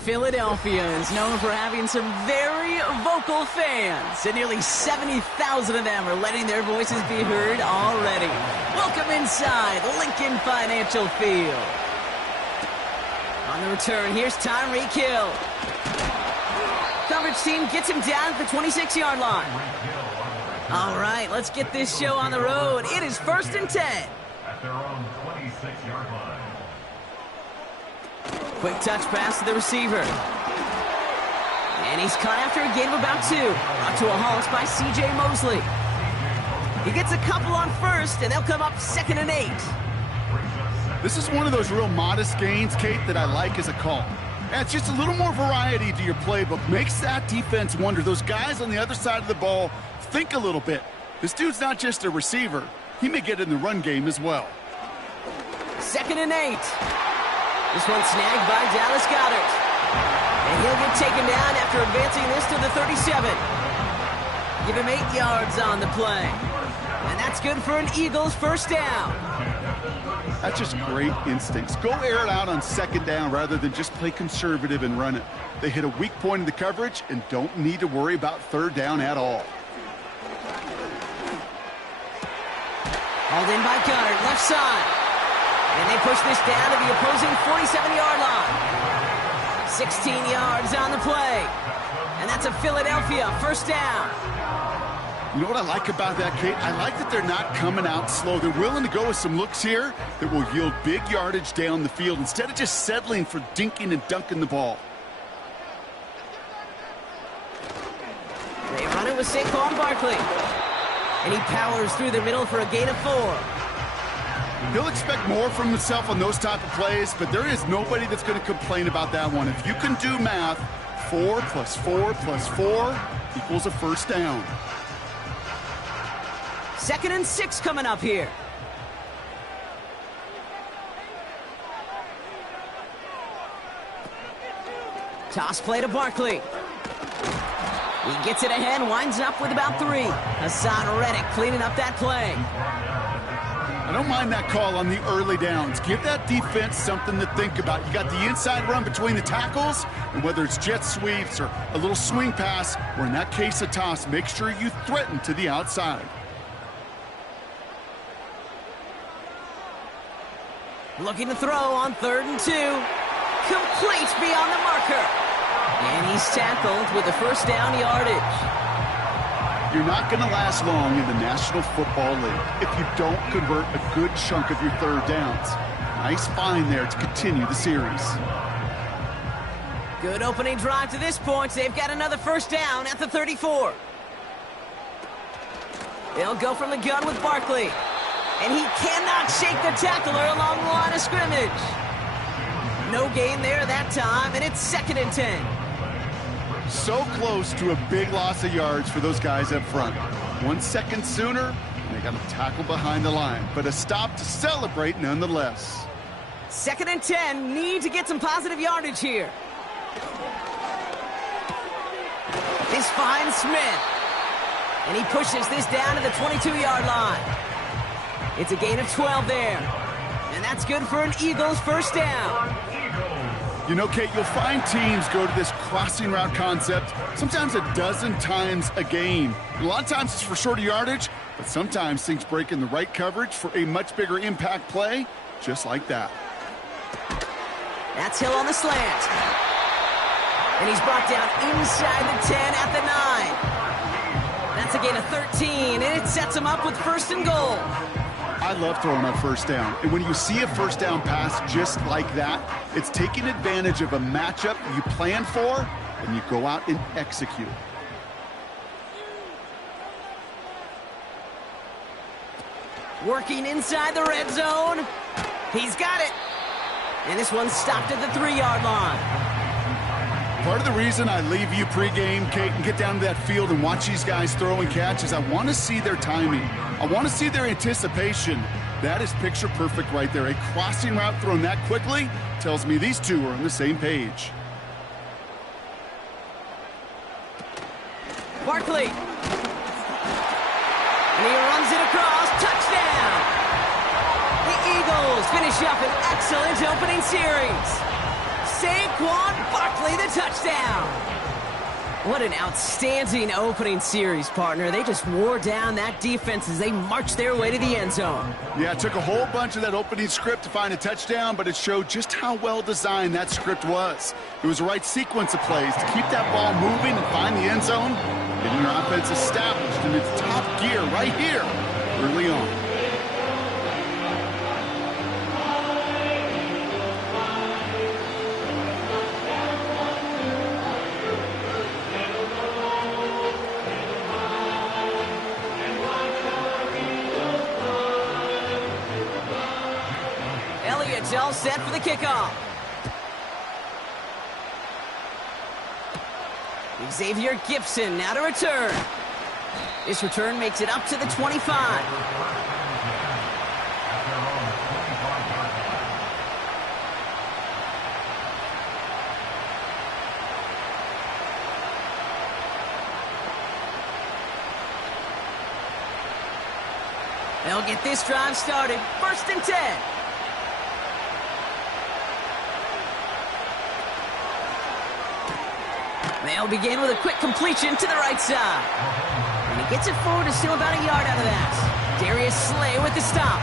Philadelphia is known for having some very vocal fans, and nearly 70,000 of them are letting their voices be heard already. Welcome inside Lincoln Financial Field. On the return, here's Tyreek Hill. Coverage team gets him down at the 26-yard line. All right, let's get this show on the road. It is 1st and 10. At their own 26-yard line. Quick touch pass to the receiver. And he's caught after a gain of about 2. Brought to a halt by C.J. Mosley. He gets a couple on first, and they'll come up 2nd and 8. This is one of those real modest gains, Kate, that I like as a call. And it's just a little more variety to your playbook. Makes that defense wonder. Those guys on the other side of the ball think a little bit. This dude's not just a receiver. He may get in the run game as well. 2nd and 8. This one snagged by Dallas Goedert. And he'll get taken down after advancing this to the 37. Give him 8 yards on the play. And that's good for an Eagles first down. That's just great instincts. Go air it out on 2nd down rather than just play conservative and run it. They hit a weak point in the coverage and don't need to worry about 3rd down at all. Hauled in by Goedert, left side. And they push this down to the opposing 47-yard line. 16 yards on the play. And that's a Philadelphia first down. You know what I like about that, Kate? I like that they're not coming out slow. They're willing to go with some looks here that will yield big yardage down the field instead of just settling for dinking and dunking the ball. They run it with Saquon Barkley. And he powers through the middle for a gain of 4. He'll expect more from himself on those type of plays, but there is nobody that's going to complain about that one. If you can do math, 4 plus 4 plus 4 equals a first down. 2nd and 6 coming up here. Toss play to Barkley. He gets it ahead, winds up with about 3. Hassan Reddick cleaning up that play. I don't mind that call on the early downs. Give that defense something to think about. You got the inside run between the tackles, and whether it's jet sweeps or a little swing pass, or in that case a toss, make sure you threaten to the outside. Looking to throw on 3rd and 2. Complete beyond the marker. And he's tackled with the first down yardage. You're not going to last long in the National Football League if you don't convert a good chunk of your 3rd downs. Nice find there to continue the series. Good opening drive to this point. They've got another first down at the 34. They'll go from the gun with Barkley. And he cannot shake the tackler along the line of scrimmage. No gain there that time, and it's 2nd and 10. So close to a big loss of yards for those guys up front. 1 second sooner, and they got a tackle behind the line. But a stop to celebrate nonetheless. 2nd and 10, need to get some positive yardage here. This finds Smith. And he pushes this down to the 22-yard line. It's a gain of 12 there. And that's good for an Eagles first down. You know, Kate, you'll find teams go to this crossing route concept sometimes a dozen times a game. A lot of times it's for shorter yardage, but sometimes things break in the right coverage for a much bigger impact play, just like that. That's Hill on the slant. And he's brought down inside the 10 at the 9. That's a gain of 13, and it sets him up with 1st and goal. I love throwing on 1st down. And when you see a 1st down pass just like that, it's taking advantage of a matchup you plan for, and you go out and execute. Working inside the red zone. He's got it. And this one's stopped at the 3-yard line. Part of the reason I leave you pregame, Kate, and get down to that field and watch these guys throw and catch is I want to see their timing. I want to see their anticipation. That is picture perfect right there. A crossing route thrown that quickly tells me these two are on the same page. Barkley. And he runs it across. Touchdown! The Eagles finish up an excellent opening series. Saquon Barkley Finally, the touchdown. What an outstanding opening series, partner. They just wore down that defense as they marched their way to the end zone. Yeah, it took a whole bunch of that opening script to find a touchdown, but it showed just how well designed that script was. It was the right sequence of plays to keep that ball moving and find the end zone, getting your offense established in its top gear right here early on. Elliott's all set for the kickoff. Xavier Gibson now to return. This return makes it up to the 25. They'll get this drive started. 1st and 10. They'll begin with a quick completion to the right side. And he gets it forward to steal about a yard out of that. Darius Slay with the stop.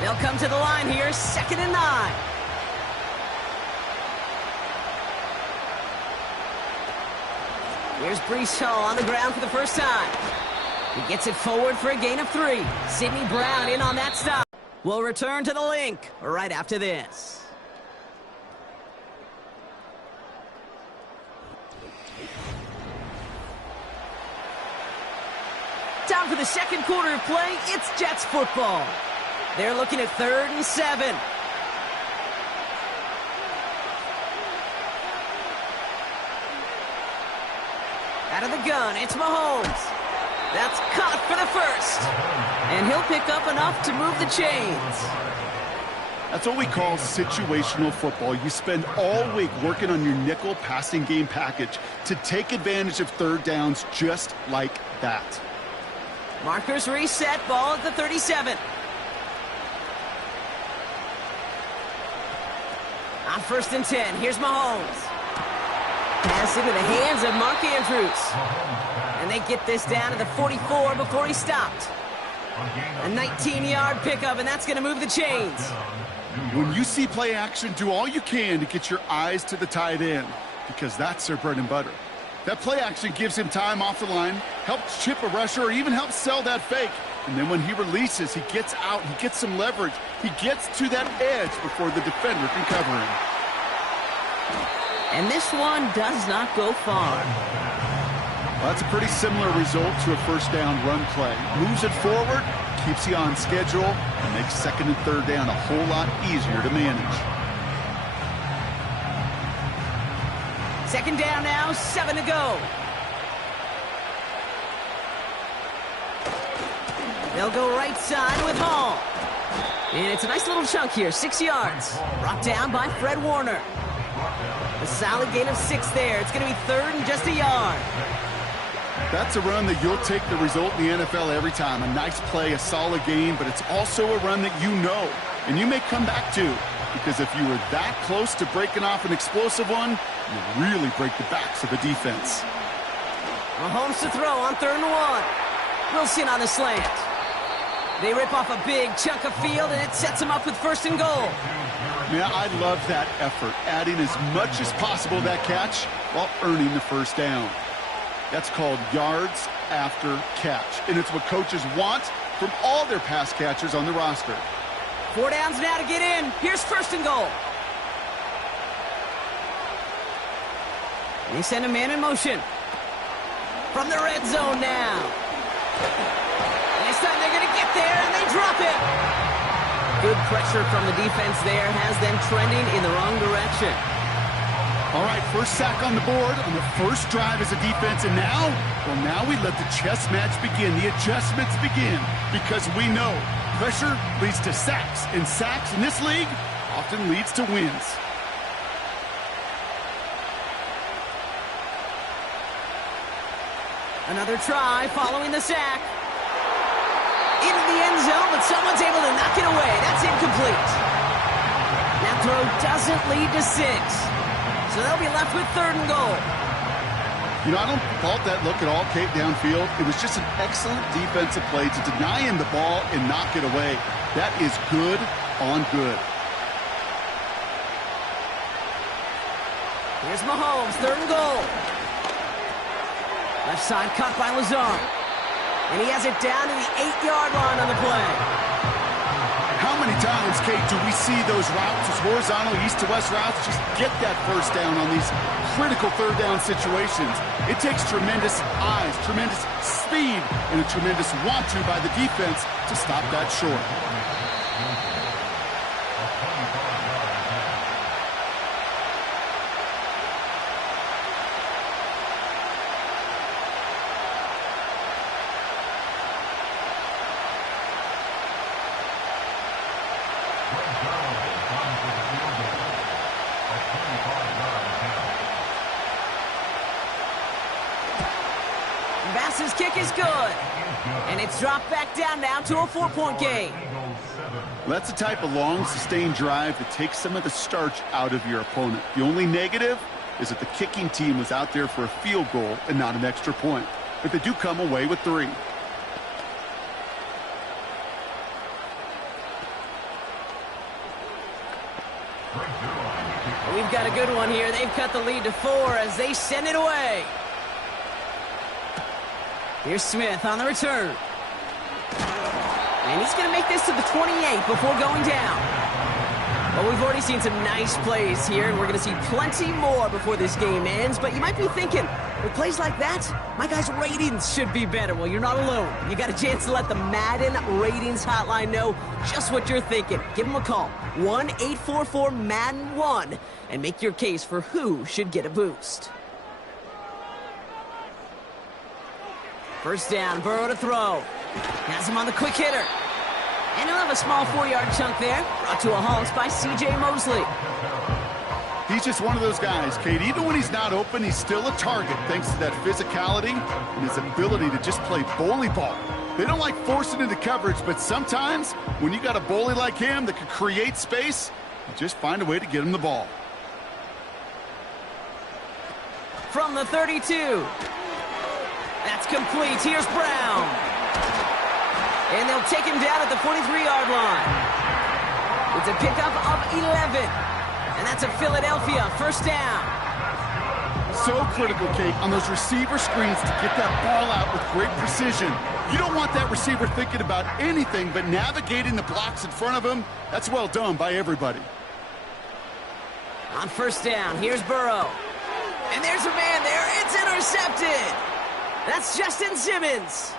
They'll come to the line here, 2nd and 9. Here's Breece Hall on the ground for the first time. He gets it forward for a gain of 3. Sidney Brown in on that stop. We'll return to the link right after this. Time for the second quarter of play. It's Jets football. They're looking at 3rd and 7. Out of the gun, it's Mahomes. That's caught for the first. And he'll pick up enough to move the chains. That's what we call situational football. You spend all week working on your nickel passing game package to take advantage of 3rd downs just like that. Markers reset, ball at the 37. On 1st and 10, here's Mahomes. Pass into the hands of Mark Andrews. And they get this down to the 44 before he stopped. A 19-yard pickup, and that's going to move the chains. When you see play action, do all you can to get your eyes to the tight end, because that's their bread and butter. That play action gives him time off the line, helps chip a rusher, or even helps sell that fake. And then when he releases, he gets out, he gets some leverage. He gets to that edge before the defender can cover him. And this one does not go far. Well, that's a pretty similar result to a 1st down run play. Moves it forward, keeps you on schedule, and makes 2nd and 3rd down a whole lot easier to manage. 2nd down now, 7 to go. They'll go right side with Hall. And it's a nice little chunk here, 6 yards. Brought down by Fred Warner. A solid gain of 6 there. It's going to be 3rd and just a yard. That's a run that you'll take the result in the NFL every time. A nice play, a solid game, but it's also a run that you know and you may come back to, because if you were that close to breaking off an explosive one, you really break the backs of the defense. Mahomes to throw on 3rd and 1. Wilson on the slant. They rip off a big chunk of field, and it sets them up with 1st and goal. Yeah, I love that effort, adding as much as possible to that catch while earning the 1st down. That's called yards after catch, and it's what coaches want from all their pass catchers on the roster. 4 downs now to get in. Here's 1st and goal. They send a man in motion. From the red zone now. And this time they're going to get there, and they drop it. Good pressure from the defense there has them trending in the wrong direction. All right, first sack on the board on the first drive as a defense, and now we let the chess match begin, the adjustments begin, because we know pressure leads to sacks, and sacks in this league often leads to wins. Another try following the sack. incomplete. That throw doesn't lead to 6. So they'll be left with 3rd and goal. You know, I don't fault that look at all, Kate, downfield. It was just an excellent defensive play to deny him the ball and knock it away. That is good on good. Here's Mahomes, 3rd and goal. Left side cut by Lazard. And he has it down to the 8-yard line on the play. How many times, Kate, do we see those routes, those horizontal east-to-west routes, just get that first down on these critical 3rd down situations? It takes tremendous eyes, tremendous speed, and a tremendous want-to by the defense to stop that short. Bass's kick is good. And it's dropped back down now to a 4-point game. That's the type of long, sustained drive that takes some of the starch out of your opponent. The only negative is that the kicking team was out there for a field goal and not an extra point. But they do come away with 3. We've got a good one here. They've cut the lead to 4 as they send it away. Here's Smith on the return. And he's going to make this to the 28 before going down. Well, we've already seen some nice plays here, and we're going to see plenty more before this game ends. But you might be thinking, with plays like that, my guys' ratings should be better. Well, you're not alone. You got a chance to let the Madden ratings hotline know just what you're thinking. Give them a call, 1-844-MADDEN-1, and make your case for who should get a boost. First down, Burrow to throw. Has him on the quick hitter. And he'll have a small 4-yard chunk there, brought to a halt by C.J. Mosley. He's just one of those guys, Kate. Even when he's not open, he's still a target thanks to that physicality and his ability to just play bully ball. They don't like forcing into coverage, but sometimes when you got a bully like him that can create space, you just find a way to get him the ball. From the 32. That's complete. Here's Brown. And they'll take him down at the 43-yard line. It's a pickup of 11. And that's a Philadelphia first down. So critical, Kate, on those receiver screens to get that ball out with great precision. You don't want that receiver thinking about anything but navigating the blocks in front of him. That's well done by everybody. On first down, here's Burrow. And there's a man there. It's intercepted. That's Justin Simmons.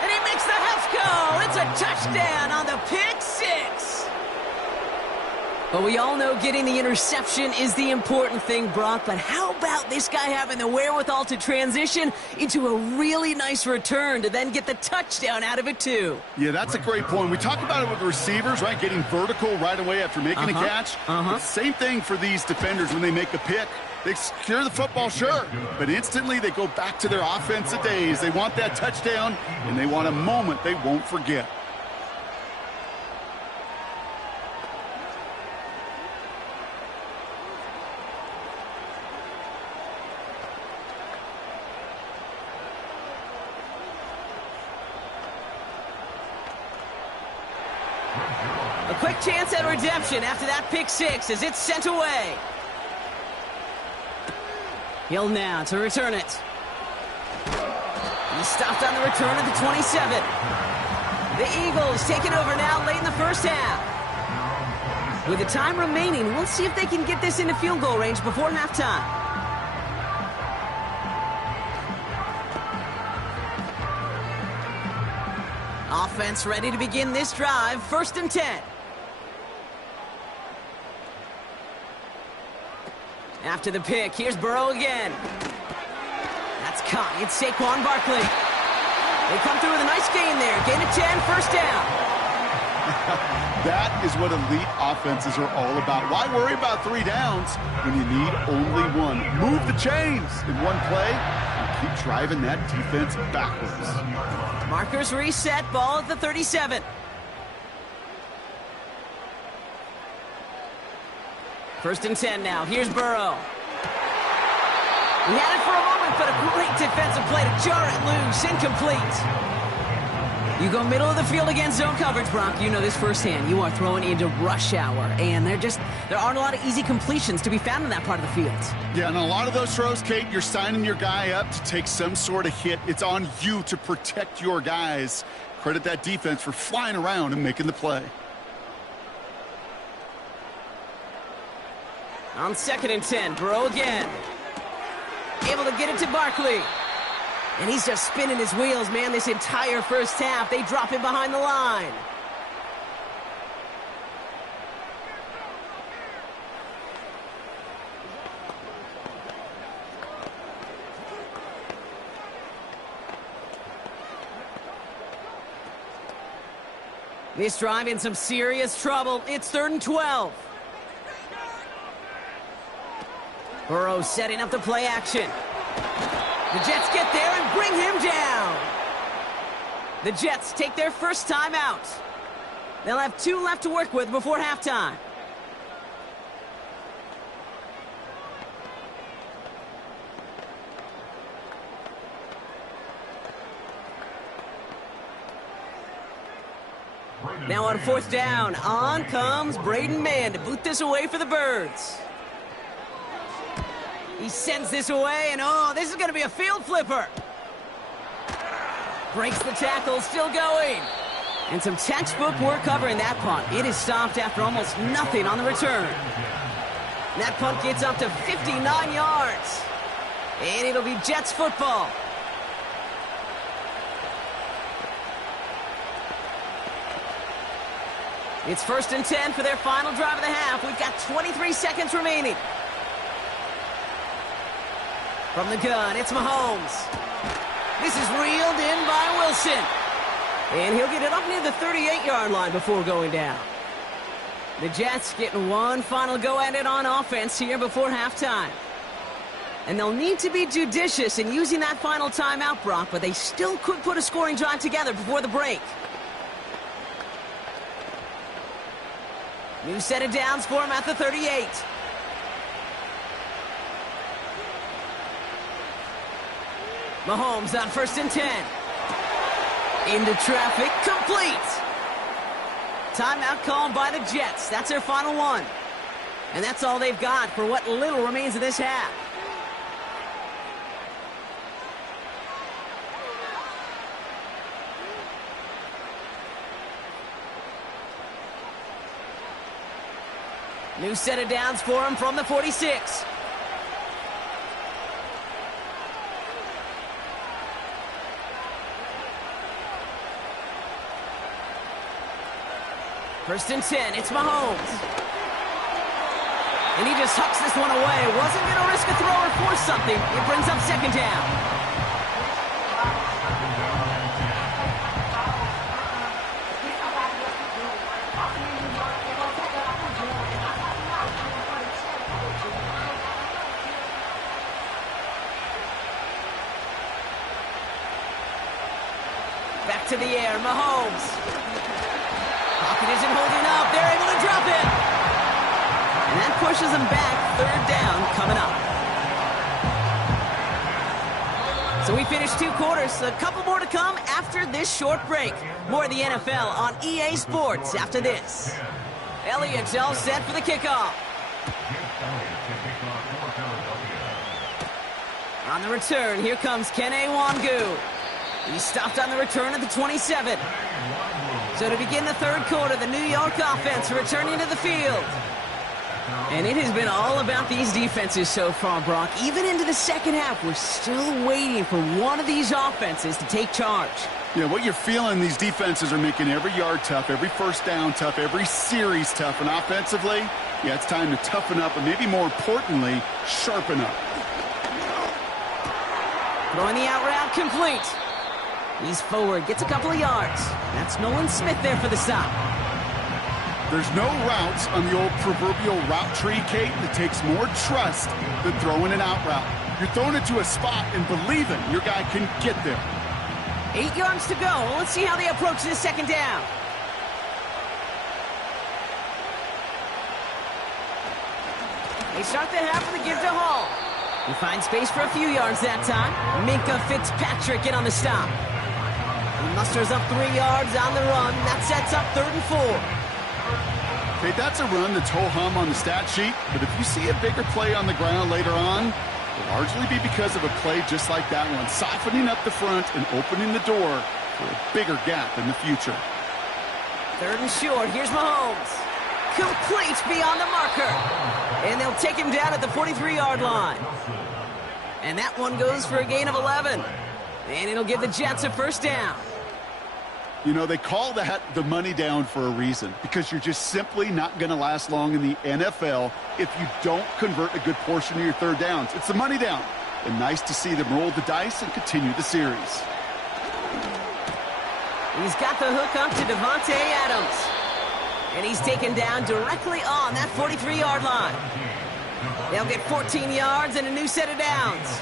And he makes the Hefco. It's a touchdown on the pick 6. But we all know getting the interception is the important thing, Brock. But how about this guy having the wherewithal to transition into a really nice return to then get the touchdown out of it, too? Yeah, that's a great point. We talk about it with the receivers, right? Getting vertical right away after making a catch. Same thing for these defenders when they make a pick. They secure the football, sure, but instantly they go back to their offensive days. They want that touchdown, and they want a moment they won't forget. A quick chance at redemption after that pick 6 as it's sent away. Hill now to return it. He stopped on the return at the 27. The Eagles taking over now late in the first half. With the time remaining, we'll see if they can get this into field goal range before halftime. Offense ready to begin this drive. 1st and 10. After the pick, here's Burrow again. That's caught. It's Saquon Barkley. They come through with a nice gain there. Gain of 10, first down. That is what elite offenses are all about. Why worry about 3 downs when you need only 1? Move the chains in one play and keep driving that defense backwards. Markers reset, ball at the 37. First and 10 now. Here's Burrow. He had it for a moment, but a great defensive play to jar it loose. Incomplete. You go middle of the field against zone coverage, Brock. You know this firsthand. You are throwing into rush hour, and there aren't a lot of easy completions to be found in that part of the field. Yeah, and a lot of those throws, Kate, you're signing your guy up to take some sort of hit. It's on you to protect your guys. Credit that defense for flying around and making the play. On 2nd and 10, Burrow again. Able to get it to Barkley. And he's just spinning his wheels, man, this entire first half. They drop him behind the line. This drive in some serious trouble. It's 3rd and 12. Burrow setting up the play action. The Jets get there and bring him down. The Jets take their first timeout. They'll have 2 left to work with before halftime. Now on 4th down, on comes Braden Mann to boot this away for the Birds. He sends this away, and oh, this is going to be a field flipper. Breaks the tackle, still going. And some textbook work covering that punt. It is stopped after almost nothing on the return. That punt gets up to 59 yards. And it'll be Jets football. It's 1st and 10 for their final drive of the half. We've got 23 seconds remaining. From the gun, it's Mahomes. This is reeled in by Wilson. And he'll get it up near the 38-yard line before going down. The Jets getting one final go at it on offense here before halftime. And they'll need to be judicious in using that final timeout, Brock, but they still could put a scoring drive together before the break. New set of downs for him at the 38. Mahomes on 1st and 10. Into traffic, complete. Timeout called by the Jets. That's their final one. And that's all they've got for what little remains of this half. New set of downs for him from the 46. First and 10, it's Mahomes. And he just hucks this one away. Wasn't going to risk a throw or force something. It brings up 2nd down. Back to the air, Mahomes. Pocket isn't holding up. They're able to drop it. And that pushes them back. 3rd down coming up. So we finished 2 quarters. A couple more to come after this short break. More of the NFL on EA Sports after this. Elliott's all set for the kickoff. On the return, here comes Kene Wangu. He stopped on the return at the 27. So to begin the 3rd quarter, the New York offense returning to the field. And it has been all about these defenses so far, Brock. Even into the 2nd half, we're still waiting for one of these offenses to take charge. Yeah, what you're feeling, these defenses are making every yard tough, every first down tough, every series tough. And offensively, yeah, it's time to toughen up, and maybe more importantly, sharpen up. Throwing the out route complete. He's forward, gets a couple of yards. That's Nolan Smith there for the stop. There's no routes on the old proverbial route tree, Kate, that takes more trust than throwing an out route. You're throwing it to a spot and believing your guy can get there. 8 yards to go. Let's see how they approach this 2nd down. They start the half with a give to Hall. He finds space for a few yards that time. Minka Fitzpatrick in on the stop. He musters up 3 yards on the run. That sets up 3rd and 4. Okay, that's a run that's ho-hum on the stat sheet, but if you see a bigger play on the ground later on, it'll largely be because of a play just like that one, softening up the front and opening the door for a bigger gap in the future. 3rd and short. Here's Mahomes. Complete beyond the marker. And they'll take him down at the 43-yard line. And that one goes for a gain of 11. And it'll give the Jets a 1st down. You know, they call that the money down for a reason, because you're just simply not going to last long in the NFL if you don't convert a good portion of your 3rd downs. It's the money down. And nice to see them roll the dice and continue the series. He's got the hook up to Davante Adams. And he's taken down directly on that 43-yard line. They'll get 14 yards and a new set of downs.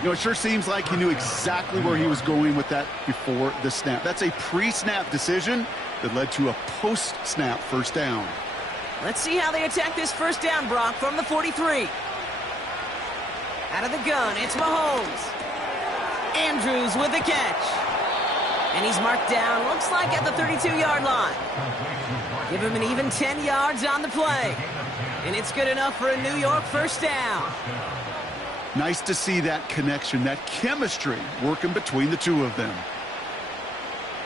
You know, it sure seems like he knew exactly where he was going with that before the snap. That's a pre-snap decision that led to a post-snap 1st down. Let's see how they attack this 1st down, Brock, from the 43. Out of the gun, it's Mahomes. Andrews with the catch. And he's marked down, looks like at the 32-yard line. Give him an even 10 yards on the play. And it's good enough for a New York 1st down. Nice to see that connection, that chemistry working between the two of them.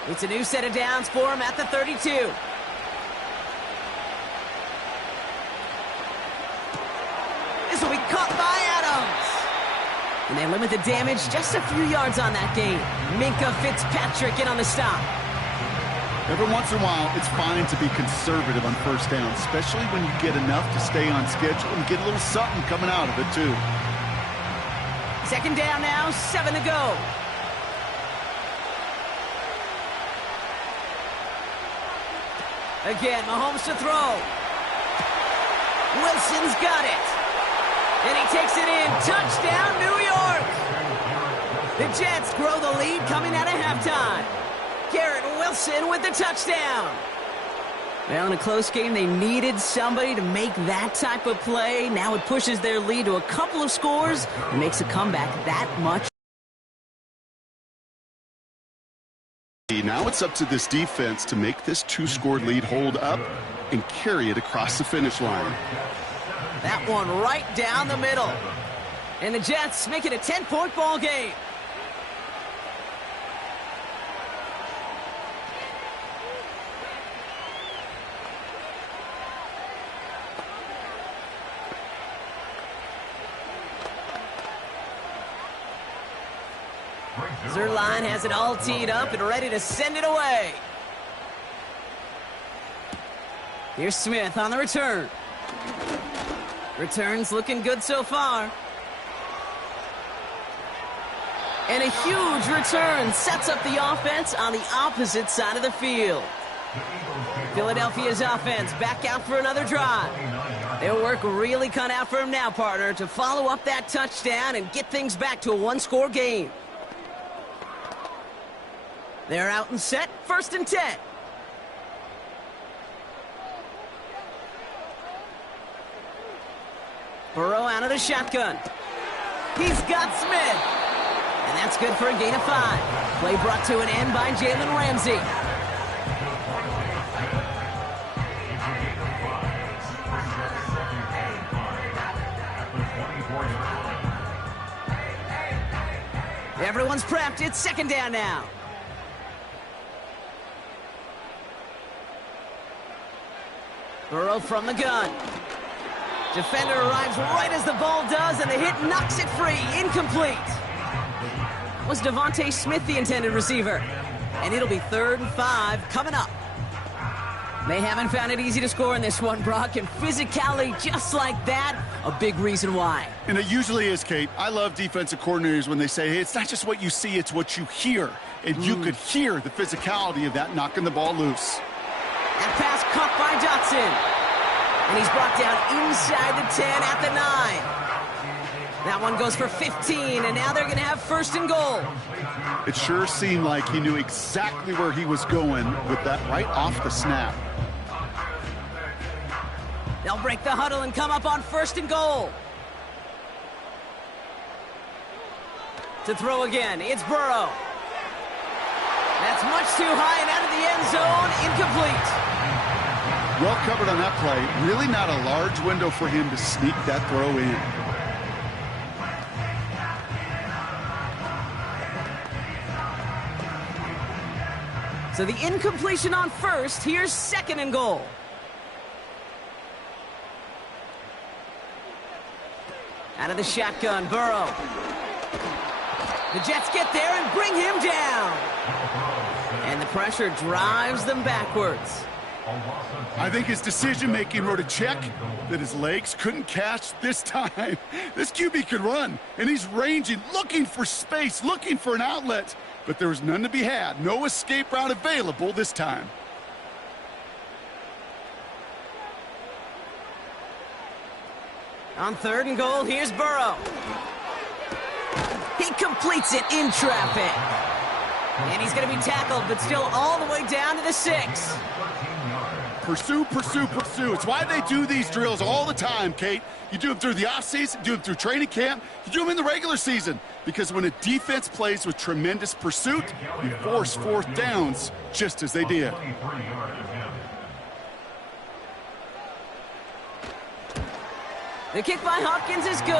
It's a new set of downs for him at the 32. This will be caught by Adams. And they limit the damage just a few yards on that gain. Minka Fitzpatrick in on the stop. Every once in a while, it's fine to be conservative on 1st down, especially when you get enough to stay on schedule and get a little something coming out of it, too. 2nd down now, 7 to go. Again, Mahomes to throw. Wilson's got it. And he takes it in. Touchdown, New York. The Jets grow the lead coming out of halftime. Garrett Wilson with the touchdown. Well, in a close game, they needed somebody to make that type of play. Now it pushes their lead to a couple of scores and makes a comeback that much. Now it's up to this defense to make this 2-score lead hold up and carry it across the finish line. That one right down the middle. And the Jets make it a 10-point ball game. Zerline has it all teed up and ready to send it away. Here's Smith on the return. Return's looking good so far. And a huge return sets up the offense on the opposite side of the field. Philadelphia's offense back out for another drive. Their work really cut out for him now, partner, to follow up that touchdown and get things back to a 1-score game. They're out and set, 1st and 10. Burrow out of the shotgun. He's got Smith. And that's good for a gain of 5. Play brought to an end by Jalen Ramsey. Everyone's prepped. It's 2nd down now. Burrow from the gun. Defender arrives right as the ball does, and the hit knocks it free. Incomplete. Was Devontae Smith the intended receiver? And it'll be 3rd and 5 coming up. They haven't found it easy to score in this one, Brock, and physicality just like that, a big reason why. And it usually is, Kate. I love defensive coordinators when they say, hey, it's not just what you see, it's what you hear. And you could hear the physicality of that knocking the ball loose. That pass caught by Dotson. And he's brought down inside the 10 at the 9. That one goes for 15, and now they're going to have 1st and goal. It sure seemed like he knew exactly where he was going with that right off the snap. They'll break the huddle and come up on 1st and goal. To throw again, it's Burrow. That's much too high and out of the end zone, incomplete. Well covered on that play. Really not a large window for him to sneak that throw in. So the incompletion on 1st, here's 2nd and goal. Out of the shotgun, Burrow. The Jets get there and bring him down. And the pressure drives them backwards. I think his decision-making wrote a check that his legs couldn't catch this time. This QB could run, and he's ranging, looking for space, looking for an outlet. But there was none to be had. No escape route available this time. On 3rd and goal, here's Burrow. He completes it in traffic. And he's going to be tackled, but still all the way down to the 6. Pursue, pursue, pursue. It's why they do these drills all the time, Kate. You do them through the offseason, you do them through training camp, you do them in the regular season. Because when a defense plays with tremendous pursuit, you force 4th downs just as they did. The kick by Hopkins is good.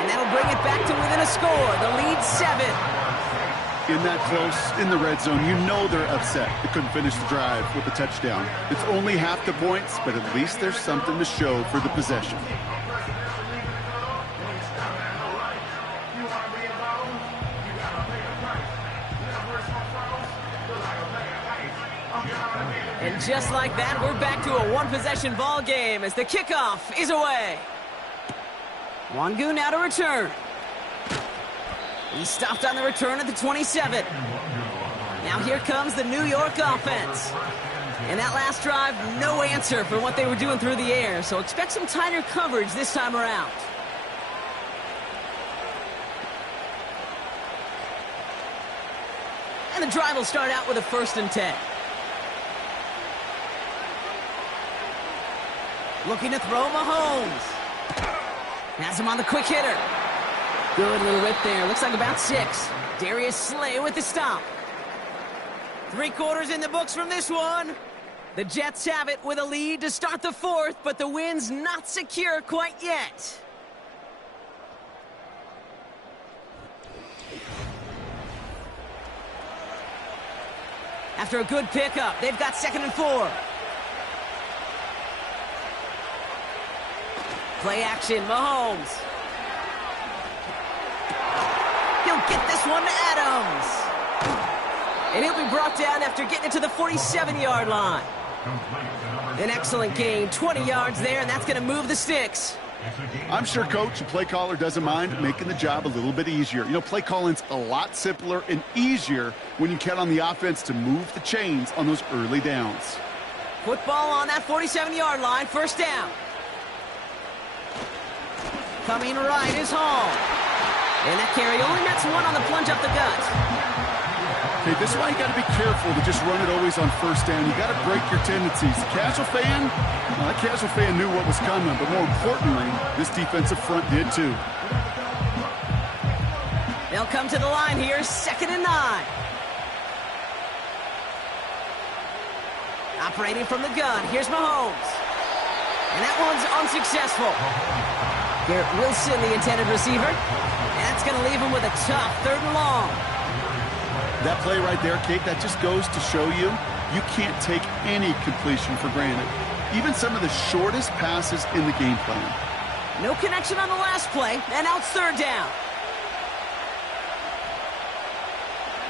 And that'll bring it back to within a score. The lead 7. In that close, in the red zone, you know they're upset. They couldn't finish the drive with a touchdown. It's only half the points, but at least there's something to show for the possession. And just like that, we're back to a one-possession ball game as the kickoff is away. Wangu now to return. He stopped on the return at the 27. Now here comes the New York offense. And that last drive, no answer for what they were doing through the air, so expect some tighter coverage this time around. And the drive will start out with a 1st and 10. Looking to throw Mahomes. Has him on the quick hitter. Good little rip there. Looks like about 6. Darius Slay with the stop. 3 quarters in the books from this one. The Jets have it with a lead to start the 4th, but the win's not secure quite yet. After a good pickup, they've got 2nd and 4. Play action, Mahomes. He'll get this one to Adams. And he'll be brought down after getting it to the 47-yard line. An excellent gain, 20 yards there, and that's going to move the sticks. I'm sure coach and play caller doesn't mind making the job a little bit easier. You know, play calling's a lot simpler and easier when you count on the offense to move the chains on those early downs. Football on that 47-yard line, 1st down. Coming right is Hall. And that carry only nets 1 on the plunge up the gut. Okay, this is why you got to be careful to just run it always on 1st down. You got to break your tendencies. The casual fan, well, that casual fan knew what was coming, but more importantly, this defensive front did too. They'll come to the line here, 2nd and 9. Operating from the gun, here's Mahomes. And that one's unsuccessful. Garrett Wilson, the intended receiver. And that's going to leave him with a tough 3rd and long. That play right there, Kate, that just goes to show you, you can't take any completion for granted. Even some of the shortest passes in the game plan. No connection on the last play, and now it's 3rd down.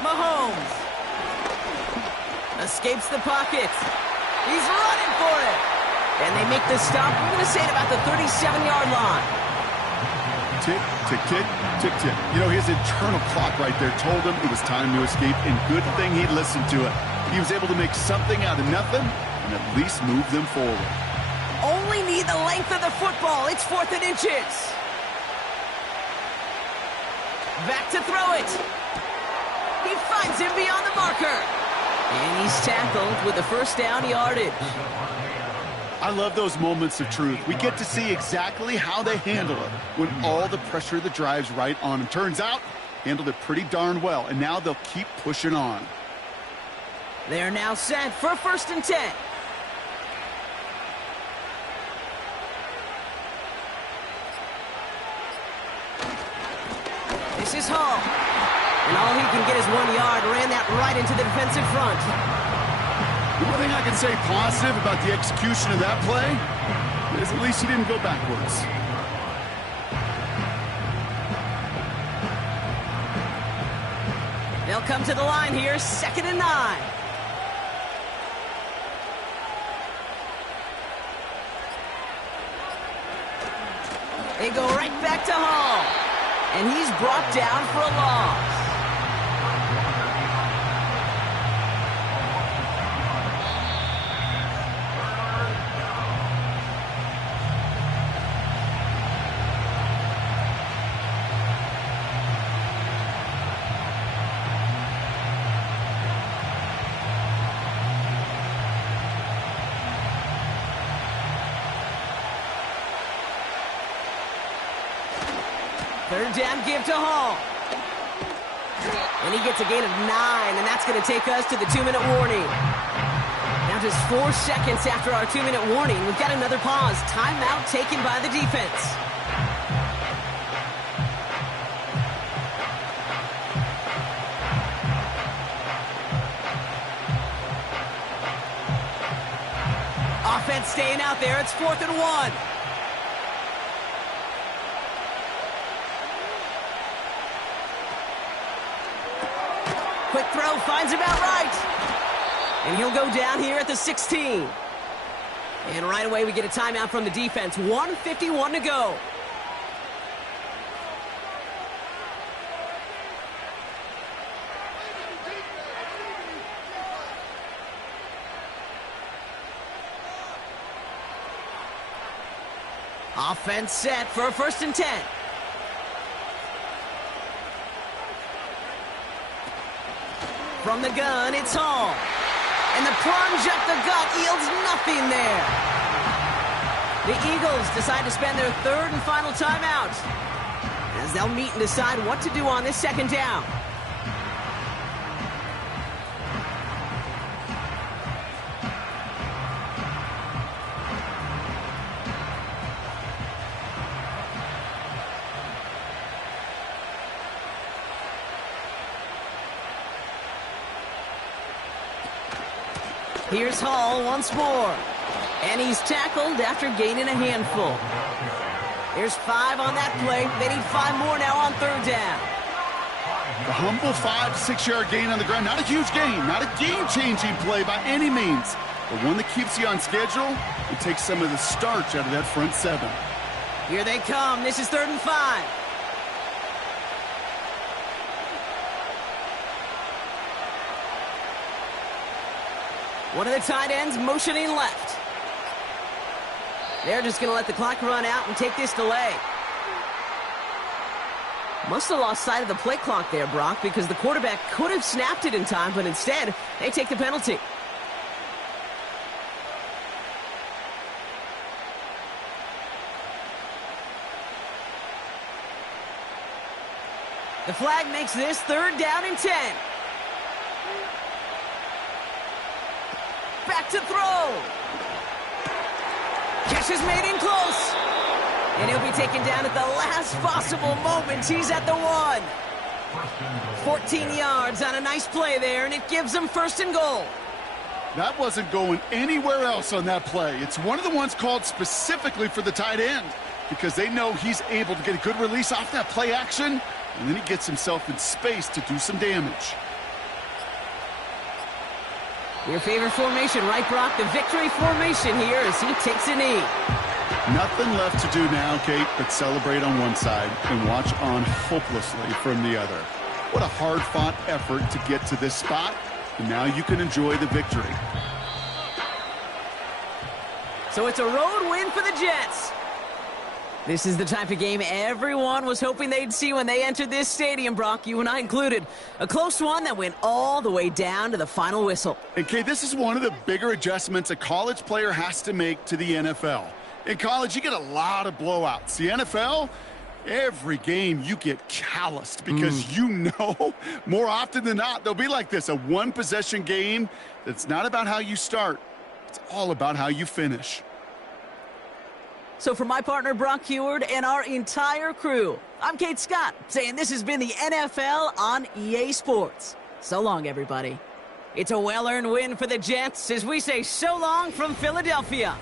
Mahomes escapes the pocket. He's running for it. And they make the stop, we're going to say at about the 37-yard line. Tick, tick, tick, tick, tick. You know, his internal clock right there told him it was time to escape, and good thing he listened to it. He was able to make something out of nothing and at least move them forward. Only need the length of the football. It's 4th and inches. Back to throw it. He finds him beyond the marker. And he's tackled with the 1st down yardage. I love those moments of truth. We get to see exactly how they handle it when all the pressure that drives right on them. Turns out, handled it pretty darn well, and now they'll keep pushing on. They're now set for 1st and 10. This is Hall. And all he can get is 1 yard. Ran that right into the defensive front. The one thing I can say positive about the execution of that play is at least he didn't go backwards. They'll come to the line here, 2nd and 9. They go right back to Hall. And he's brought down for a loss. Third down give to Hall. And he gets a gain of 9, and that's going to take us to the 2-minute warning. Now just 4 seconds after our 2-minute warning, we've got another pause. Timeout taken by the defense. Offense staying out there. It's 4th and 1. Quick throw, finds him outright. And he'll go down here at the 16. And right away we get a timeout from the defense. 1:51 to go. Offense set for 1st and 10. From the gun, it's Hall. And the plunge up the gut yields nothing there. The Eagles decide to spend their 3rd and final timeout as they'll meet and decide what to do on this 2nd down. Here's Hall once more. And he's tackled after gaining a handful. There's 5 on that play. They need 5 more now on 3rd down. The humble 5 to 6 yard gain on the ground. Not a huge gain. Not a game-changing play by any means. But one that keeps you on schedule and takes some of the starch out of that front 7. Here they come. This is 3rd and 5. One of the tight ends motioning left. They're just going to let the clock run out and take this delay. Must have lost sight of the play clock there, Brock, because the quarterback could have snapped it in time, but instead, they take the penalty. The flag makes this 3rd down and 10. Back to throw. Catch is made in close. And he'll be taken down at the last possible moment. He's at the 1. 14 yards on a nice play there, and it gives them 1st and goal. That wasn't going anywhere else on that play. It's one of the ones called specifically for the tight end because they know he's able to get a good release off that play action, and then he gets himself in space to do some damage. Your favorite formation, right, Brock? The victory formation here as he takes a knee. Nothing left to do now, Kate, but celebrate on one side and watch on hopelessly from the other. What a hard-fought effort to get to this spot, and now you can enjoy the victory. So it's a road win for the Jets. This is the type of game everyone was hoping they'd see when they entered this stadium, Brock, you and I included. A close one that went all the way down to the final whistle. And, Kate, this is one of the bigger adjustments a college player has to make to the NFL. In college, you get a lot of blowouts. The NFL, every game you get calloused because you know more often than not they'll be like this, a one-possession game that's not about how you start. It's all about how you finish. So for my partner, Brock Heward, and our entire crew, I'm Kate Scott, saying this has been the NFL on EA Sports. So long, everybody. It's a well-earned win for the Jets as we say so long from Philadelphia.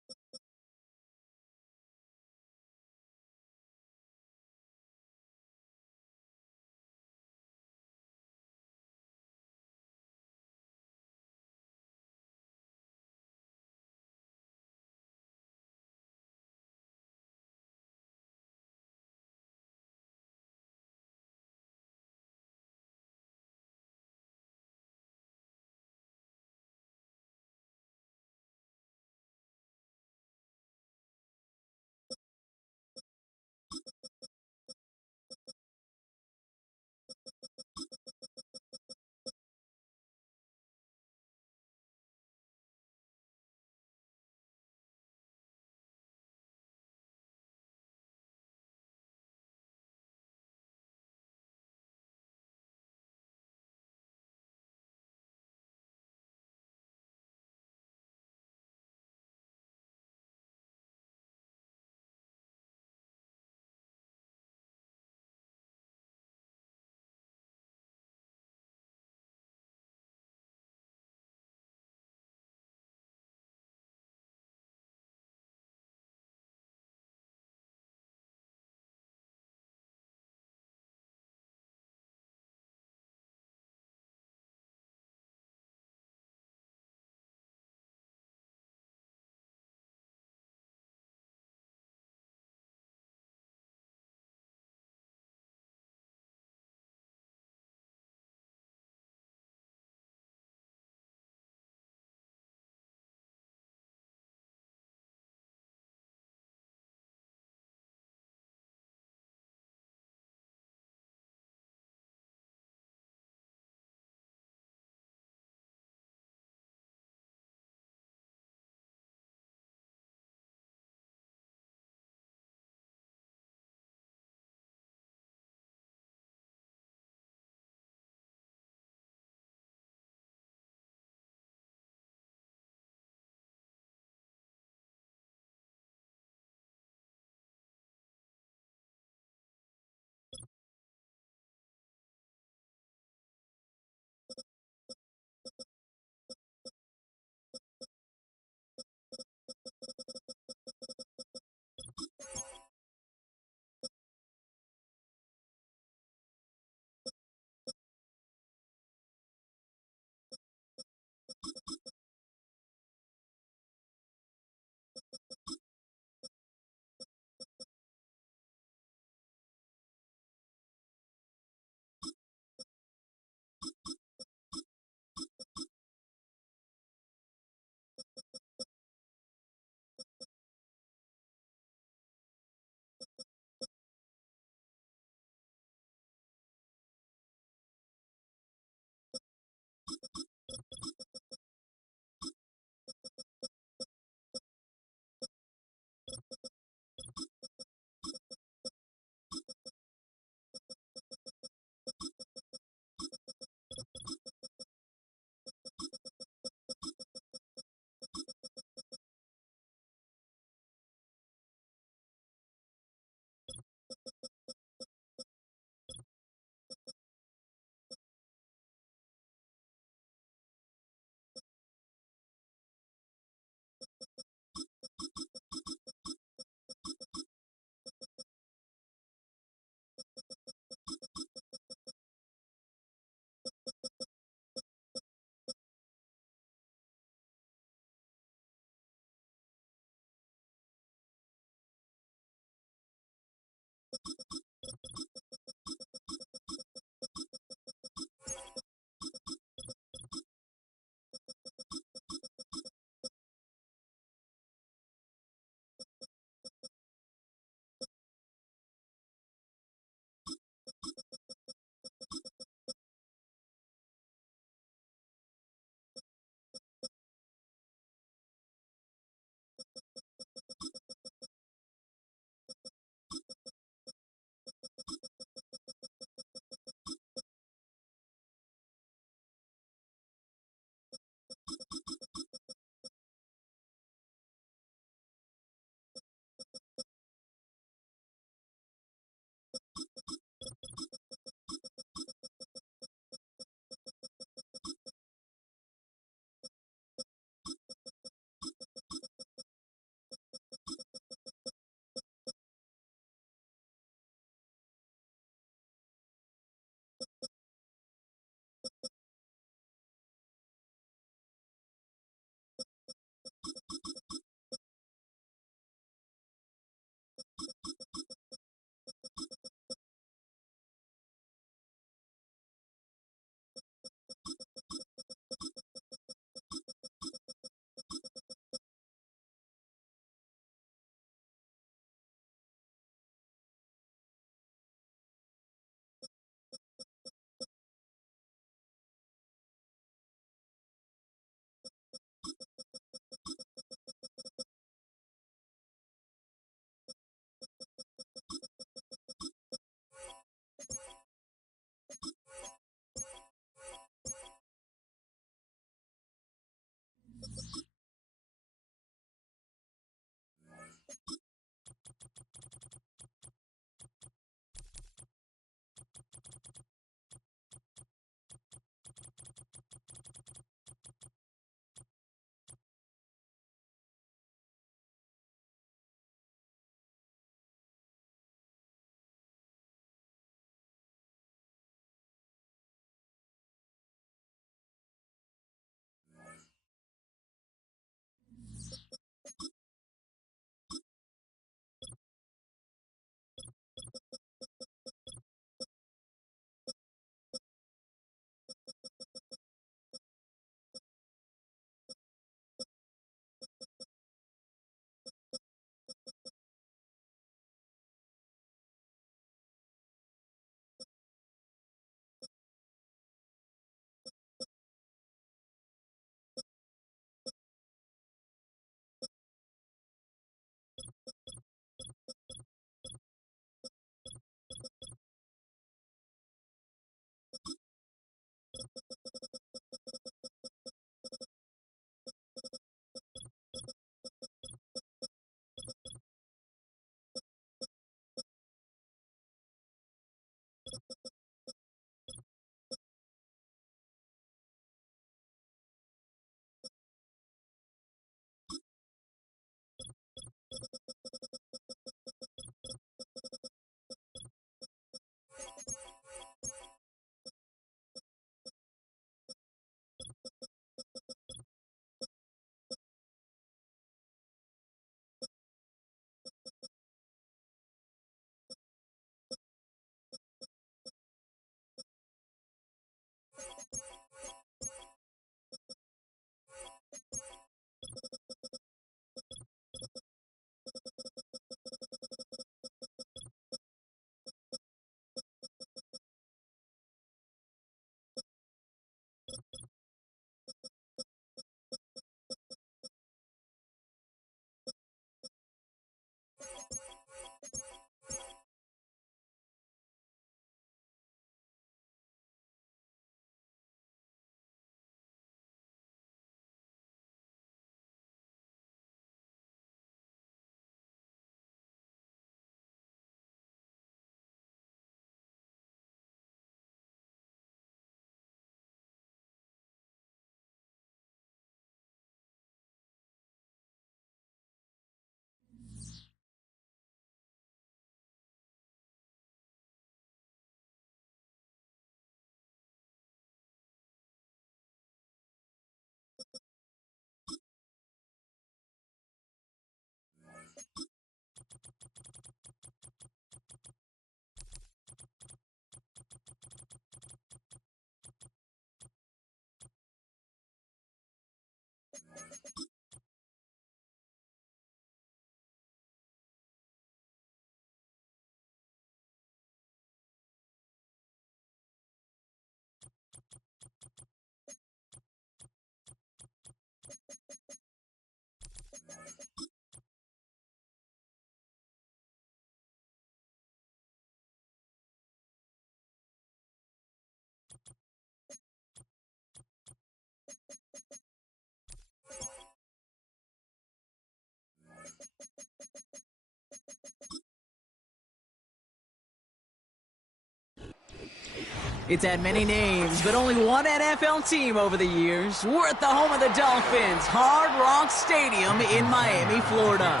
It's had many names, but only one NFL team over the years. We're at the home of the Dolphins, Hard Rock Stadium in Miami, Florida.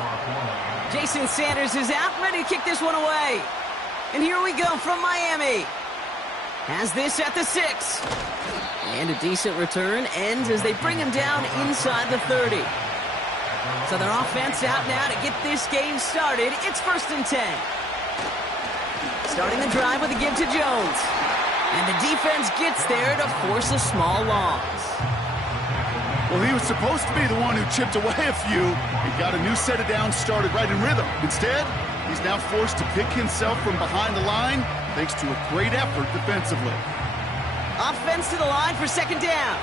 Jason Sanders is out, ready to kick this one away. And here we go from Miami. Has this at the 6. And a decent return ends as they bring him down inside the 30. So their offense out now to get this game started. It's 1st and 10. Starting the drive with a give to Jones. And the defense gets there to force a small loss. Well, he was supposed to be the one who chipped away a few. He got a new set of downs started right in rhythm. Instead, he's now forced to pick himself from behind the line thanks to a great effort defensively. Offense to the line for 2nd down.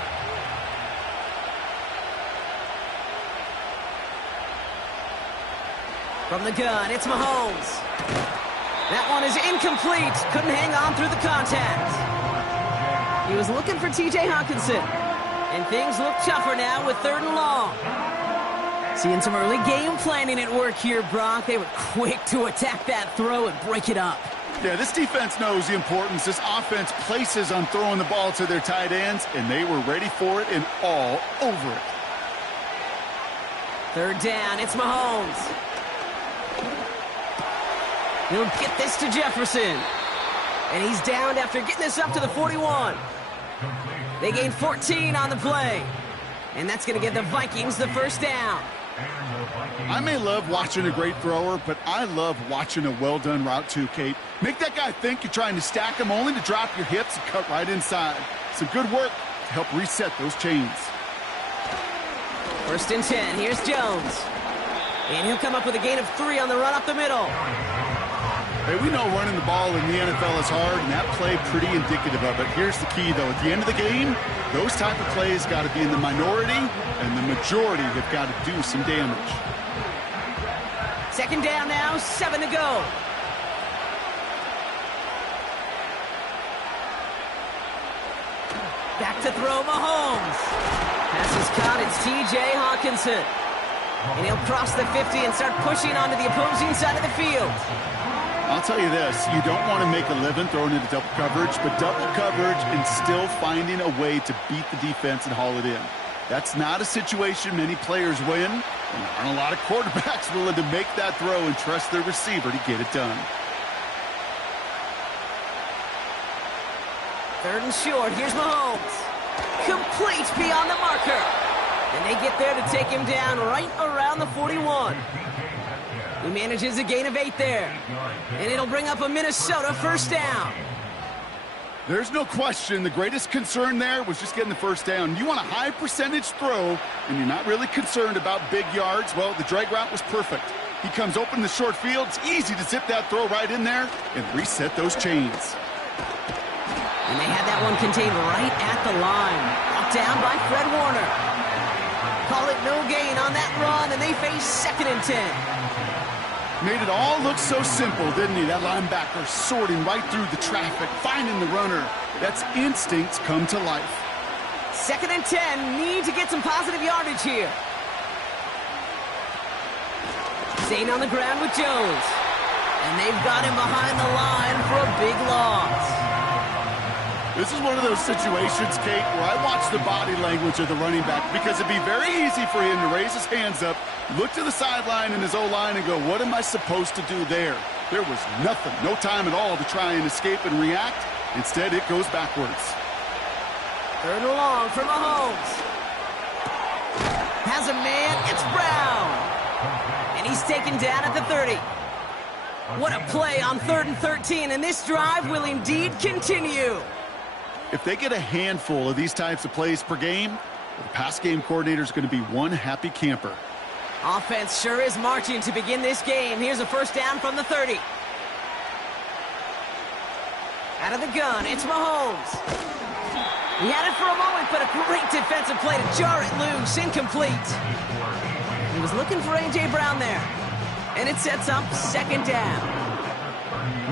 From the gun, it's Mahomes. That one is incomplete. Couldn't hang on through the contact. He was looking for T.J. Hawkinson. And things look tougher now with 3rd and long. Seeing some early game planning at work here, Brock. They were quick to attack that throw and break it up. Yeah, this defense knows the importance this offense places on throwing the ball to their tight ends, and they were ready for it and all over it. 3rd down, it's Mahomes. He'll get this to Jefferson. And he's downed after getting this up to the 41. They gain 14 on the play. And that's going to give the Vikings the 1st down. I may love watching a great thrower, but I love watching a well-done route too, Kate. Make that guy think you're trying to stack him only to drop your hips and cut right inside. Some good work to help reset those chains. 1st and 10. Here's Jones. And he'll come up with a gain of 3 on the run up the middle. Hey, we know running the ball in the NFL is hard, and that play pretty indicative of it. Here's the key, though. At the end of the game, those type of plays got to be in the minority, and the majority have got to do some damage. 2nd down now, 7 to go. Back to throw, Mahomes. Pass is caught, it's T.J. Hawkinson. And he'll cross the 50 and start pushing onto the opposing side of the field. I'll tell you this, you don't want to make a living throwing into double coverage, but double coverage and still finding a way to beat the defense and haul it in. That's not a situation many players win, and there aren't a lot of quarterbacks willing to make that throw and trust their receiver to get it done. 3rd and short, here's Mahomes. Complete beyond the marker. And they get there to take him down right around the 41. He manages a gain of 8 there. And it'll bring up a Minnesota 1st down. There's no question the greatest concern there was just getting the 1st down. You want a high percentage throw, and you're not really concerned about big yards. Well, the drag route was perfect. He comes open in the short field. It's easy to zip that throw right in there and reset those chains. And they had that one contained right at the line. Brought down by Fred Warner. Call it no gain on that run, and they face 2nd and 10. Made it all look so simple, didn't he? That linebacker sorting right through the traffic, finding the runner. That's instincts come to life. 2nd and 10, need to get some positive yardage here. Staying on the ground with Jones. And they've got him behind the line for a big loss. This is one of those situations, Kate, where I watch the body language of the running back because it'd be very easy for him to raise his hands up, look to the sideline in his O-line and go, what am I supposed to do there? There was nothing, no time at all to try and escape and react. Instead, it goes backwards. 3rd and long for Mahomes. Has a man, it's Brown. And he's taken down at the 30. What a play on 3rd and 13, and this drive will indeed continue. If they get a handful of these types of plays per game, the pass game coordinator is going to be one happy camper. Offense sure is marching to begin this game. Here's a 1st down from the 30. Out of the gun, it's Mahomes. He had it for a moment, but a great defensive play to jar it loose, incomplete. He was looking for A.J. Brown there. And it sets up 2nd down.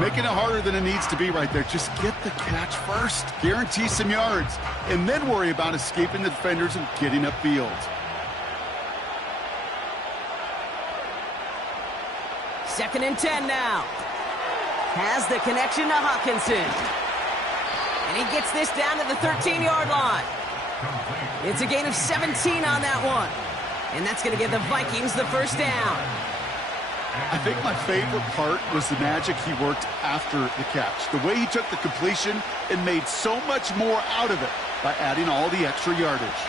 Making it harder than it needs to be right there. Just get the catch first. Guarantee some yards. And then worry about escaping the defenders and getting upfield. 2nd and 10 now. Has the connection to Hawkinson. And he gets this down to the 13-yard line. It's a gain of 17 on that one. And that's going to give the Vikings the first down. I think my favorite part was the magic he worked after the catch. The way he took the completion and made so much more out of it by adding all the extra yardage.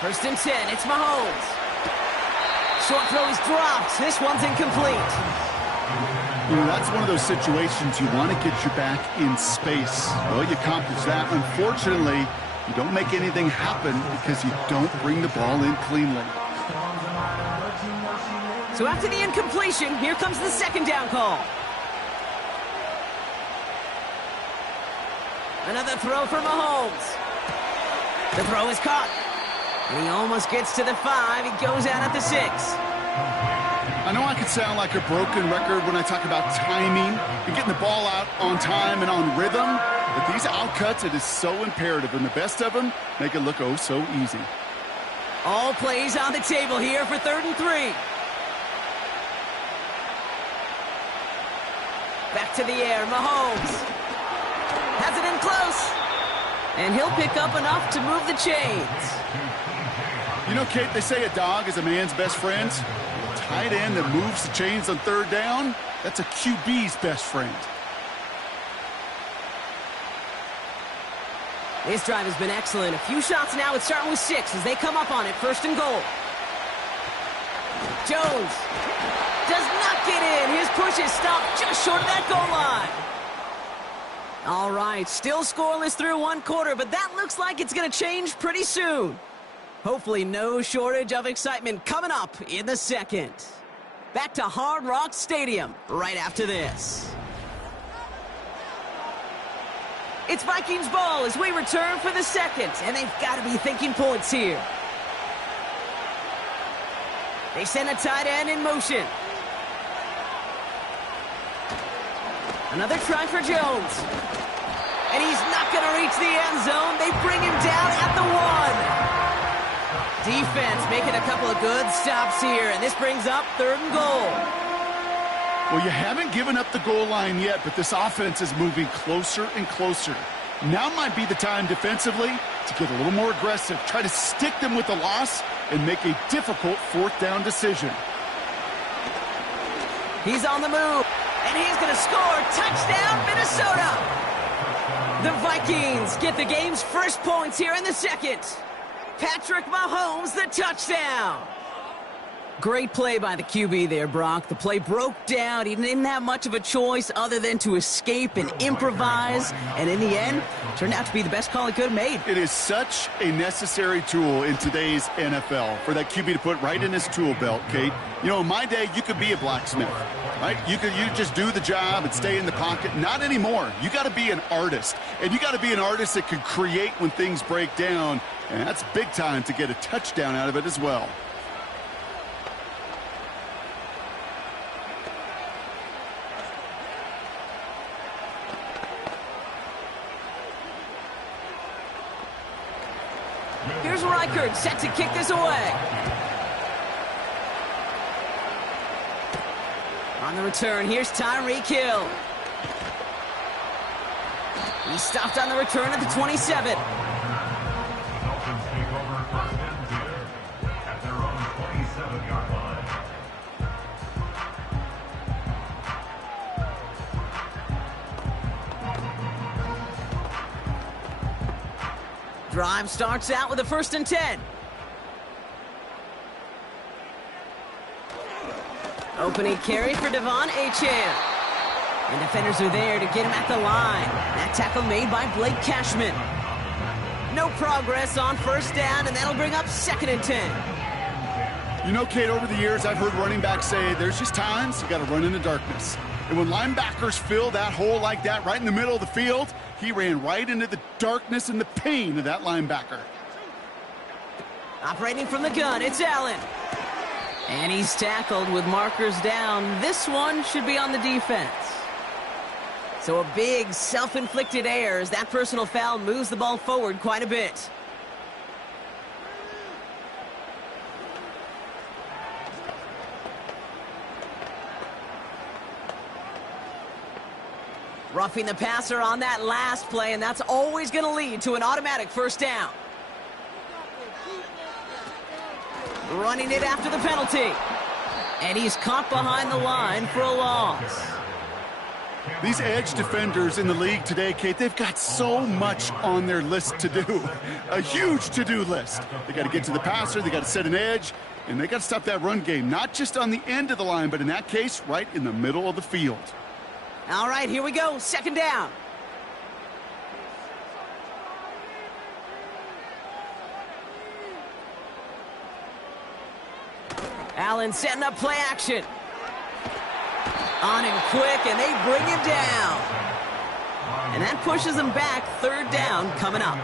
First and 10, it's Mahomes. Short throw is dropped. This one's incomplete. You know, that's one of those situations you want to get your back in space. Well, you accomplish that. Unfortunately, you don't make anything happen because you don't bring the ball in cleanly. So after the incompletion, here comes the second down call. Another throw for Mahomes. The throw is caught. And he almost gets to the 5. He goes out at the 6. I know I could sound like a broken record when I talk about timing and getting the ball out on time and on rhythm, but these outcuts, it is so imperative, and the best of them make it look oh so easy. All plays on the table here for 3rd and 3. Back to the air, Mahomes. Has it in close. And he'll pick up enough to move the chains. You know, Kate, they say a dog is a man's best friend. A tight end that moves the chains on 3rd down, that's a QB's best friend. This drive has been excellent. A few shots now. It's starting with 6 as they come up on it. 1st and goal. Jones does not get in. His push is stopped just short of that goal line. All right, still scoreless through 1 quarter, but that looks like it's going to change pretty soon. Hopefully no shortage of excitement coming up in the 2nd. Back to Hard Rock Stadium right after this. It's Vikings ball as we return for the 2nd, and they've got to be thinking points here. They send a tight end in motion. Another try for Jones. And he's not going to reach the end zone. They bring him down at the 1. Defense making a couple of good stops here, and this brings up 3rd and goal. Well, you haven't given up the goal line yet, but this offense is moving closer and closer. Now might be the time defensively to get a little more aggressive, try to stick them with the loss, and make a difficult 4th down decision. He's on the move, and he's going to score. Touchdown, Minnesota! The Vikings get the game's first points here in the 2nd. Patrick Mahomes, the touchdown. Great play by the QB there, Brock. The play broke down. He didn't have much of a choice other than to escape and improvise. And in the end, turned out to be the best call he could have made. It is such a necessary tool in today's NFL for that QB to put right in his tool belt, Kate. You know, in my day, you could be a blacksmith, right? You just do the job and stay in the pocket. Not anymore. You got to be an artist. And you got to be an artist that can create when things break down. And that's big time to get a touchdown out of it as well. Here's Reichert set to kick this away. On the return, here's Tyreek Hill. He stopped on the return at the 27. Dolphins take over 1st and 10 at their own 27-yard line. Drive starts out with a 1st and 10. Opening carry for Devon Achane. And defenders are there to get him at the line. That tackle made by Blake Cashman. No progress on 1st down, and that'll bring up 2nd and 10. You know, Kate, over the years, I've heard running backs say there's just times you got to run in the darkness. And when linebackers fill that hole like that right in the middle of the field, he ran right into the darkness and the pain of that linebacker. Operating from the gun, it's Allen. And he's tackled with markers down. This one should be on the defense. So a big self-inflicted error as that personal foul moves the ball forward quite a bit. Roughing the passer on that last play, and that's always going to lead to an automatic first down. Running it after the penalty. And he's caught behind the line for a loss. These edge defenders in the league today, Kate, they've got so much on their list to do. A huge to-do list. They got to get to the passer, they got to set an edge, and they got to stop that run game, not just on the end of the line, but in that case, right in the middle of the field. All right, here we go. Second down. Allen setting up play action. On him quick, and they bring him down. And that pushes him back. Third down coming up.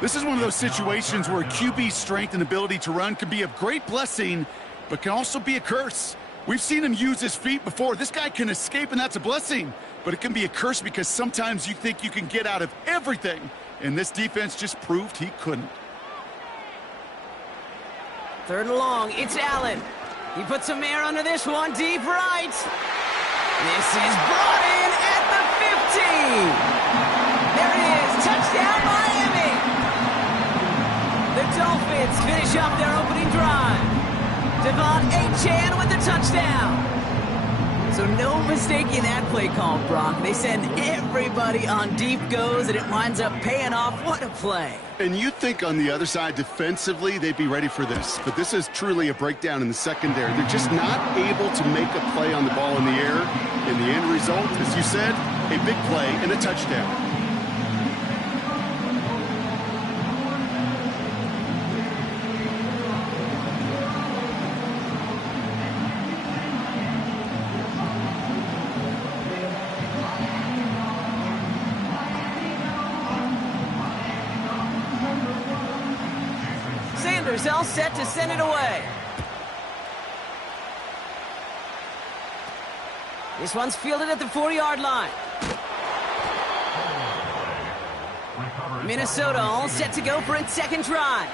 This is one of those situations where QB's strength and ability to run can be a great blessing, but can also be a curse. We've seen him use his feet before. This guy can escape, and that's a blessing. But it can be a curse because sometimes you think you can get out of everything. And this defense just proved he couldn't. Third and long, it's Allen. He puts some air under this one, deep right. This is brought in at the 15. There it is, touchdown Miami. The Dolphins finish up their opening drive. Devon Achane with the touchdown. So no mistaking that play call, Brock. They send everybody on deep goes, and it winds up paying off. What a play. And you think on the other side, defensively, they'd be ready for this. But this is truly a breakdown in the secondary. They're just not able to make a play on the ball in the air. And the end result, as you said, a big play and a touchdown. All set to send it away. This one's fielded at the 4-yard line. Minnesota all set to go for its second drive.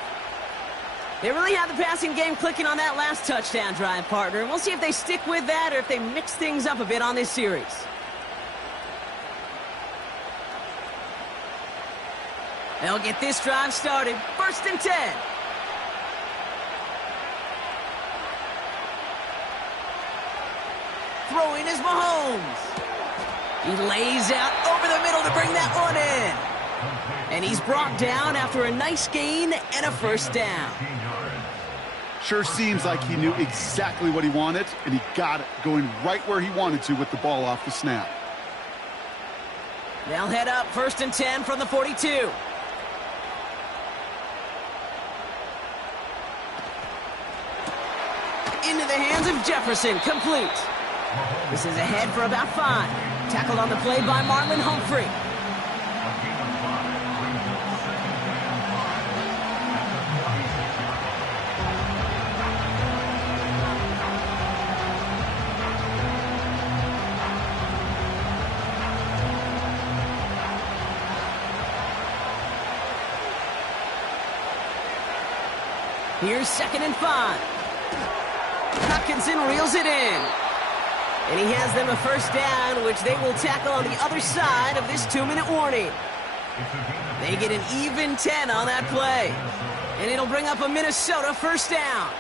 They really have the passing game clicking on that last touchdown drive, partner. We'll see if they stick with that or if they mix things up a bit on this series. They'll get this drive started. First and 10. Throwing is Mahomes. He lays out over the middle to bring that one in. And he's brought down after a nice gain and a first down. Sure seems like he knew exactly what he wanted, and he got it, going right where he wanted to with the ball off the snap. They'll head up first and 10 from the 42. Into the hands of Jefferson, complete. This is ahead for about 5. Tackled on the play by Marlon Humphrey. Here's second and 5. Hutchinson reels it in. And he has them a first down, which they will tackle on the other side of this 2-minute warning. They get an even 10 on that play. And it'll bring up a Minnesota first down.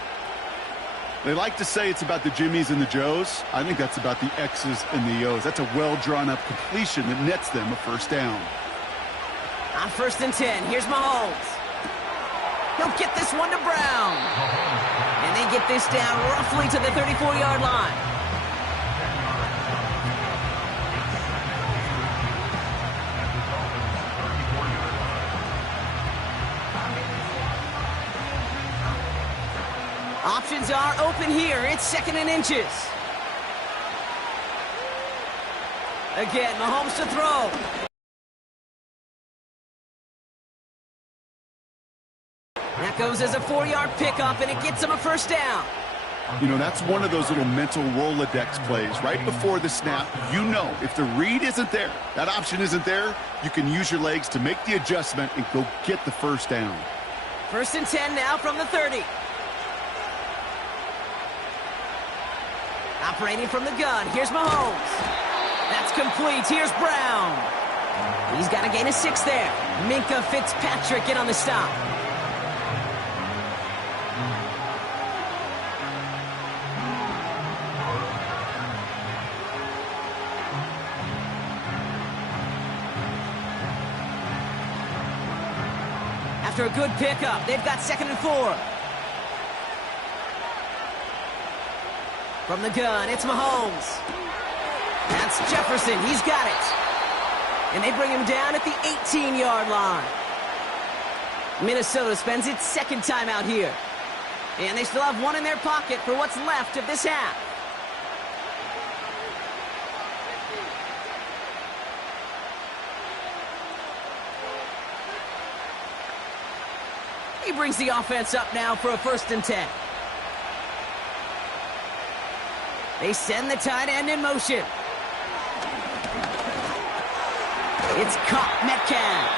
They like to say it's about the Jimmies and the Joes. I think that's about the X's and the O's. That's a well-drawn-up completion that nets them a first down. On first and 10, here's Mahomes. He'll get this one to Brown. And they get this down roughly to the 34-yard line. Options are open here. It's second and inches. Again, Mahomes to throw. That goes as a 4-yard pickup, and it gets him a first down. You know, that's one of those little mental Rolodex plays. Right before the snap, you know if the read isn't there, that option isn't there, you can use your legs to make the adjustment and go get the first down. First and 10 now from the 30. Operating from the gun, here's Mahomes. That's complete. Here's Brown. He's got to gain a 6 there. Minka Fitzpatrick in on the stop. After a good pickup, they've got 2nd and 4. From the gun, it's Mahomes. That's Jefferson. He's got it. And they bring him down at the 18-yard line. Minnesota spends its 2nd timeout here. And they still have 1 in their pocket for what's left of this half. He brings the offense up now for a 1st and 10. They send the tight end in motion. It's caught Metcalf.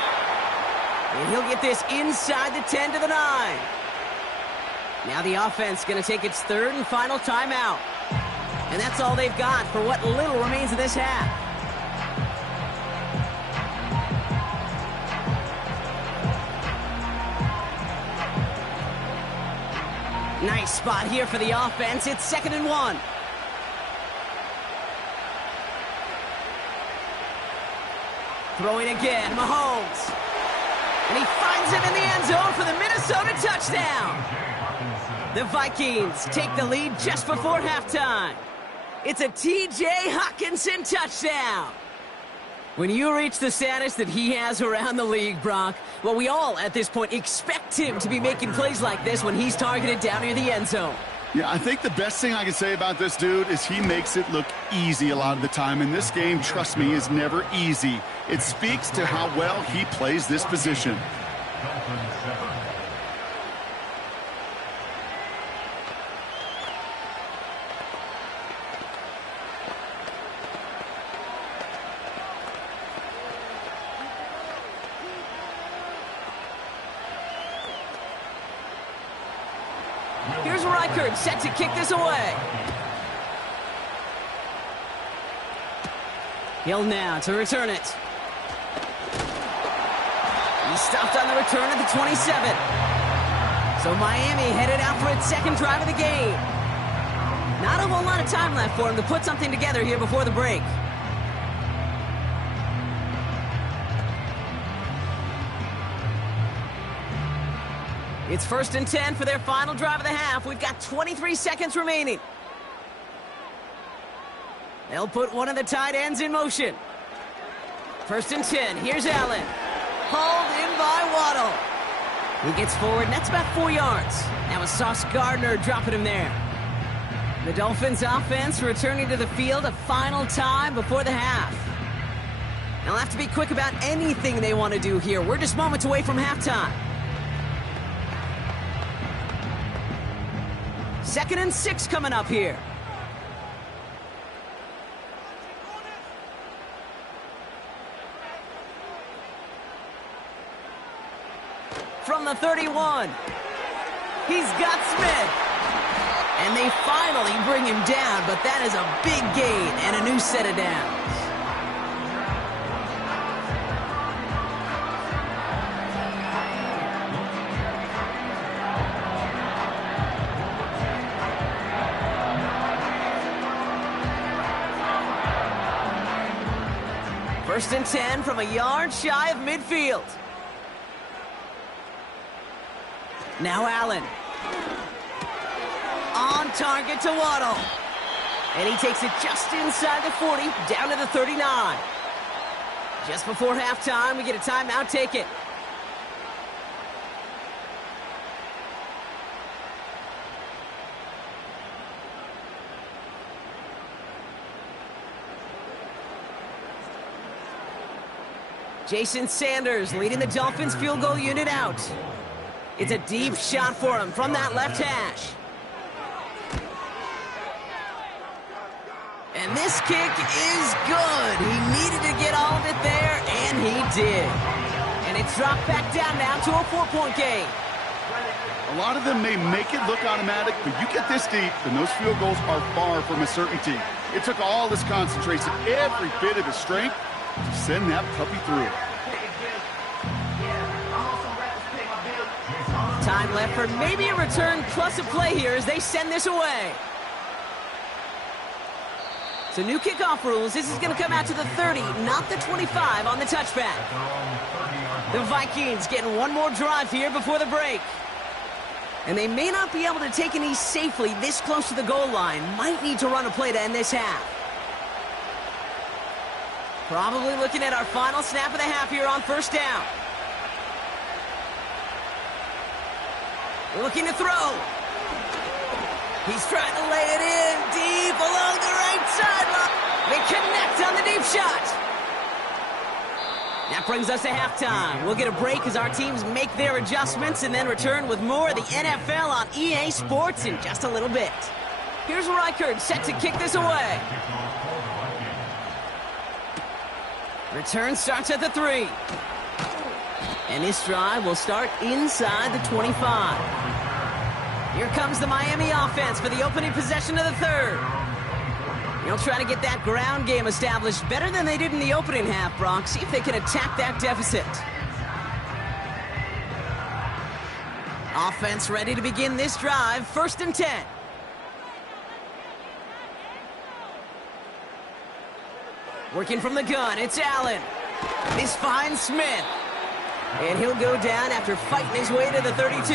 And he'll get this inside the 10 to the 9. Now the offense going to take its 3rd and final timeout. And that's all they've got for what little remains of this half. Nice spot here for the offense. It's 2nd and 1. Throwing again, Mahomes. And he finds it in the end zone for the Minnesota touchdown. The Vikings take the lead just before halftime. It's a T.J. Hockenson touchdown. When you reach the status that he has around the league, Brock, well, we all at this point expect him to be making plays like this when he's targeted down near the end zone. Yeah, I think the best thing I can say about this dude is he makes it look easy a lot of the time. And this game, trust me, is never easy. It speaks to how well he plays this position. Here's Reichard set to kick this away. Hill now to return it. He stopped on the return at the 27. So Miami headed out for its 2nd drive of the game. Not a whole lot of time left for him to put something together here before the break. It's 1st and 10 for their final drive of the half. We've got 23 seconds remaining. They'll put one of the tight ends in motion. 1st and 10. Here's Allen. Hauled in by Waddle. He gets forward, and that's about 4 yards. Now it's Sauce Gardner dropping him there. The Dolphins offense returning to the field a final time before the half. They'll have to be quick about anything they want to do here. We're just moments away from halftime. 2nd and 6 coming up here. From the 31. He's got Smith. And they finally bring him down, but that is a big gain and a new set of downs. First and 10 from a yard shy of midfield. Now Allen. On target to Waddle. And he takes it just inside the 40, down to the 39. Just before halftime, we get a timeout. Take it. Jason Sanders leading the Dolphins field goal unit out. It's a deep shot for him from that left hash. And this kick is good. He needed to get all of it there, and he did. And it's dropped back down now to a 4-point game. A lot of them may make it look automatic, but you get this deep, and those field goals are far from a certainty. It took all his concentration, every bit of his strength, to send that puppy through. Time left for maybe a return plus a play here as they send this away. So new kickoff rules. This is going to come out to the 30, not the 25 on the touchback. The Vikings getting one more drive here before the break. And they may not be able to take an knee safely this close to the goal line. Might need to run a play to end this half. Probably looking at our final snap of the half here on first down. Looking to throw. He's trying to lay it in deep along the right sideline. They connect on the deep shot. That brings us to halftime. We'll get a break as our teams make their adjustments and then return with more of the NFL on EA Sports in just a little bit. Here's Reichard set to kick this away. Return starts at the 3. And this drive will start inside the 25. Here comes the Miami offense for the opening possession of the 3rd. They'll try to get that ground game established better than they did in the opening half, Brock. See if they can attack that deficit. Offense ready to begin this drive. 1st and 10. Working from the gun, it's Allen. This finds Smith. And he'll go down after fighting his way to the 32.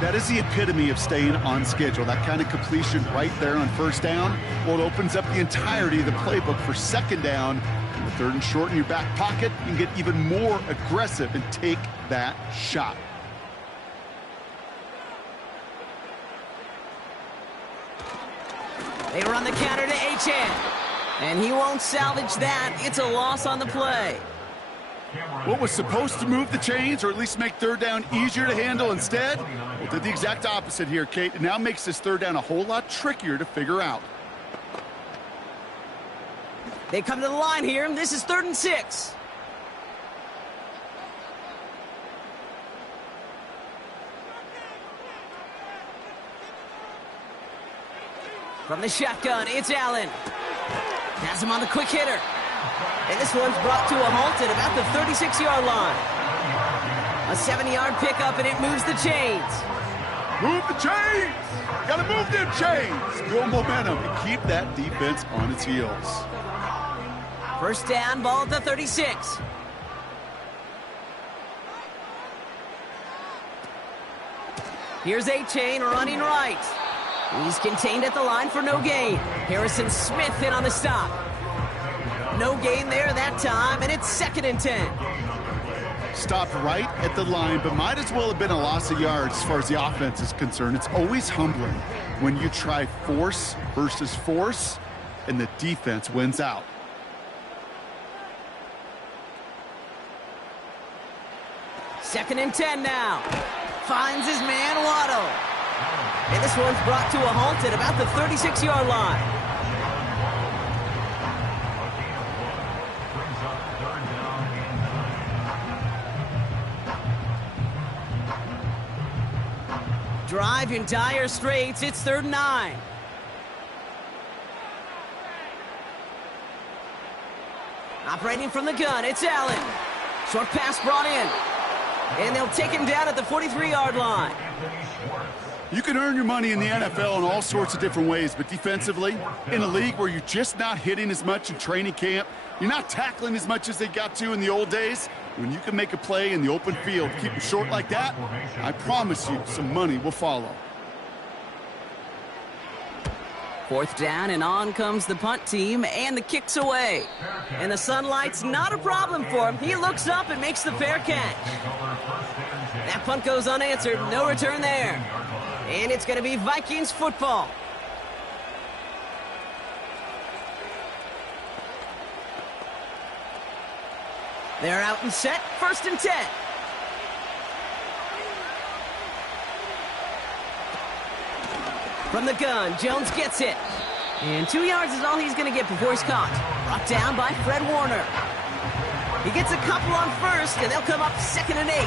That is the epitome of staying on schedule. That kind of completion right there on first down. Well, it opens up the entirety of the playbook for second down. And the 3rd and short in your back pocket, you can get even more aggressive and take that shot. They run the counter to Achane. And he won't salvage that. It's a loss on the play. What was supposed to move the chains, or at least make 3rd down easier to handle instead, well, did the exact opposite here, Kate. It now makes this 3rd down a whole lot trickier to figure out. They come to the line here, and this is 3rd and 6. From the shotgun, it's Allen. Has him on the quick hitter. And this one's brought to a halt at about the 36-yard line. A 7-yard pickup, and it moves the chains. Move the chains! Gotta move them chains! Build momentum and keep that defense on its heels. 1st down, ball at the 36. Here's Achane running right. He's contained at the line for no gain. Harrison Smith in on the stop. No gain there that time, and it's 2nd and 10. Stopped right at the line, but might as well have been a loss of yards as far as the offense is concerned. It's always humbling when you try force versus force, and the defense wins out. Second and 10 now. Finds his man, Waddle. And this one's brought to a halt at about the 36-yard line. Drive in dire straits. It's 3rd and 9. Operating from the gun, it's Allen. Short pass brought in. And they'll take him down at the 43-yard line. You can earn your money in the NFL in all sorts of different ways, but defensively, in a league where you're just not hitting as much in training camp, you're not tackling as much as they got to in the old days, when you can make a play in the open field, keep it short like that, I promise you some money will follow. 4th down, and on comes the punt team, and the kick's away. And the sunlight's not a problem for him. He looks up and makes the fair catch. That punt goes unanswered. No return there. And it's going to be Vikings football. They're out and set. 1st and 10. From the gun, Jones gets it. And 2 yards is all he's going to get before he's caught. Brought down by Fred Warner. He gets a couple on 1st, and they'll come up 2nd and 8.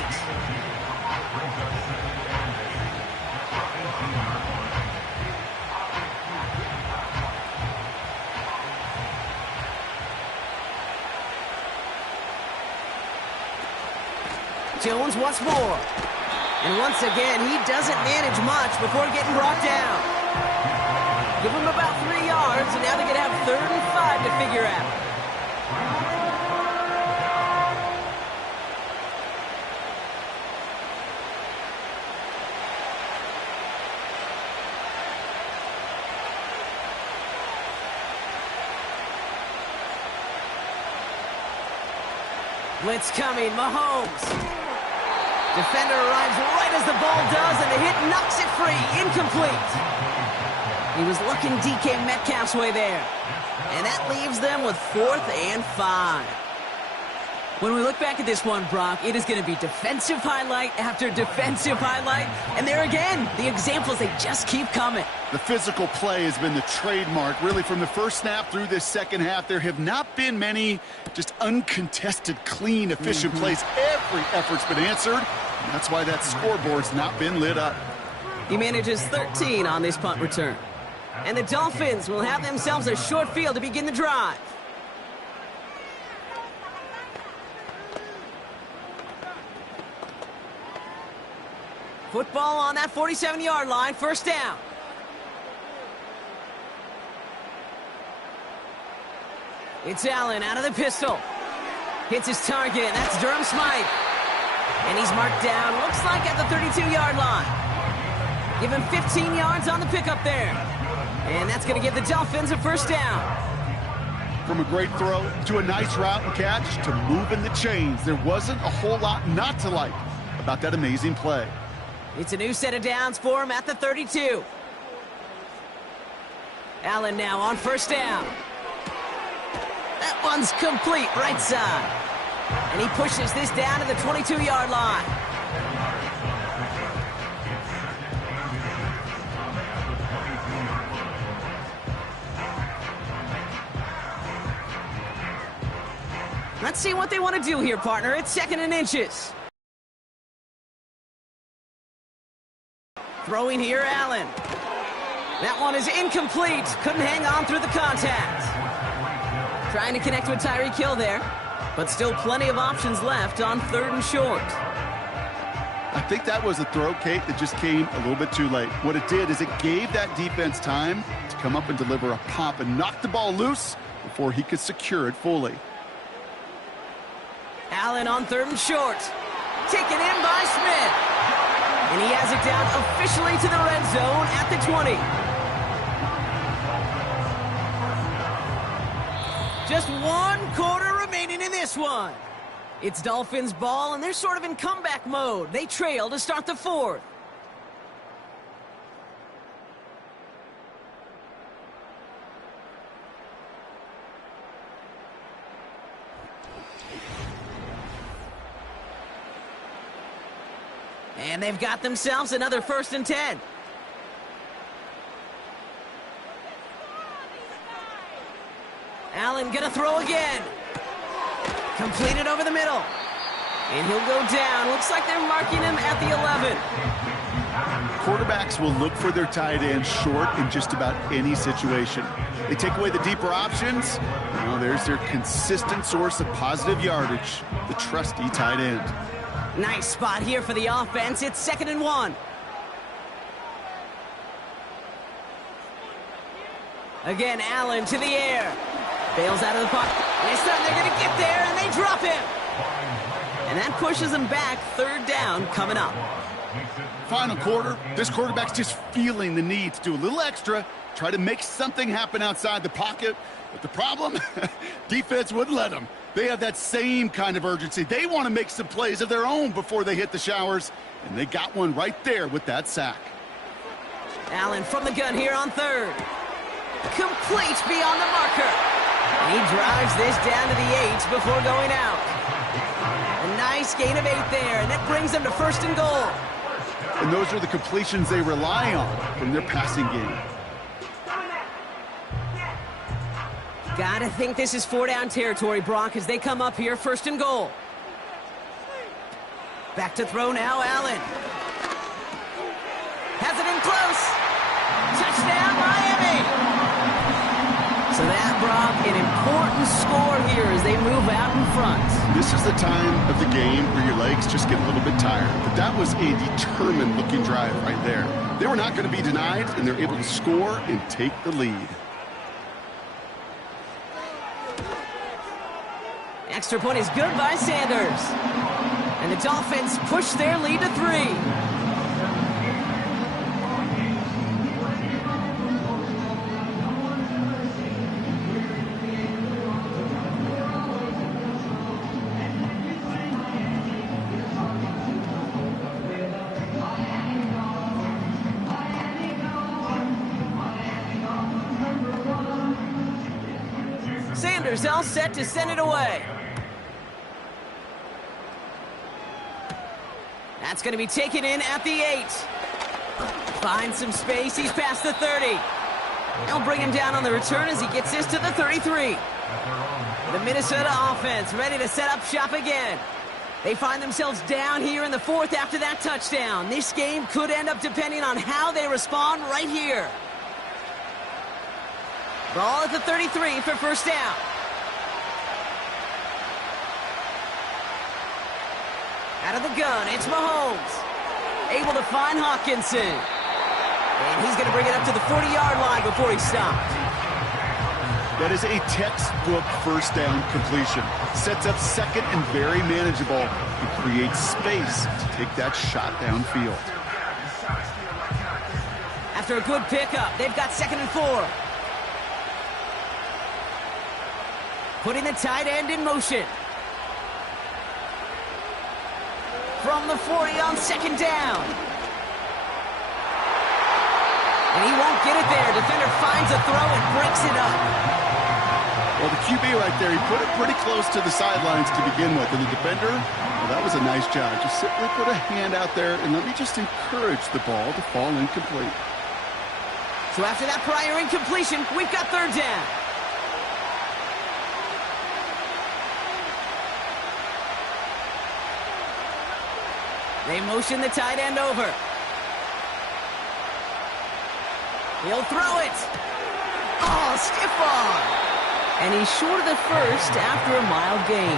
Jones once more. And once again, he doesn't manage much before getting brought down. Give him about 3 yards, and now they're going to have 3rd and 5 to figure out. Blitz coming, Mahomes. Defender arrives right as the ball does, and the hit knocks it free. Incomplete. He was looking DK Metcalf's way there. And that leaves them with 4th and 5. When we look back at this one, Brock, it is going to be defensive highlight after defensive highlight. And there again, the examples, they just keep coming. The physical play has been the trademark. Really, from the first snap through this second half, there have not been many just uncontested, clean, efficient plays. Every effort's been answered. And that's why that scoreboard's not been lit up. He manages 13 on this punt return. And the Dolphins will have themselves a short field to begin the drive. Football on that 47-yard line, 1st down. It's Allen out of the pistol. Hits his target, and that's Durham Smythe. And he's marked down, looks like at the 32-yard line. Give him 15 yards on the pickup there. And that's going to give the Dolphins a 1st down. From a great throw to a nice route and catch to moving the chains, there wasn't a whole lot not to like about that amazing play. It's a new set of downs for him at the 32. Allen now on 1st down. That one's complete right side. And he pushes this down to the 22-yard line. Let's see what they want to do here, partner. It's 2nd and inches. Throwing here, Allen. That one is incomplete. Couldn't hang on through the contact. Trying to connect with Tyreek Hill there, but still plenty of options left on 3rd and short. I think that was a throw, Kate, that just came a little bit too late. What it did is it gave that defense time to come up and deliver a pop and knock the ball loose before he could secure it fully. Allen on 3rd and short. Taken in by Smith. And he has it down officially to the red zone at the 20. Just 1 quarter remaining in this one. It's Dolphins ball, and they're sort of in comeback mode. They trail to start the 4th. And they've got themselves another 1st and 10. Allen gonna throw again. Completed over the middle. And he'll go down. Looks like they're marking him at the 11. Quarterbacks will look for their tight end short in just about any situation. They take away the deeper options. Well, there's their consistent source of positive yardage, the trusty tight end. Nice spot here for the offense. It's 2nd and 1. Again, Allen to the air. Bails out of the pocket. This time they're going to get there, and they drop him. And that pushes them back. 3rd down coming up. Final quarter, this quarterback's just feeling the need to do a little extra, try to make something happen outside the pocket. But the problem, defense wouldn't let them. They have that same kind of urgency. They want to make some plays of their own before they hit the showers, and they got one right there with that sack. Allen from the gun here on 3rd. Complete beyond the marker. And he drives this down to the 8 before going out. A nice gain of 8 there, and that brings them to 1st and goal. And those are the completions they rely on from their passing game. Gotta think this is 4-down territory, Brock, as they come up here, 1st and goal. Back to throw now, Allen. Has it in close. Touchdown, Miami. So that brought an important score here as they move out in front. This is the time of the game where your legs just get a little bit tired. But that was a determined-looking drive right there. They were not going to be denied, and they're able to score and take the lead. Extra point is good by Sanders. And the Dolphins push their lead to 3. Sanders all set to send it away. That's going to be taken in at the 8. Finds some space. He's past the 30. They'll bring him down on the return as he gets this to the 33. The Minnesota offense ready to set up shop again. They find themselves down here in the 4th after that touchdown. This game could end up depending on how they respond right here. Ball at the 33 for first down. Out of the gun, it's Mahomes. Able to find Hawkinson. And he's going to bring it up to the 40-yard line before he stopped. That is a textbook first down completion. Sets up second and very manageable and creates space to take that shot downfield. After a good pickup, they've got 2nd and 4. Putting the tight end in motion. From the 40 on 2nd down. And he won't get it there. Defender finds a throw and breaks it up. Well, the QB right there, he put it pretty close to the sidelines to begin with. And the defender, well, that was a nice job. Just simply put a hand out there and let me just encourage the ball to fall incomplete. So after that prior incompletion, we've got 3rd down. They motion the tight end over. He'll throw it. Oh, stiff arm. And he's short of the first after a mild gain.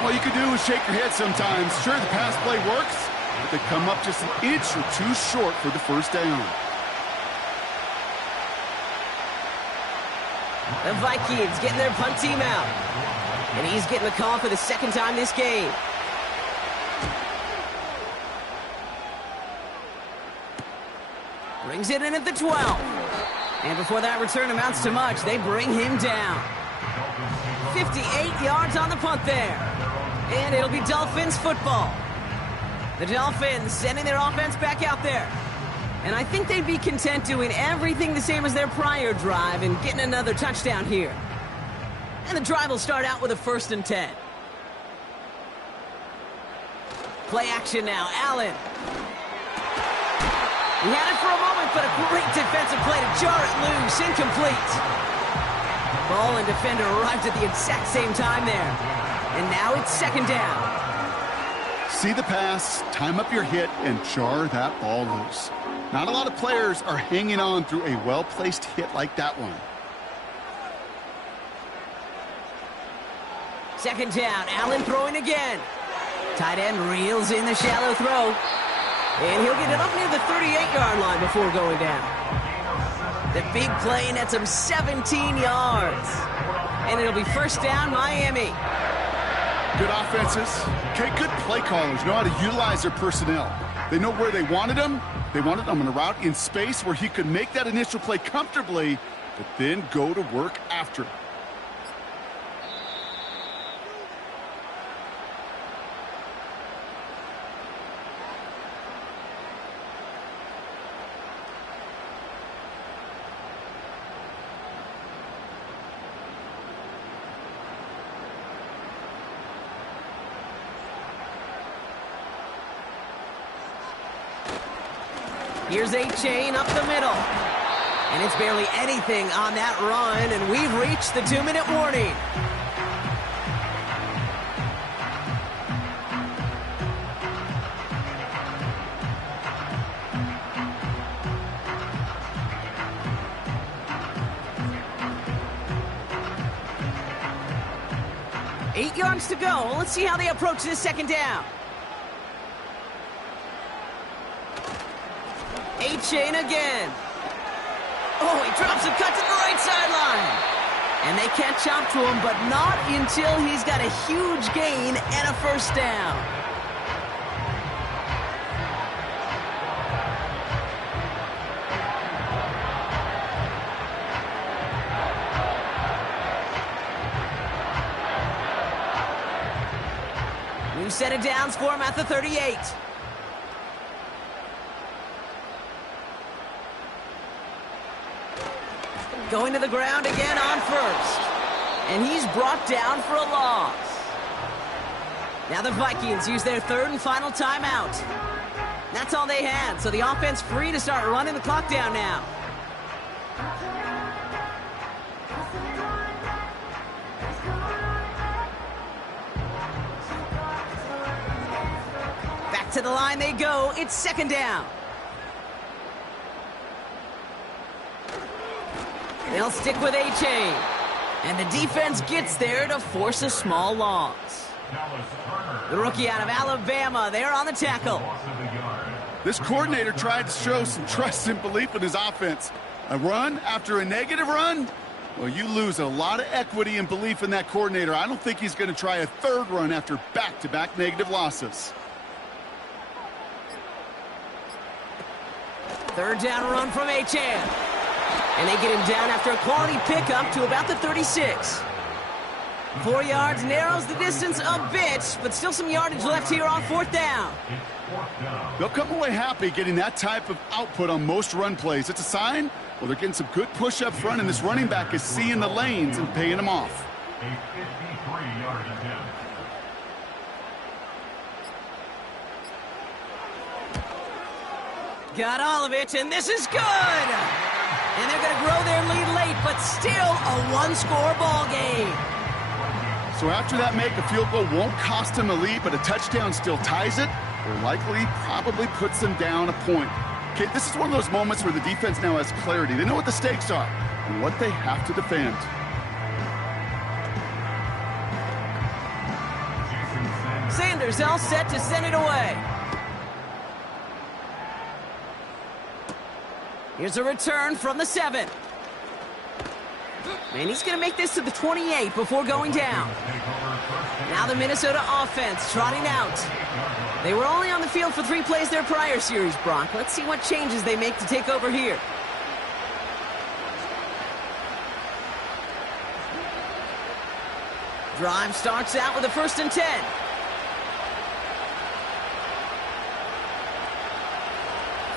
All you can do is shake your head sometimes. Sure, the pass play works, but they come up just an inch or two short for the first down. The Vikings getting their punt team out. And he's getting the call for the 2nd time this game. Brings it in at the 12. And before that return amounts to much, they bring him down. 58 yards on the punt there. And it'll be Dolphins football. The Dolphins sending their offense back out there. And I think they'd be content doing everything the same as their prior drive and getting another touchdown here. And the drive will start out with a 1st and 10. Play action now. Allen. He had it for a moment, but a great defensive play to jar it loose. Incomplete. Ball and defender arrived at the exact same time there. And now it's 2nd down. See the pass, time up your hit, and jar that ball loose. Not a lot of players are hanging on through a well-placed hit like that one. 2nd down, Allen throwing again. Tight end reels in the shallow throw. And he'll get it up near the 38-yard line before going down. The big play nets him 17 yards. And it'll be 1st down, Miami. Good offenses. Okay, good play callers know how to utilize their personnel. They know where they wanted him. They wanted him on a route in space where he could make that initial play comfortably, but then go to work after it. Here's a chain up the middle. And it's barely anything on that run, and we've reached the 2-minute warning. 8 yards to go. Let's see how they approach this second down. A-chain again. Oh, he drops a cut to the right sideline. And they catch up to him, but not until he's got a huge gain and a first down. New set of downs for him at the 38. Going to the ground again on first. And he's brought down for a loss. Now the Vikings use their third and final timeout. That's all they had, so the offense free to start running the clock down now. Back to the line they go. It's second down. They'll stick with A-chain. And the defense gets there to force a small loss. The rookie out of Alabama, they're on the tackle. This coordinator tried to show some trust and belief in his offense. A run after a negative run? Well, you lose a lot of equity and belief in that coordinator. I don't think he's going to try a third run after back-to-back negative losses. Third down run from A-chain. And they get him down after a quality pickup to about the 36. 4 yards narrows the distance a bit, but still some yardage left here on fourth down. They'll come away happy getting that type of output on most run plays. It's a sign, well, they're getting some good push up front, and this running back is seeing the lanes and paying them off. A 53-yard attempt. Got all of it, and this is good! And they're going to grow their lead late, but still a one-score ball game. So after that make, a field goal won't cost them a lead, but a touchdown still ties it, or likely probably puts them down a point. Okay, this is one of those moments where the defense now has clarity. They know what the stakes are and what they have to defend. Sanders all set to send it away. Here's a return from the 7. And he's going to make this to the 28 before going down. Now the Minnesota offense trotting out. They were only on the field for 3 plays their prior series, Brock. Let's see what changes they make to take over here. Drive starts out with a 1st and 10.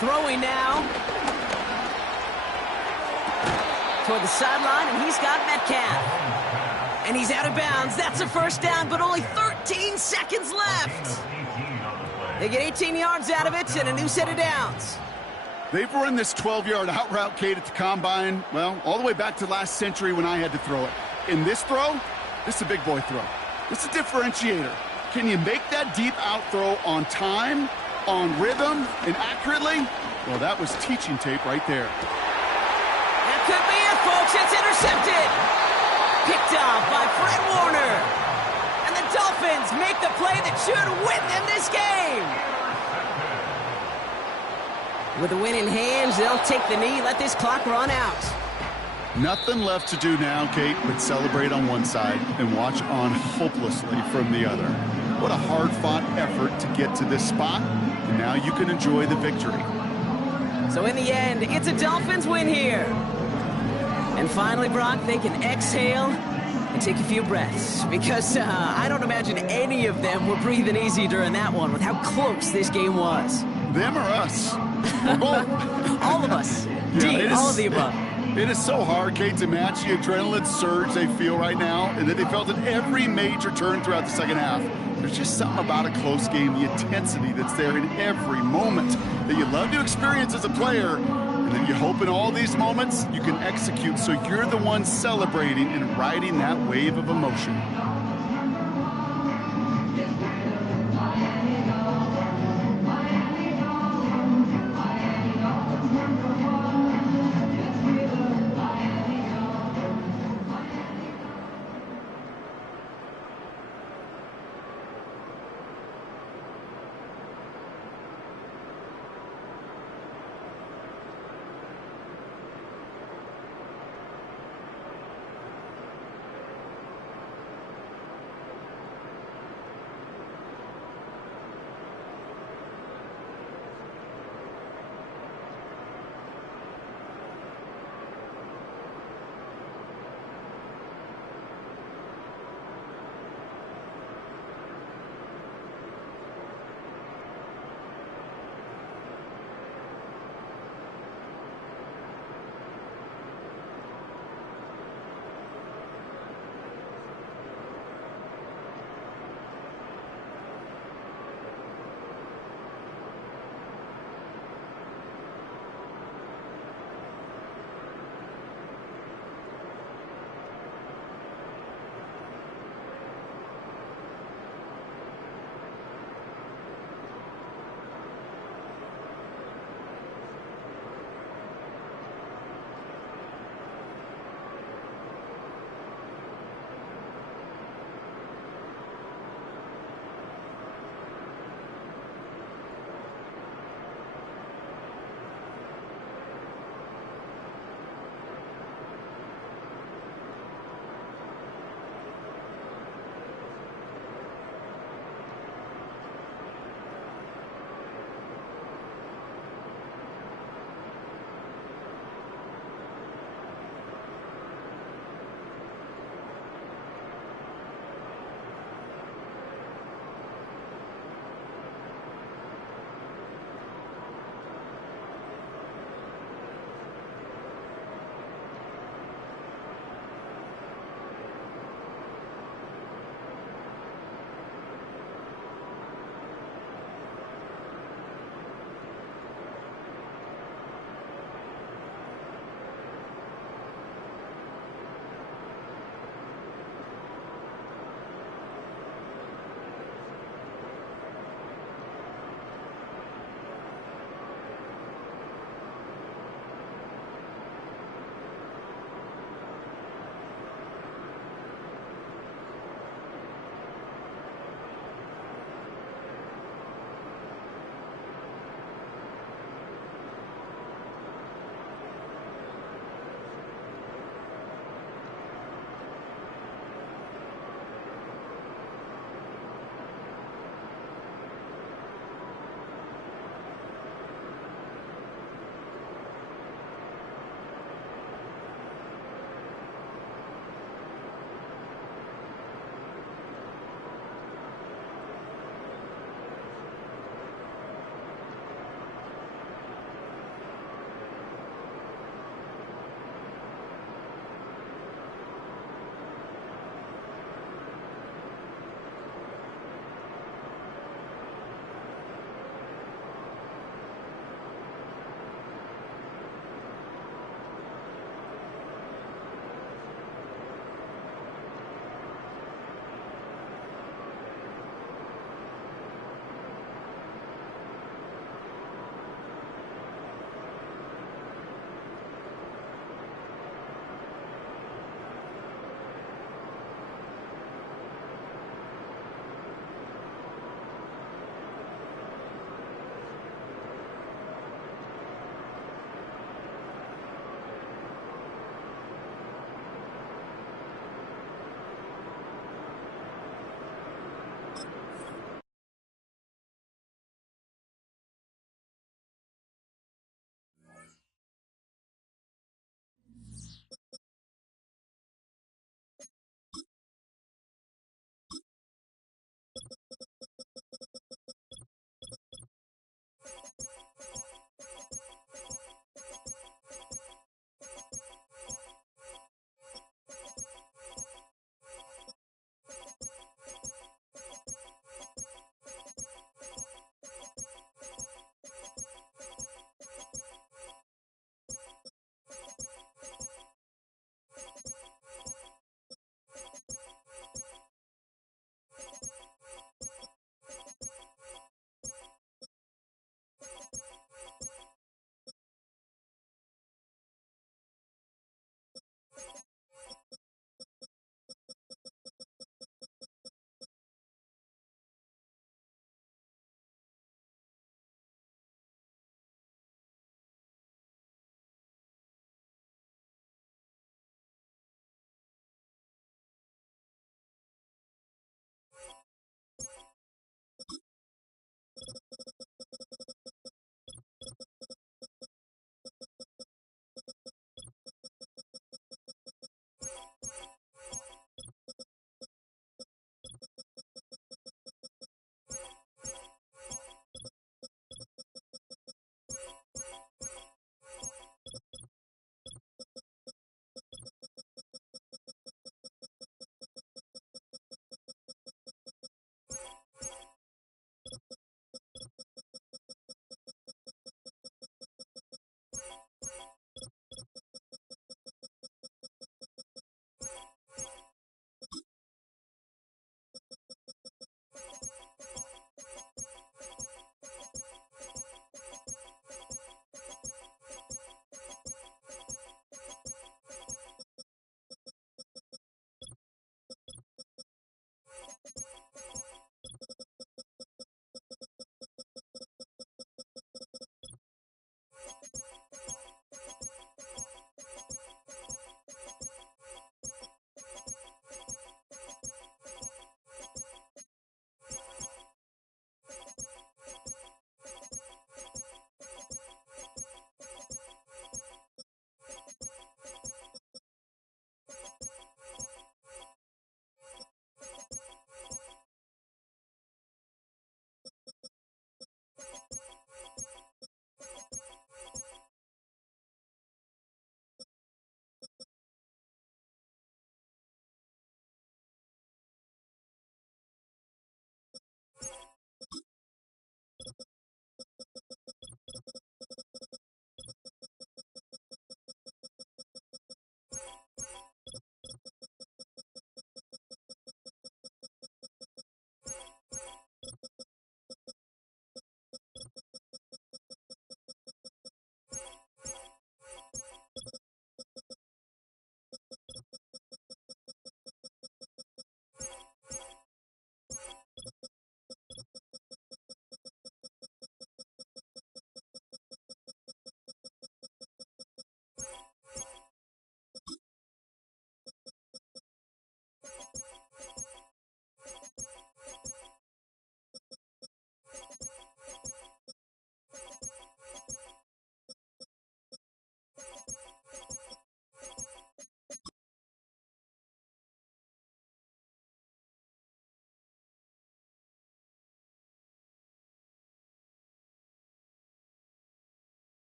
Throwing now. Toward the sideline, and he's got Metcalf. And he's out of bounds. That's a first down, but only 13 seconds left. They get 18 yards out of it and a new set of downs. They've run this 12-yard out route, Kate, at the combine, well, all the way back to last century when I had to throw it. In this throw, this is a big boy throw. This is a differentiator. Can you make that deep out throw on time, on rhythm, and accurately? Well, that was teaching tape right there. That could be it, folks. It's intercepted. Picked off by Fred Warner. And the Dolphins make the play that should win them this game. With the win in hand, they'll take the knee, let this clock run out. Nothing left to do now, Kate, but celebrate on one side and watch on hopelessly from the other. What a hard-fought effort to get to this spot, and now you can enjoy the victory. So in the end, it's a Dolphins win here. And finally, Brock, they can exhale and take a few breaths. Because I don't imagine any of them were breathing easy during that one with how close this game was. Them or us? We're both. All of us. Yeah, all of the above. It is so hard, Kate, to match the adrenaline surge they feel right now, and that they felt at every major turn throughout the second half. There's just something about a close game, the intensity that's there in every moment that you love to experience as a player, and then you hope in all these moments you can execute so you're the one celebrating and riding that wave of emotion.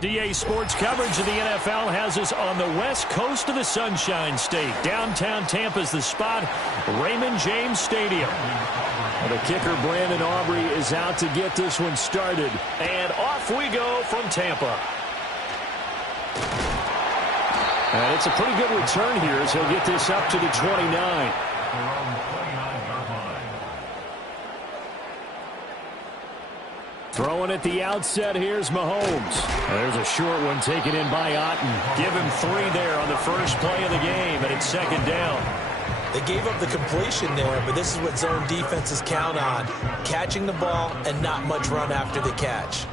DA Sports coverage of the NFL has us on the west coast of the Sunshine State. Downtown Tampa's the spot, Raymond James Stadium. And the kicker, Brandon Aubrey, is out to get this one started. And off we go from Tampa. And it's a pretty good return here as he'll get this up to the 29. Throwing at the outset, here's Mahomes. There's a short one taken in by Otten. Give him 3 there on the first play of the game, and it's second down. They gave up the completion there, but this is what zone defenses count on. Catching the ball and not much run after the catch.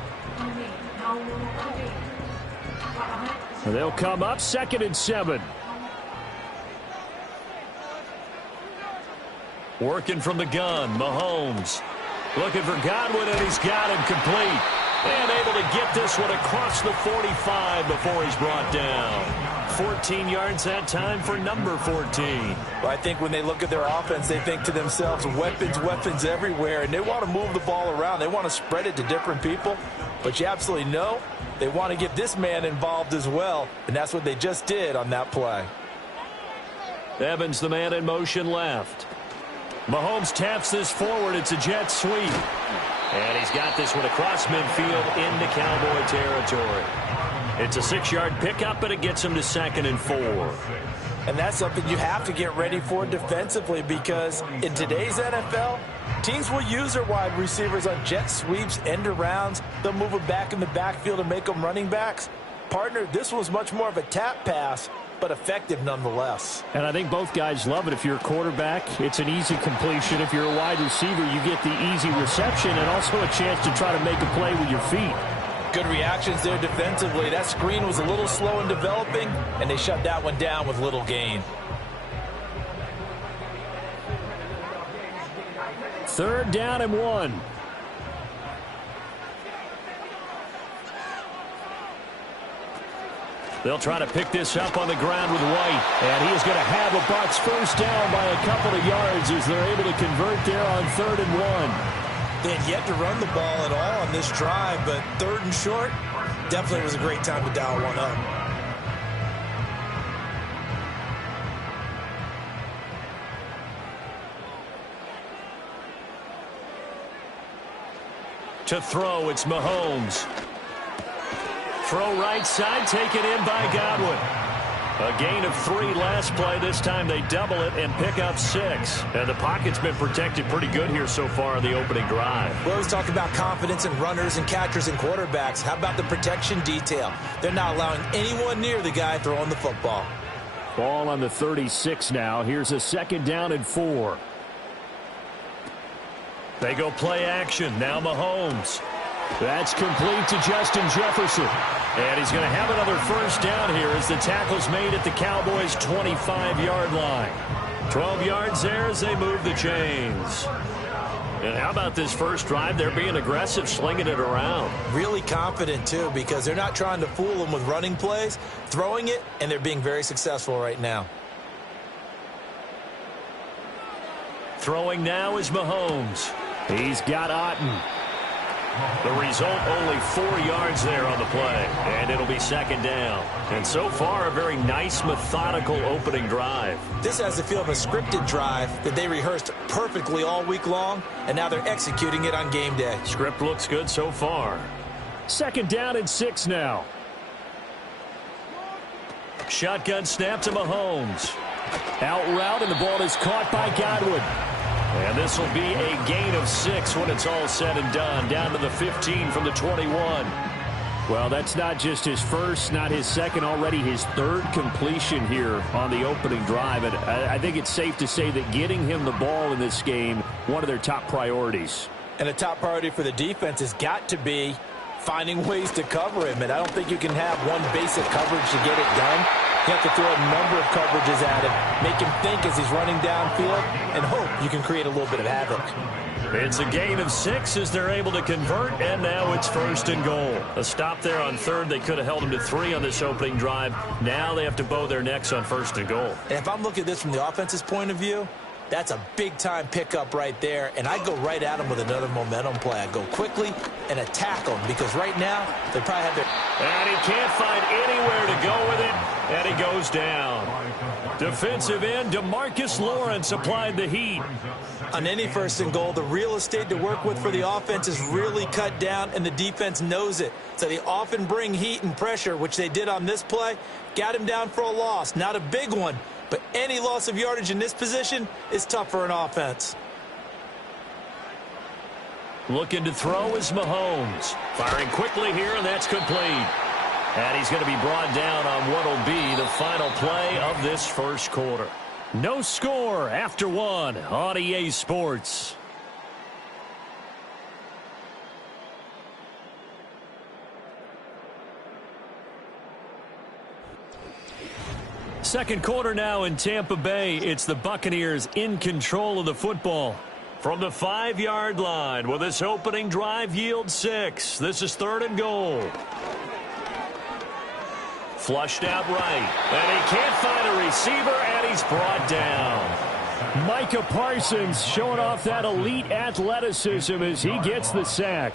They'll come up 2nd and 7. Working from the gun, Mahomes. Looking for Godwin, and he's got him complete. And able to get this one across the 45 before he's brought down. 14 yards that time for number 14. Well, I think when they look at their offense, they think to themselves, weapons, weapons everywhere, and they want to move the ball around. They want to spread it to different people. But you absolutely know they want to get this man involved as well, and that's what they just did on that play. Evans, the man in motion left. Mahomes taps this forward. It's a jet sweep. And he's got this one across midfield into Cowboy territory. It's a 6-yard pickup, and it gets him to 2nd and 4. And that's something you have to get ready for defensively, because in today's NFL, teams will use their wide receivers on jet sweeps, end arounds. They'll move them back in the backfield and make them running backs. Partner, this was much more of a tap pass, but effective nonetheless. And I think both guys love it. If you're a quarterback, it's an easy completion. If you're a wide receiver, you get the easy reception and also a chance to try to make a play with your feet. Good reactions there defensively. That screen was a little slow in developing, and they shut that one down with little gain. 3rd down and 1. They'll try to pick this up on the ground with White. And he is going to have a Bucs first down by a couple of yards as they're able to convert there on 3rd and 1. They had yet to run the ball at all on this drive, but 3rd and short definitely was a great time to dial one up. To throw, it's Mahomes. Throw right side, taken in by Godwin. A gain of 3 last play. This time they double it and pick up 6. And the pocket's been protected pretty good here so far in the opening drive. We always talk about confidence in runners and catchers and quarterbacks. How about the protection detail? They're not allowing anyone near the guy throwing the football. Ball on the 36 now. Here's a 2nd down and 4. They go play action. Now Mahomes. That's complete to Justin Jefferson. And he's going to have another first down here as the tackle's made at the Cowboys' 25-yard line. 12 yards there as they move the chains. And how about this first drive? They're being aggressive, slinging it around. Really confident, too, because they're not trying to fool them with running plays, throwing it, and they're being very successful right now. Throwing now is Mahomes. He's got Otten. The result, only 4 yards there on the play. And it'll be 2nd down. And so far, a very nice, methodical opening drive. This has the feel of a scripted drive that they rehearsed perfectly all week long, and now they're executing it on game day. Script looks good so far. 2nd down and 6 now. Shotgun snap to Mahomes. Out route, and the ball is caught by Godwin. And this will be a gain of 6 when it's all said and done. Down to the 15 from the 21. Well, that's not just his first, not his second, already his 3rd completion here on the opening drive. And I think it's safe to say that getting him the ball in this game, one of their top priorities. And a top priority for the defense has got to be finding ways to cover him. And I don't think you can have one basic coverage to get it done. You have to throw a number of coverages at him, make him think as he's running downfield, and hope you can create a little bit of havoc. It's a gain of 6 as they're able to convert, and now it's 1st and goal. A stop there on 3rd. They could have held him to 3 on this opening drive. Now they have to bow their necks on 1st and goal. And if I'm looking at this from the offense's point of view, that's a big-time pickup right there, and I go right at him with another momentum play. I go quickly and attack him because right now they probably have their... And he can't find anywhere to go with it, and he goes down. Defensive end DeMarcus Lawrence applied the heat. On any 1st and goal, the real estate to work with for the offense is really cut down, and the defense knows it. So they often bring heat and pressure, which they did on this play. Got him down for a loss. Not a big one, but any loss of yardage in this position is tough for an offense. Looking to throw is Mahomes. Firing quickly here, and that's complete. And he's going to be brought down on what will be the final play of this first quarter. No score after 1 on EA Sports. Second quarter now in Tampa Bay. It's the Buccaneers in control of the football. From the 5-yard line, will this opening drive yield 6? This is 3rd and goal. Flushed out right. And he can't find a receiver, and he's brought down. Micah Parsons showing off that elite athleticism as he gets the sack.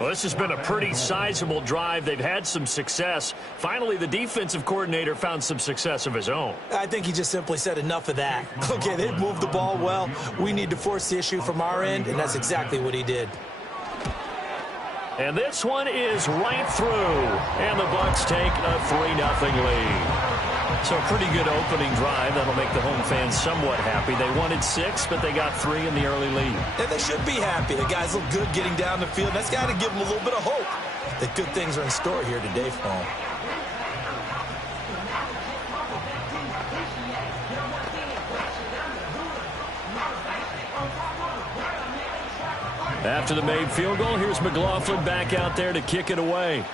Well, this has been a pretty sizable drive. They've had some success. Finally, the defensive coordinator found some success of his own. I think he just simply said enough of that. Okay, they've moved the ball well. We need to force the issue from our end, and that's exactly what he did. And this one is right through. And the Bucs take a 3-0 lead. So a pretty good opening drive. That'll make the home fans somewhat happy. They wanted 6, but they got 3 in the early lead. And they should be happy. The guys look good getting down the field. That's got to give them a little bit of hope that good things are in store here today for them. After the made field goal, here's McLaughlin back out there to kick it away.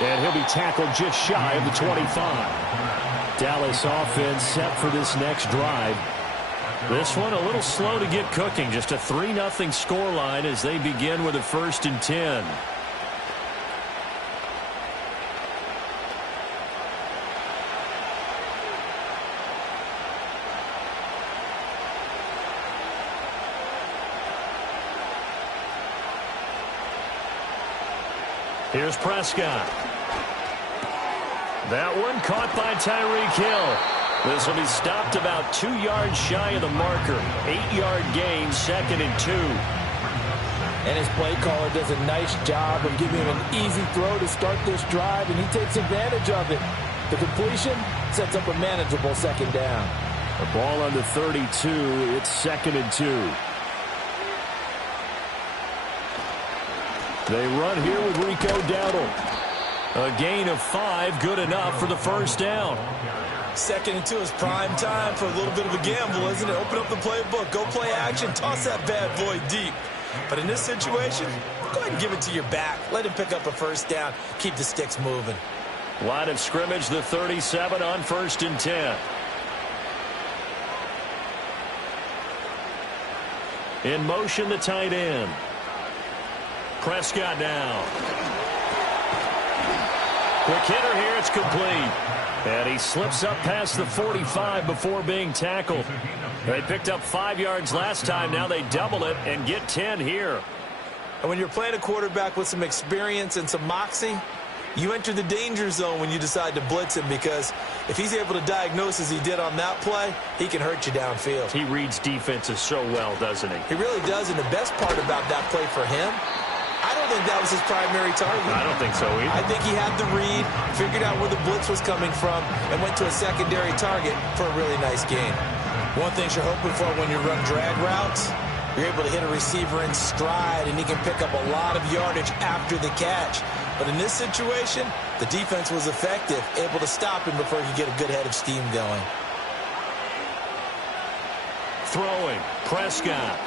And he'll be tackled just shy of the 25. Dallas offense set for this next drive. This one a little slow to get cooking. Just a 3-0 scoreline as they begin with a 1st and 10. Here's Prescott. That one caught by Tyreek Hill. This will be stopped about 2 yards shy of the marker. 8-yard gain, 2nd and 2. And his play caller does a nice job of giving him an easy throw to start this drive, and he takes advantage of it. The completion sets up a manageable 2nd down. The ball on the 32. It's 2nd and 2. They run here with Rico Dowdle. A gain of 5, good enough for the 1st down. 2nd and 2 is prime time for a little bit of a gamble, isn't it? Open up the playbook, go play action, toss that bad boy deep. But in this situation, go ahead and give it to your back. Let him pick up a 1st down. Keep the sticks moving. Line of scrimmage, the 37 on 1st and 10. In motion, the tight end. Prescott now. Quick hitter here, it's complete. And he slips up past the 45 before being tackled. They picked up 5 yards last time. Now they double it and get 10 here. And when you're playing a quarterback with some experience and some moxie, you enter the danger zone when you decide to blitz him, because if he's able to diagnose as he did on that play, he can hurt you downfield. He reads defenses so well, doesn't he? He really does, and the best part about that play for him, I don't think that was his primary target. I don't think so either. I think he had the read, figured out where the blitz was coming from, and went to a secondary target for a really nice gain. One thing you're hoping for when you run drag routes, you're able to hit a receiver in stride, and he can pick up a lot of yardage after the catch. But in this situation, the defense was effective, able to stop him before he could get a good head of steam going. Throwing, Prescott.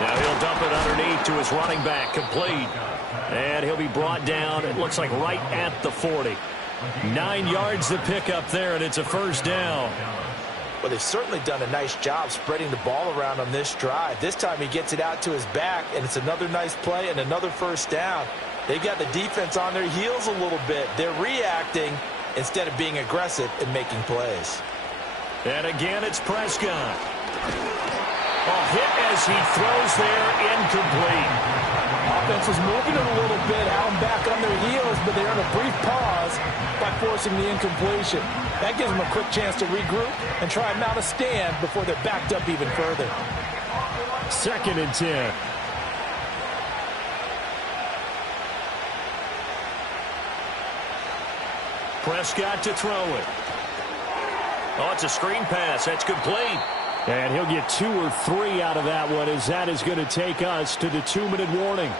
Now he'll dump it underneath to his running back, complete. And he'll be brought down, it looks like right at the 40. 9 yards to pick up there, and it's a 1st down. Well, they've certainly done a nice job spreading the ball around on this drive. This time he gets it out to his back, and it's another nice play and another 1st down. They've got the defense on their heels a little bit. They're reacting instead of being aggressive and making plays. And again, it's Prescott. A hit as he throws there, incomplete. Offense was moving it a little bit, had them back on their heels, but they earned a brief pause by forcing the incompletion. That gives them a quick chance to regroup and try and mount a stand before they're backed up even further. 2nd and 10. Prescott to throw it. Oh, it's a screen pass. That's complete. And he'll get 2 or 3 out of that one, as that is going to take us to the 2-minute warning.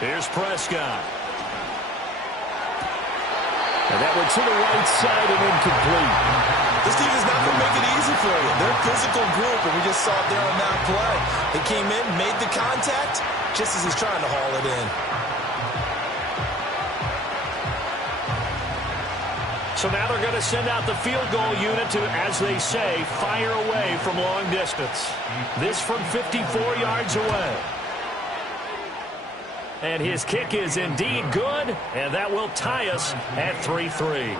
Here's Prescott. And that went to the right side and incomplete. This team is not going to make it easy for you. They're a physical group, and we just saw it there on that play. They came in, made the contact, just as he's trying to haul it in. So now they're going to send out the field goal unit to, as they say, fire away from long distance. This from 54 yards away. And his kick is indeed good, and that will tie us at 3-3.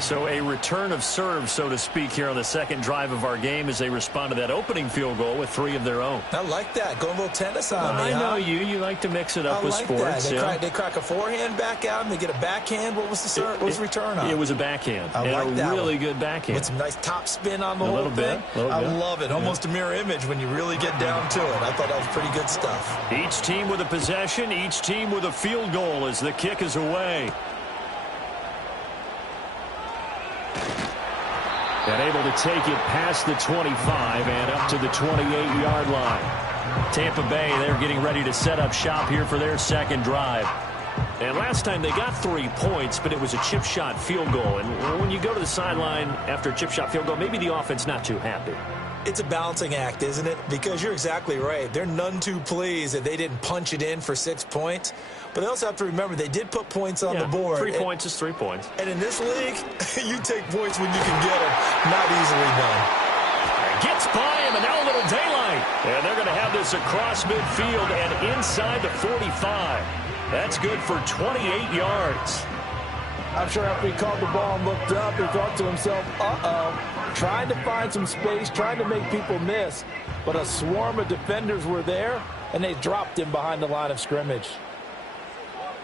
So a return of serve, so to speak, here on the 2nd drive of our game as they respond to that opening field goal with 3 of their own. I like that. Going a little tennis on me, I know you like to mix it up with like sports. That. They crack a forehand back out, and they get a backhand. What was the return on? It was a backhand. I like that really one. good backhand. With some nice top spin on the whole thing. I love it. Yeah. Almost a mirror image when you really get down to it. I thought that was pretty good stuff. Each team with a possession, each team with a field goal as the kick is away. And able to take it past the 25 and up to the 28-yard line. Tampa Bay, they're getting ready to set up shop here for their 2nd drive. And last time they got 3 points, but it was a chip shot field goal. And when you go to the sideline after a chip shot field goal, maybe the offense not too happy. It's a balancing act, isn't it? Because you're exactly right. They're none too pleased that they didn't punch it in for 6 points. But they also have to remember they did put points on the board. 3 points is 3 points. And in this league, you take points when you can get them. Not easily done. Gets by him, and now a little daylight. And they're going to have this across midfield and inside the 45. That's good for 28 yards. I'm sure after he caught the ball and looked up, he thought to himself, uh-oh, trying to find some space, trying to make people miss. But a swarm of defenders were there, and they dropped him behind the line of scrimmage.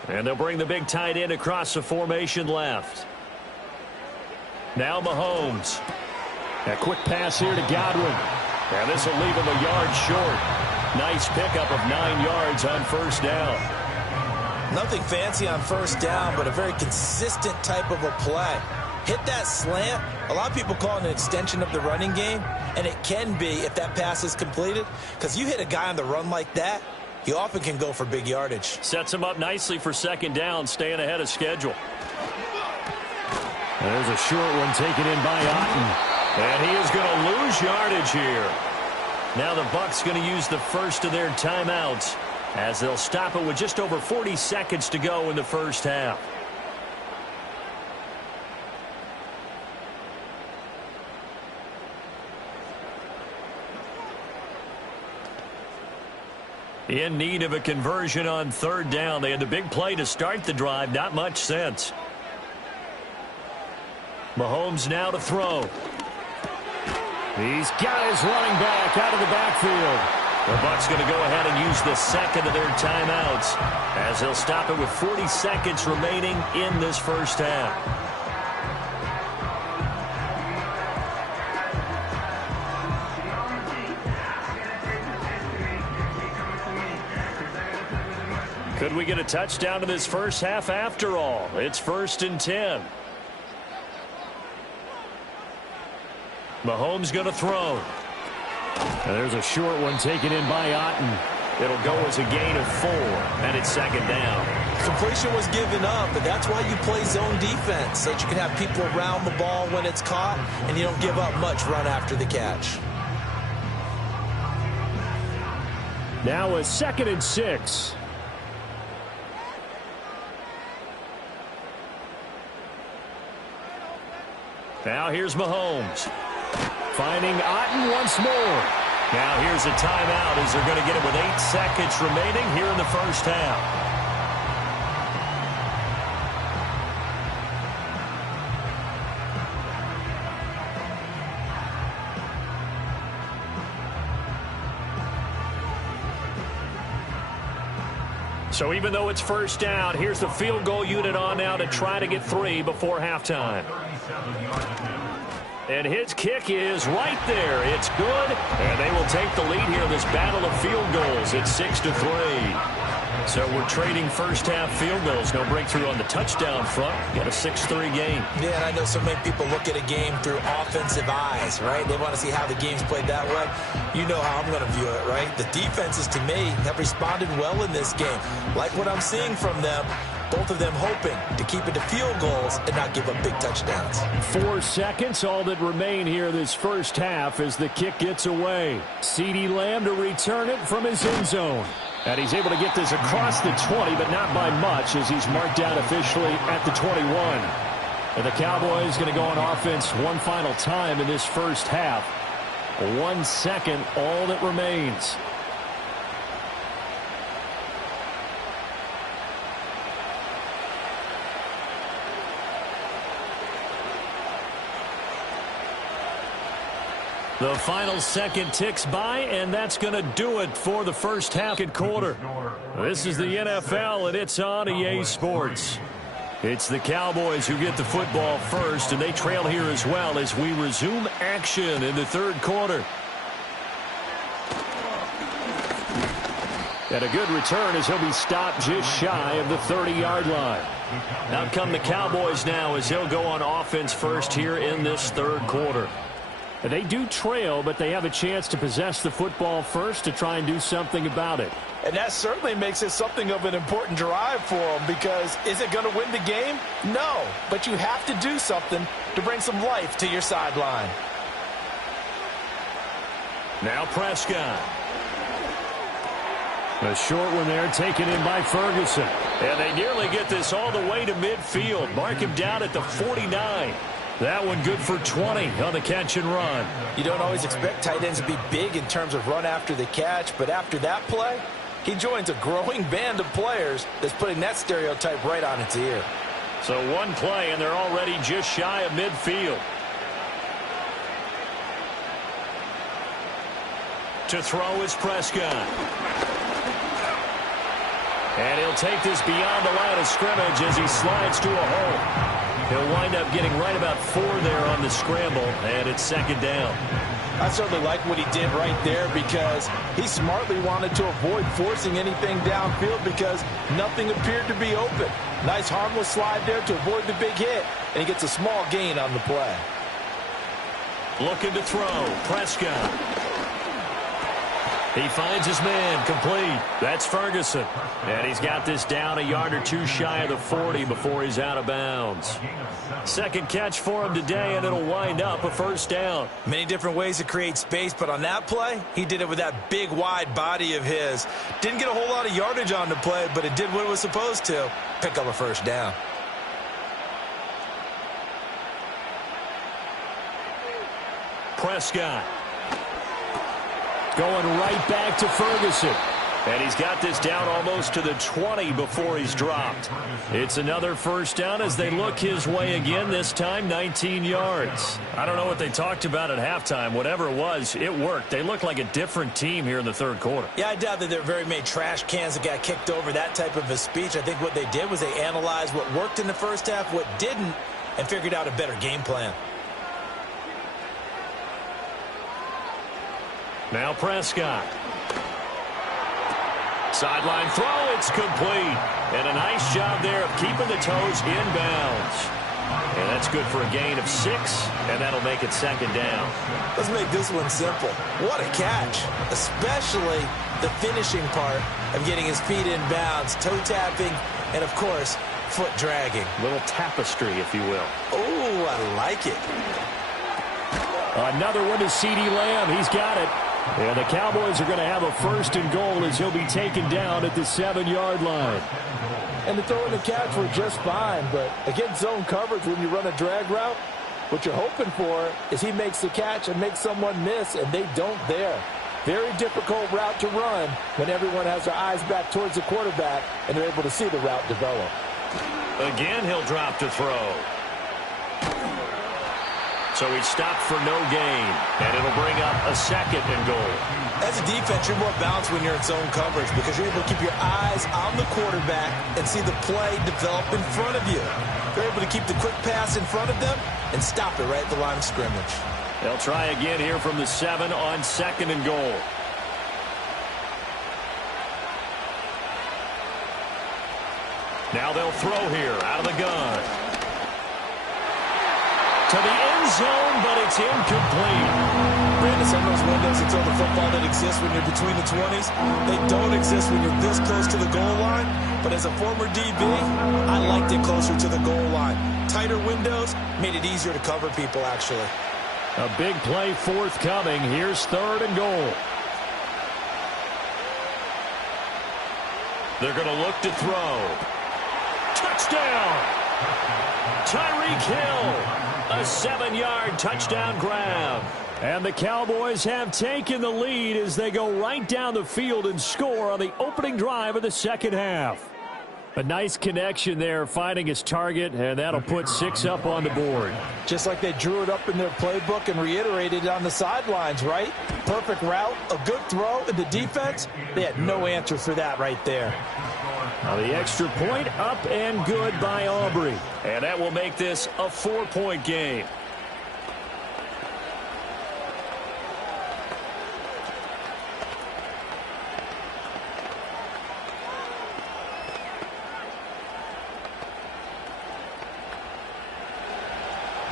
And they'll bring the big tight end across the formation left. Now Mahomes. A quick pass here to Godwin. And this will leave him a yard short. Nice pickup of 9 yards on first down. Nothing fancy on first down, but a very consistent type of a play. Hit that slant. A lot of people call it an extension of the running game, and it can be if that pass is completed, because you hit a guy on the run like that, he often can go for big yardage. Sets him up nicely for second down, staying ahead of schedule. There's a short one taken in by Otten. And he is going to lose yardage here. Now the Bucs going to use the first of their timeouts as they'll stop it with just over 40 seconds to go in the first half. In need of a conversion on third down. They had the big play to start the drive. Not much sense. Mahomes now to throw. He's got his running back out of the backfield. The Bucs going to go ahead and use the second of their timeouts as they'll stop it with 40 seconds remaining in this first half. Could we get a touchdown in this first half after all? It's 1st and 10. Mahomes going to throw. And there's a short one taken in by Otten. It'll go as a gain of 4, and it's second down. Completion was given up, but that's why you play zone defense, so that you can have people around the ball when it's caught, and you don't give up much run after the catch. Now a 2nd and 6. Now here's Mahomes. Finding Otten once more. Now here's a timeout as they're going to get it with 8 seconds remaining here in the first half. So even though it's first down, here's the field goal unit on now to try to get 3 before halftime. And his kick is right there. It's good, and they will take the lead here in this battle of field goals. It's 6-3. So we're trading first half field goals. No breakthrough on the touchdown front. Got a 6-3 game. Yeah, and I know so many people look at a game through offensive eyes, right? They want to see how the game's played that way. You know how I'm going to view it, right? The defenses, to me, have responded well in this game. Like what I'm seeing from them. Both of them hoping to keep it to field goals and not give up big touchdowns. 4 seconds, all that remain here this first half as the kick gets away. CeeDee Lamb to return it from his end zone. And he's able to get this across the 20, but not by much as he's marked down officially at the 21. And the Cowboys going to go on offense one final time in this first half. 1 second, all that remains. The final second ticks by, and that's going to do it for the first half and quarter. This is the NFL, and it's on EA Sports. It's the Cowboys who get the football first, and they trail here as well as we resume action in the third quarter. And a good return as he'll be stopped just shy of the 30-yard line. Out come the Cowboys now as they'll go on offense first here in this third quarter. They do trail, but they have a chance to possess the football first to try and do something about it. And that certainly makes it something of an important drive for him, because is it going to win the game? No, but you have to do something to bring some life to your sideline. Now Prescott. A short one there, taken in by Ferguson. And they nearly get this all the way to midfield. Mark him down at the 49. That one good for 20 on the catch and run. You don't always expect tight ends to be big in terms of run after the catch, but after that play, he joins a growing band of players that's putting that stereotype right on its ear. So one play, and they're already just shy of midfield. To throw is Prescott. And he'll take this beyond the line of scrimmage as he slides to a hole. He'll wind up getting right about 4 there on the scramble, and it's second down. I certainly like what he did right there, because he smartly wanted to avoid forcing anything downfield because nothing appeared to be open. Nice harmless slide there to avoid the big hit, and he gets a small gain on the play. Looking to throw, Prescott. He finds his man, complete. That's Ferguson. And he's got this down a yard or two shy of the 40 before he's out of bounds. Second catch for him today, and it'll wind up a first down. Many different ways to create space, but on that play, he did it with that big, wide body of his. Didn't get a whole lot of yardage on the play, but it did what it was supposed to. Pick up a first down. Prescott. Going right back to Ferguson. And he's got this down almost to the 20 before he's dropped. It's another first down as they look his way again, this time 19 yards. I don't know what they talked about at halftime. Whatever it was, it worked. They look like a different team here in the third quarter. Yeah, I doubt that there are very many trash cans that got kicked over, that type of a speech. I think what they did was they analyzed what worked in the first half, what didn't, and figured out a better game plan. Now Prescott. Sideline throw, it's complete. And a nice job there of keeping the toes inbounds. And that's good for a gain of 6, and that'll make it second down. Let's make this one simple. What a catch, especially the finishing part of getting his feet inbounds, toe tapping, and of course, foot dragging. Little tapestry, if you will. Oh, I like it. Another one to CeeDee Lamb. He's got it. And the Cowboys are going to have a first and goal as he'll be taken down at the 7-yard line. And the throw and the catch were just fine, but against zone coverage when you run a drag route, what you're hoping for is he makes the catch and makes someone miss, and they don't there. Very difficult route to run when everyone has their eyes back towards the quarterback and they're able to see the route develop. Again, he'll drop to throw. So he stopped for no gain, and it'll bring up a second and goal. As a defense, you're more balanced when you're in zone coverage because you're able to keep your eyes on the quarterback and see the play develop in front of you. You're able to keep the quick pass in front of them and stop it right at the line of scrimmage. They'll try again here from the 7 on second and goal. Now they'll throw here out of the gun. To the end zone, but it's incomplete. Brandon, some of those windows to throw the football that exist when you're between the 20s, they don't exist when you're this close to the goal line. But as a former DB, I liked it closer to the goal line. Tighter windows made it easier to cover people, actually. A big play forthcoming. Here's third and goal. They're going to look to throw. Touchdown! Tyreek Hill. A 7-yard touchdown grab. And the Cowboys have taken the lead as they go right down the field and score on the opening drive of the second half. A nice connection there, finding his target, and that'll put 6 up on the board. Just like they drew it up in their playbook and reiterated it on the sidelines, right? Perfect route, a good throw, and the defense, they had no answer for that right there. Now the extra point up and good by Aubrey. And that will make this a 4-point game.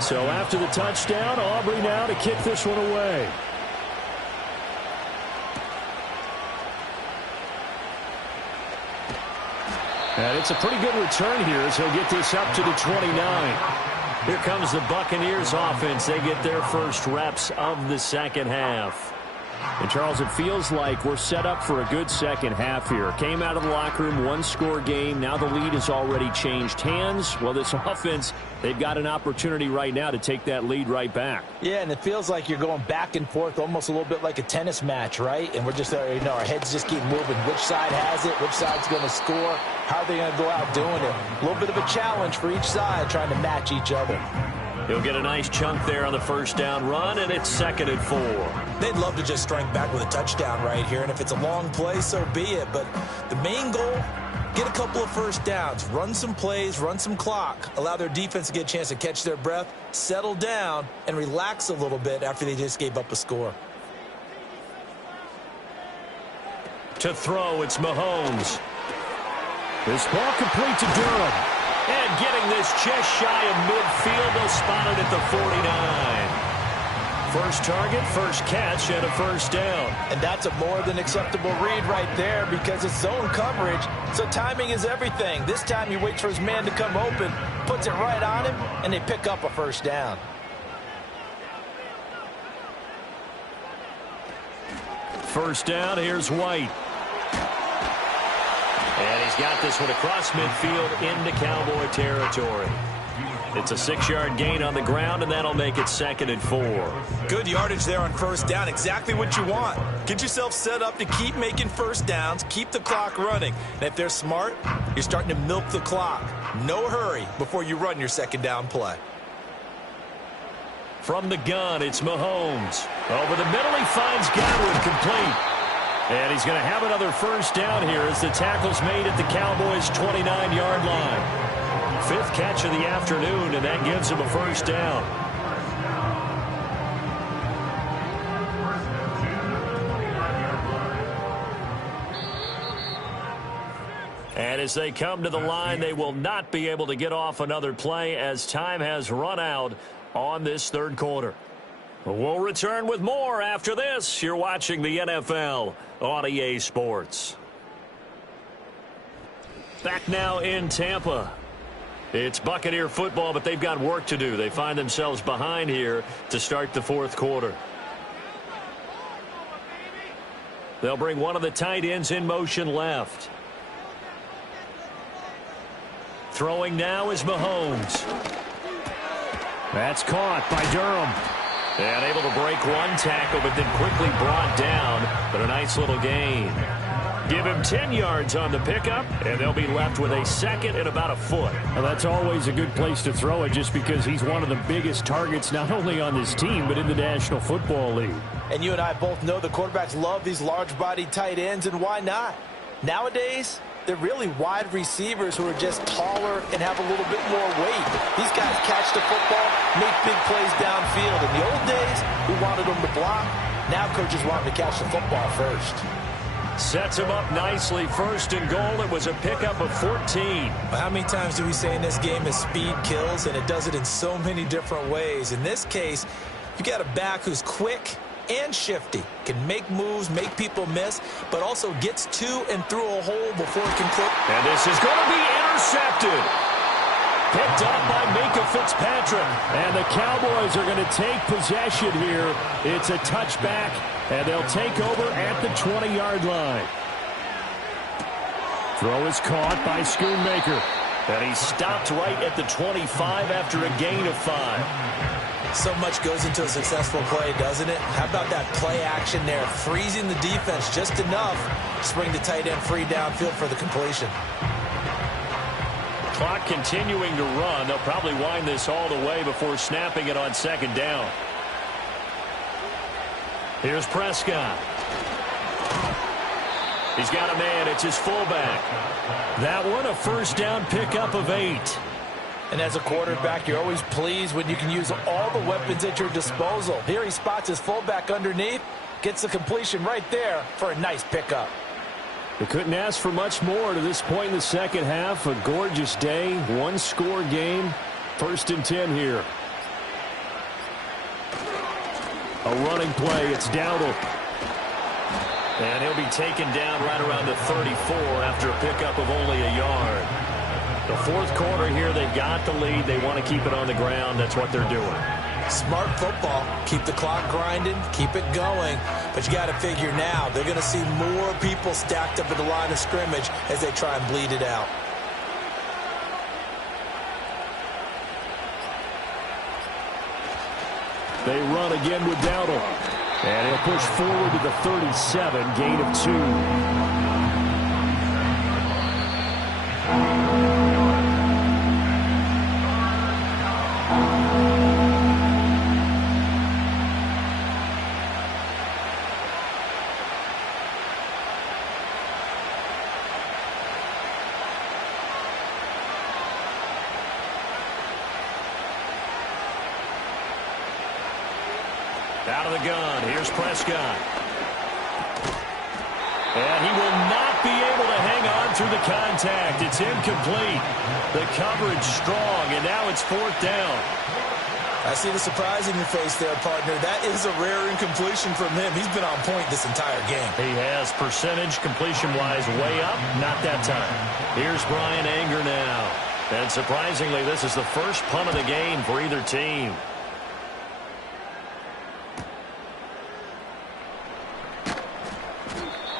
So after the touchdown, Aubrey now to kick this one away. And it's a pretty good return here as he'll get this up to the 29. Here comes the Buccaneers offense. They get their first reps of the second half. And, Charles, it feels like we're set up for a good second half here. Came out of the locker room, one-score game. Now the lead has already changed hands. Well, this offense, they've got an opportunity right now to take that lead right back. Yeah, and it feels like you're going back and forth almost a little bit like a tennis match, right? And we're just, our heads just keep moving. Which side has it? Which side's going to score? How are they going to go out doing it? A little bit of a challenge for each side trying to match each other. He'll get a nice chunk there on the first down run, and it's 2nd and 4. They'd love to just strike back with a touchdown right here, and if it's a long play, so be it. But the main goal, get a couple of first downs, run some plays, run some clock, allow their defense to get a chance to catch their breath, settle down, and relax a little bit after they just gave up a score. To throw, it's Mahomes. This ball complete to Durham. And getting this just shy of midfield, they'll spot it at the 49. First target, first catch, and a first down. And that's a more than acceptable read right there because it's zone coverage, so timing is everything. This time he waits for his man to come open, puts it right on him, and they pick up a first down. First down, here's White. And he's got this one across midfield into Cowboy territory. It's a 6-yard gain on the ground, and that'll make it 2nd and 4. Good yardage there on first down. Exactly what you want. Get yourself set up to keep making first downs, keep the clock running. And if they're smart, you're starting to milk the clock. No hurry before you run your second down play. From the gun, it's Mahomes. Over the middle, he finds Godwin complete. And he's going to have another first down here as the tackle's made at the Cowboys' 29-yard line. 5th catch of the afternoon, and that gives him a first down. And as they come to the line, they will not be able to get off another play as time has run out on this third quarter. We'll return with more after this. You're watching the NFL on EA Sports. Back now in Tampa. It's Buccaneer football, but they've got work to do. They find themselves behind here to start the fourth quarter. They'll bring one of the tight ends in motion left. Throwing now is Mahomes. That's caught by Durham. And able to break one tackle, but then quickly brought down. But a nice little gain. Give him 10 yards on the pickup, and they'll be left with a 2nd and about a foot. Well, that's always a good place to throw it just because he's one of the biggest targets not only on this team but in the National Football League. And you and I both know the quarterbacks love these large-bodied tight ends, and why not? Nowadays, they're really wide receivers who are just taller and have a little bit more weight. These guys catch the football, make big plays downfield. In the old days, we wanted them to block. Now coaches want them to catch the football first. Sets him up nicely. 1st and goal. It was a pickup of 14. Well, how many times do we say in this game is speed kills, and it does it in so many different ways. In this case, you got a back who's quick and shifty, can make moves, make people miss, but also gets to and through a hole before it can clip. And this is going to be intercepted. Picked up by Minka Fitzpatrick. And the Cowboys are going to take possession here. It's a touchback, and they'll take over at the 20-yard line. Throw is caught by Schoonmaker. And he stopped right at the 25 after a gain of 5. So much goes into a successful play, doesn't it? How about that play action there, freezing the defense just enough to bring the tight end free downfield for the completion. Clock continuing to run. They'll probably wind this all the way before snapping it on 2nd down. Here's Prescott. He's got a man. It's his fullback. That one, a first down pickup of 8. And as a quarterback, you're always pleased when you can use all the weapons at your disposal. Here he spots his fullback underneath, gets the completion right there for a nice pickup. They couldn't ask for much more to this point in the second half. A gorgeous day, one-score game. 1st and 10 here. A running play. It's Dowdle. And he'll be taken down right around the 34 after a pickup of only a yard. The fourth quarter here, they've got the lead. They want to keep it on the ground. That's what they're doing. Smart football. Keep the clock grinding. Keep it going. But you got to figure now they're going to see more people stacked up at the line of scrimmage as they try and bleed it out. They run again with Dowdle. And he'll push forward to the 37, gain of 2. Out of the gun, here's Prescott. And he will not be able to hang on through the contact. It's incomplete. The coverage strong, and now it's fourth down. I see the surprise in your face there, partner. That is a rare incompletion from him. He's been on point this entire game. He has percentage completion-wise way up, not that time. Here's Brian Anger now. And surprisingly, this is the first punt of the game for either team.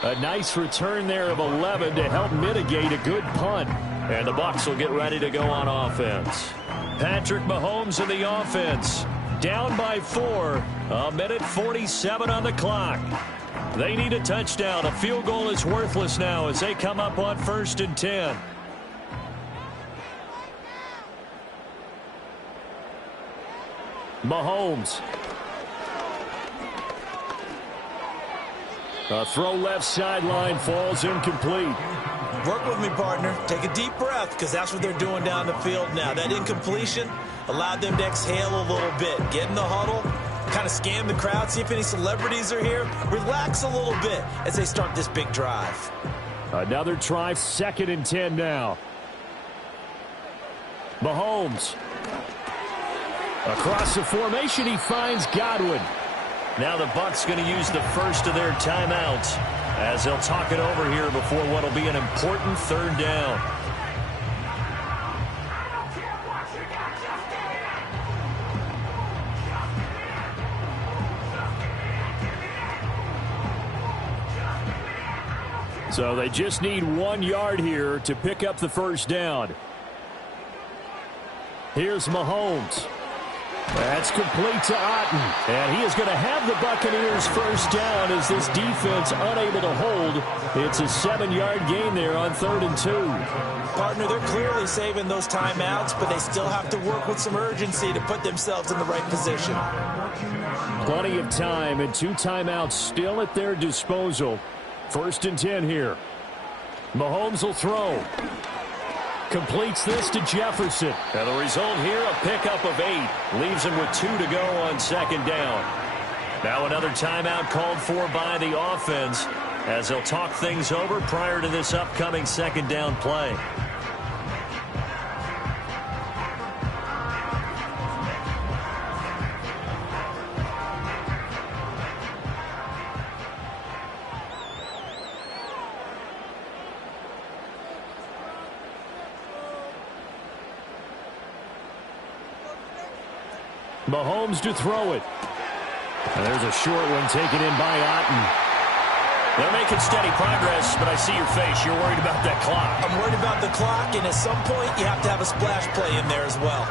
A nice return there of 11 to help mitigate a good punt. And the Bucs will get ready to go on offense. Patrick Mahomes in the offense. Down by 4. 1:47 on the clock. They need a touchdown. A field goal is worthless now as they come up on 1st and 10. Mahomes. A throw left sideline falls incomplete. Work with me, partner. Take a deep breath because that's what they're doing down the field now. That incompletion allowed them to exhale a little bit. Get in the huddle, kind of scan the crowd, see if any celebrities are here. Relax a little bit as they start this big drive. Another try, 2nd and 10 now. Mahomes. Across the formation, he finds Godwin. Now the Bucs going to use the first of their timeouts as they'll talk it over here before what will be an important 3rd down. So they just need 1 yard here to pick up the first down. Here's Mahomes. That's complete to Otten. And he is going to have the Buccaneers first down as this defense unable to hold. It's a 7-yard gain there on 3rd and 2. Partner, they're clearly saving those timeouts, but they still have to work with some urgency to put themselves in the right position. Plenty of time and 2 timeouts still at their disposal. 1st and 10 here. Mahomes will throw. Completes this to Jefferson. And the result here, a pickup of 8. Leaves him with 2 to go on 2nd down. Now another timeout called for by the offense as they'll talk things over prior to this upcoming 2nd down play. Mahomes to throw it. And there's a short one taken in by Otten. They're making steady progress, but I see your face. You're worried about that clock. I'm worried about the clock, and at some point, you have to have a splash play in there as well.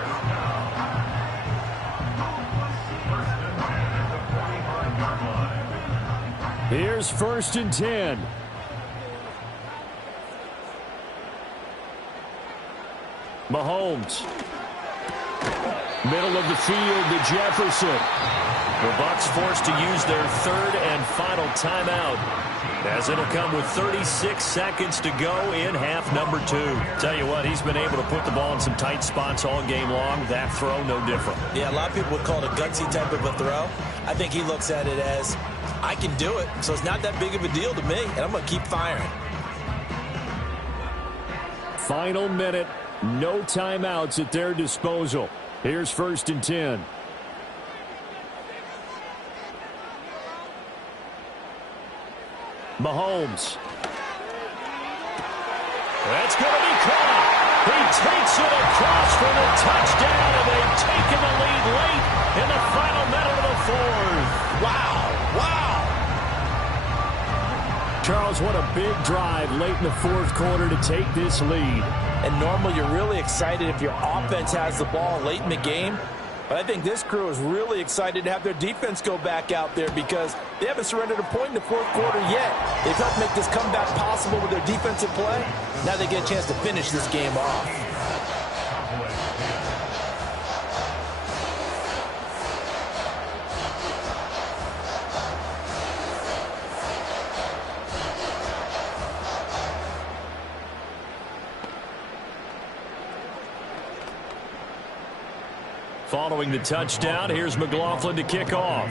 Here's 1st and 10. Mahomes. Middle of the field to Jefferson. The Bucs forced to use their 3rd and final timeout as it'll come with 36 seconds to go in half number 2. Tell you what, he's been able to put the ball in some tight spots all game long. That throw, no different. Yeah, a lot of people would call it a gutsy type of a throw. I think he looks at it as, I can do it, so it's not that big of a deal to me, and I'm going to keep firing. Final minute, no timeouts at their disposal. Here's 1st and 10. Mahomes. That's going to be caught. He takes it across for the touchdown, and they've taken the lead late in the final minute of the fourth. Wow. Charles, what a big drive late in the fourth quarter to take this lead. And normally you're really excited if your offense has the ball late in the game. But I think this crew is really excited to have their defense go back out there because they haven't surrendered a point in the fourth quarter yet. They've helped make this comeback possible with their defensive play. Now they get a chance to finish this game off. Following the touchdown, here's McLaughlin to kick off.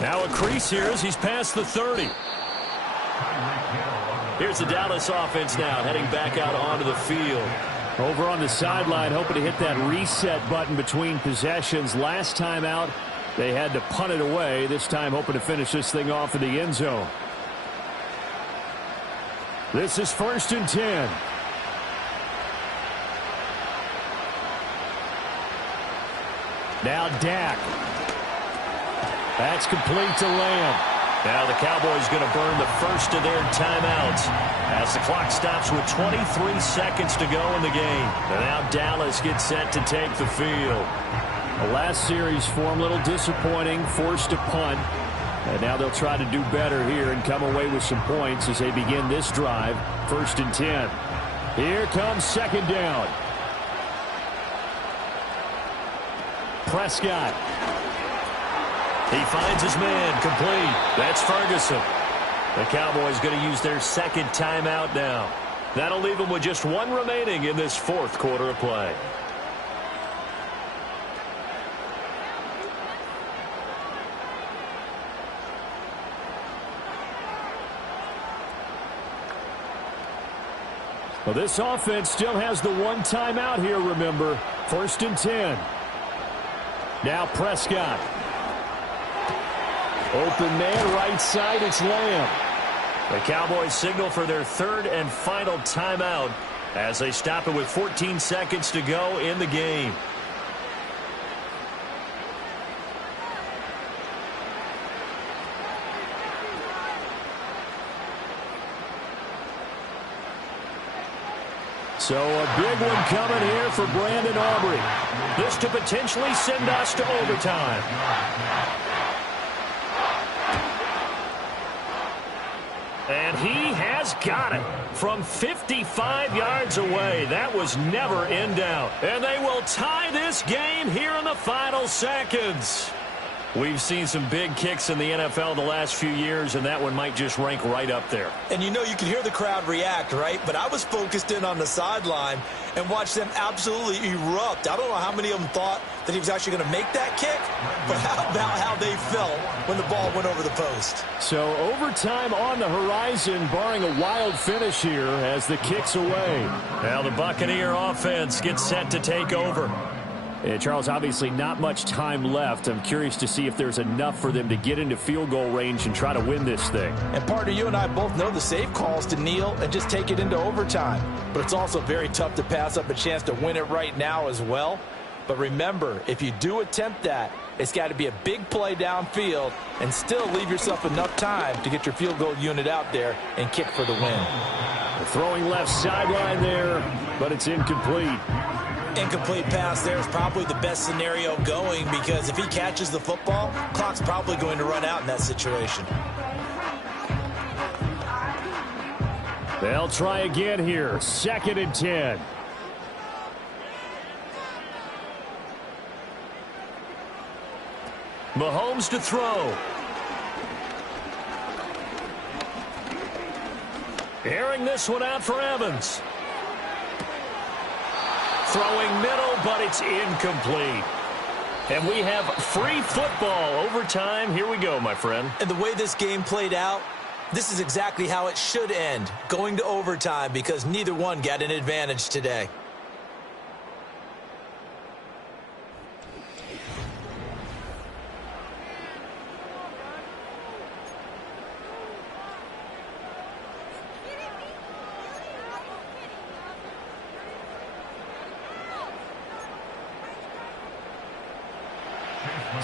Now a crease here as he's past the 30. Here's the Dallas offense now heading back out onto the field. Over on the sideline, hoping to hit that reset button between possessions. Last time out, they had to punt it away. This time hoping to finish this thing off in the end zone. This is 1st and 10. Now Dak. That's complete to Lamb. Now the Cowboys going to burn the first of their timeouts as the clock stops with 23 seconds to go in the game. And now Dallas gets set to take the field. The last series for them, a little disappointing, forced to punt. And now they'll try to do better here and come away with some points as they begin this drive. 1st and 10. Here comes 2nd down. Prescott. He finds his man complete. That's Ferguson. The Cowboys going to use their 2nd timeout now. That'll leave them with just one remaining in this 4th quarter of play. Well, this offense still has the one timeout here, remember. 1st and 10. Now Prescott. Open man, right side, it's Lamb. The Cowboys signal for their 3rd and final timeout as they stop it with 14 seconds to go in the game. So a big one coming here for Brandon Aubrey. This to potentially send us to overtime. And he has got it from 55 yards away. That was never in doubt. And they will tie this game here in the final seconds. We've seen some big kicks in the NFL the last few years, and that one might just rank right up there. And you know, you can hear the crowd react, right? But I was focused in on the sideline and watched them absolutely erupt. I don't know how many of them thought that he was actually going to make that kick, but how about how they felt when the ball went over the post? So overtime on the horizon, barring a wild finish here as the kick's away. Now the Buccaneer offense gets set to take over. Charles, obviously not much time left. I'm curious to see if there's enough for them to get into field goal range and try to win this thing. And partner, you and I both know the safe calls to kneel and just take it into overtime. But it's also very tough to pass up a chance to win it right now as well. But remember, if you do attempt that, it's got to be a big play downfield and still leave yourself enough time to get your field goal unit out there and kick for the win. Throwing left sideline there, but it's incomplete. Incomplete pass there is probably the best scenario going because if he catches the football, clock's probably going to run out in that situation. They'll try again here. 2nd and 10. Mahomes to throw. Airing this one out for Evans. Throwing middle, but it's incomplete. And we have free football overtime. Here we go, my friend. And the way this game played out, this is exactly how it should end, going to overtime because neither one got an advantage today.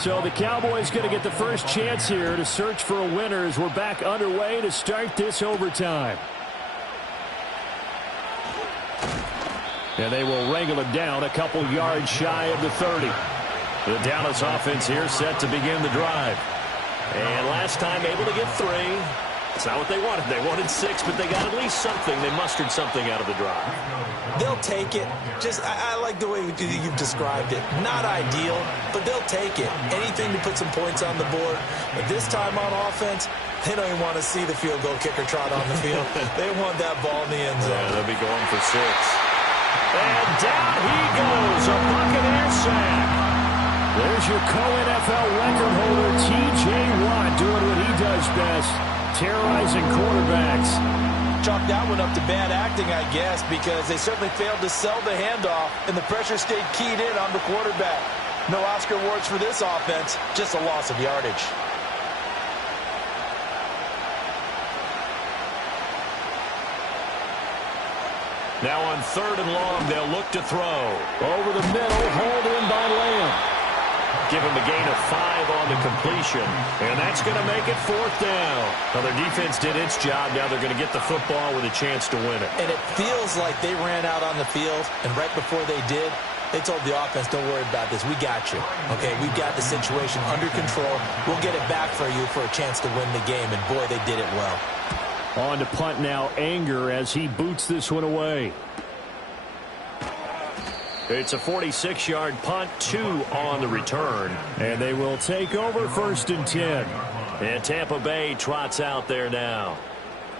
So the Cowboys going to get the first chance here to search for a winner as we're back underway to start this overtime. And they will wrangle it down a couple yards shy of the 30. The Dallas offense here set to begin the drive. And last time able to get 3. It's not what they wanted. They wanted 6, but they got at least something. They mustered something out of the drive. They'll take it. I like the way you've described it. Not ideal, but they'll take it. Anything to put some points on the board. But this time on offense, they don't even want to see the field goal kicker trot on the field. They want that ball in the end zone. Yeah, they'll be going for 6. And down he goes, a Buccaneer sack. There's your co-NFL record holder, T.J. Watt, doing what he does best, terrorizing quarterbacks. Chalk that one up to bad acting, I guess, because they certainly failed to sell the handoff, and the pressure stayed keyed in on the quarterback. No Oscar awards for this offense, just a loss of yardage. Now on 3rd and long, they'll look to throw. Over the middle, hauled in by Lamb. Give him a gain of 5 on the completion, and that's going to make it 4th down. Well, their defense did its job. Now they're going to get the football with a chance to win it. And it feels like they ran out on the field, and right before they did, they told the offense, don't worry about this. We got you. Okay, we've got the situation under control. We'll get it back for you for a chance to win the game, and boy, they did it well. On to punt now, Anger, as he boots this one away. It's a 46-yard punt, 2 on the return. And they will take over 1st and 10. And Tampa Bay trots out there now.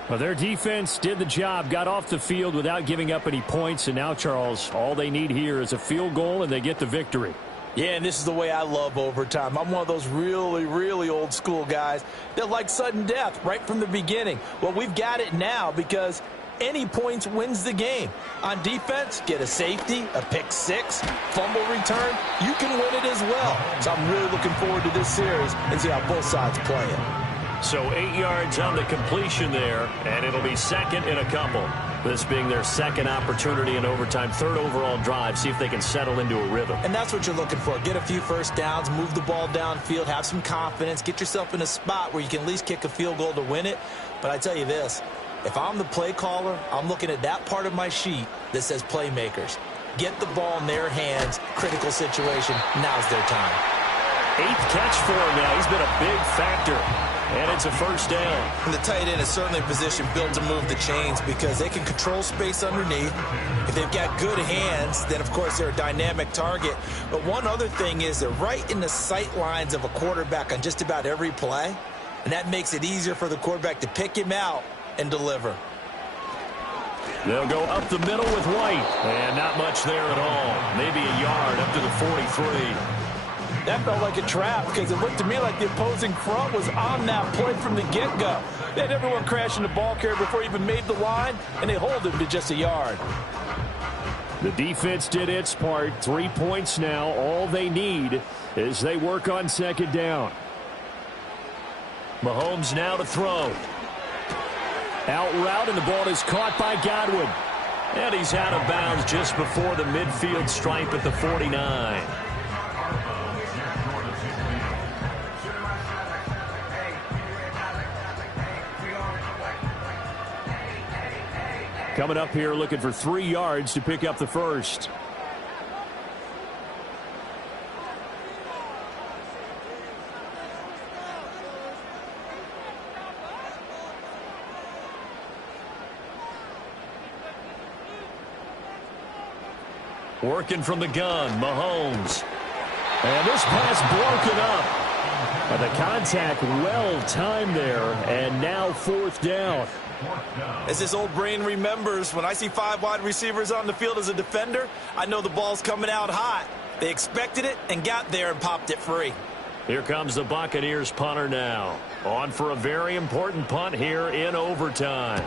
Well, their defense did the job, got off the field without giving up any points. And now, Charles, all they need here is a field goal, and they get the victory. Yeah, and this is the way I love overtime. I'm one of those really, really old school guys that like sudden death right from the beginning. Well, we've got it now because any points wins the game. On defense, get a safety, a pick 6, fumble return, you can win it as well. So I'm really looking forward to this series and see how both sides play it. So 8 yards on the completion there, and it'll be 2nd and a couple. This being their 2nd opportunity in overtime, 3rd overall drive, see if they can settle into a rhythm. And that's what you're looking for. Get a few first downs, move the ball downfield, have some confidence, get yourself in a spot where you can at least kick a field goal to win it. But I tell you this, if I'm the play caller, I'm looking at that part of my sheet that says playmakers. Get the ball in their hands, critical situation, now's their time. 8th catch for him now. He's been a big factor. And it's a 1st down. And the tight end is certainly a position built to move the chains because they can control space underneath. If they've got good hands, then, of course, they're a dynamic target. But one other thing is they're right in the sight lines of a quarterback on just about every play. And that makes it easier for the quarterback to pick him out and deliver. They'll go up the middle with White. And not much there at all. Maybe a yard up to the 43. That felt like a trap because it looked to me like the opposing front was on that play from the get-go. They had everyone crashing the ball carrier before he even made the line, and they hold him to just a yard. The defense did its part. 3 points now. All they need as they work on 2nd down. Mahomes now to throw. Out route, and the ball is caught by Godwin. And he's out of bounds just before the midfield stripe at the 49. Coming up here looking for 3 yards to pick up the 1st. Working from the gun, Mahomes. And this pass broken up. But the contact well timed there, and now 4th down. As this old brain remembers, when I see 5 wide receivers on the field as a defender, I know the ball's coming out hot. They expected it and got there and popped it free. Here comes the Buccaneers punter now. On for a very important punt here in overtime.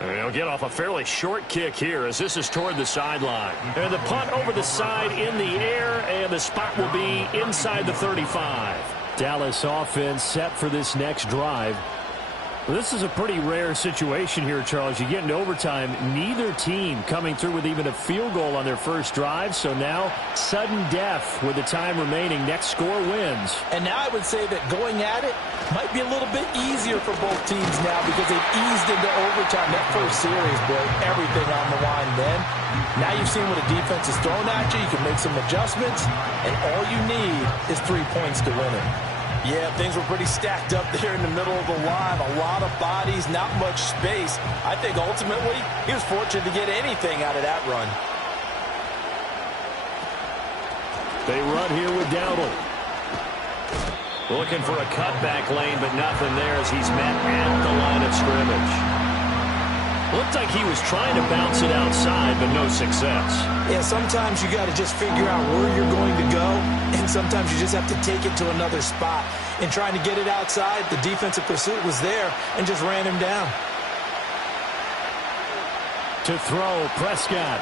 And they'll get off a fairly short kick here as this is toward the sideline. And the punt over the side in the air, and the spot will be inside the 35. Dallas offense set for this next drive. This is a pretty rare situation here, Charles. You get into overtime, neither team coming through with even a field goal on their first drive. So now, sudden death with the time remaining. Next score wins. And now I would say that going at it might be a little bit easier for both teams now because they've eased into overtime. That first series, boy, everything on the line then. Now you've seen what a defense is thrown at you. You can make some adjustments, and all you need is 3 points to win it. Yeah, things were pretty stacked up there in the middle of the line. A lot of bodies, not much space. I think ultimately he was fortunate to get anything out of that run. They run here with Dowdle. Looking for a cutback lane, but nothing there as he's met at the line of scrimmage. Looked like he was trying to bounce it outside, but no success. Yeah, sometimes you got to just figure out where you're going to go, and sometimes you just have to take it to another spot. In trying to get it outside, the defensive pursuit was there and just ran him down. To throw, Prescott.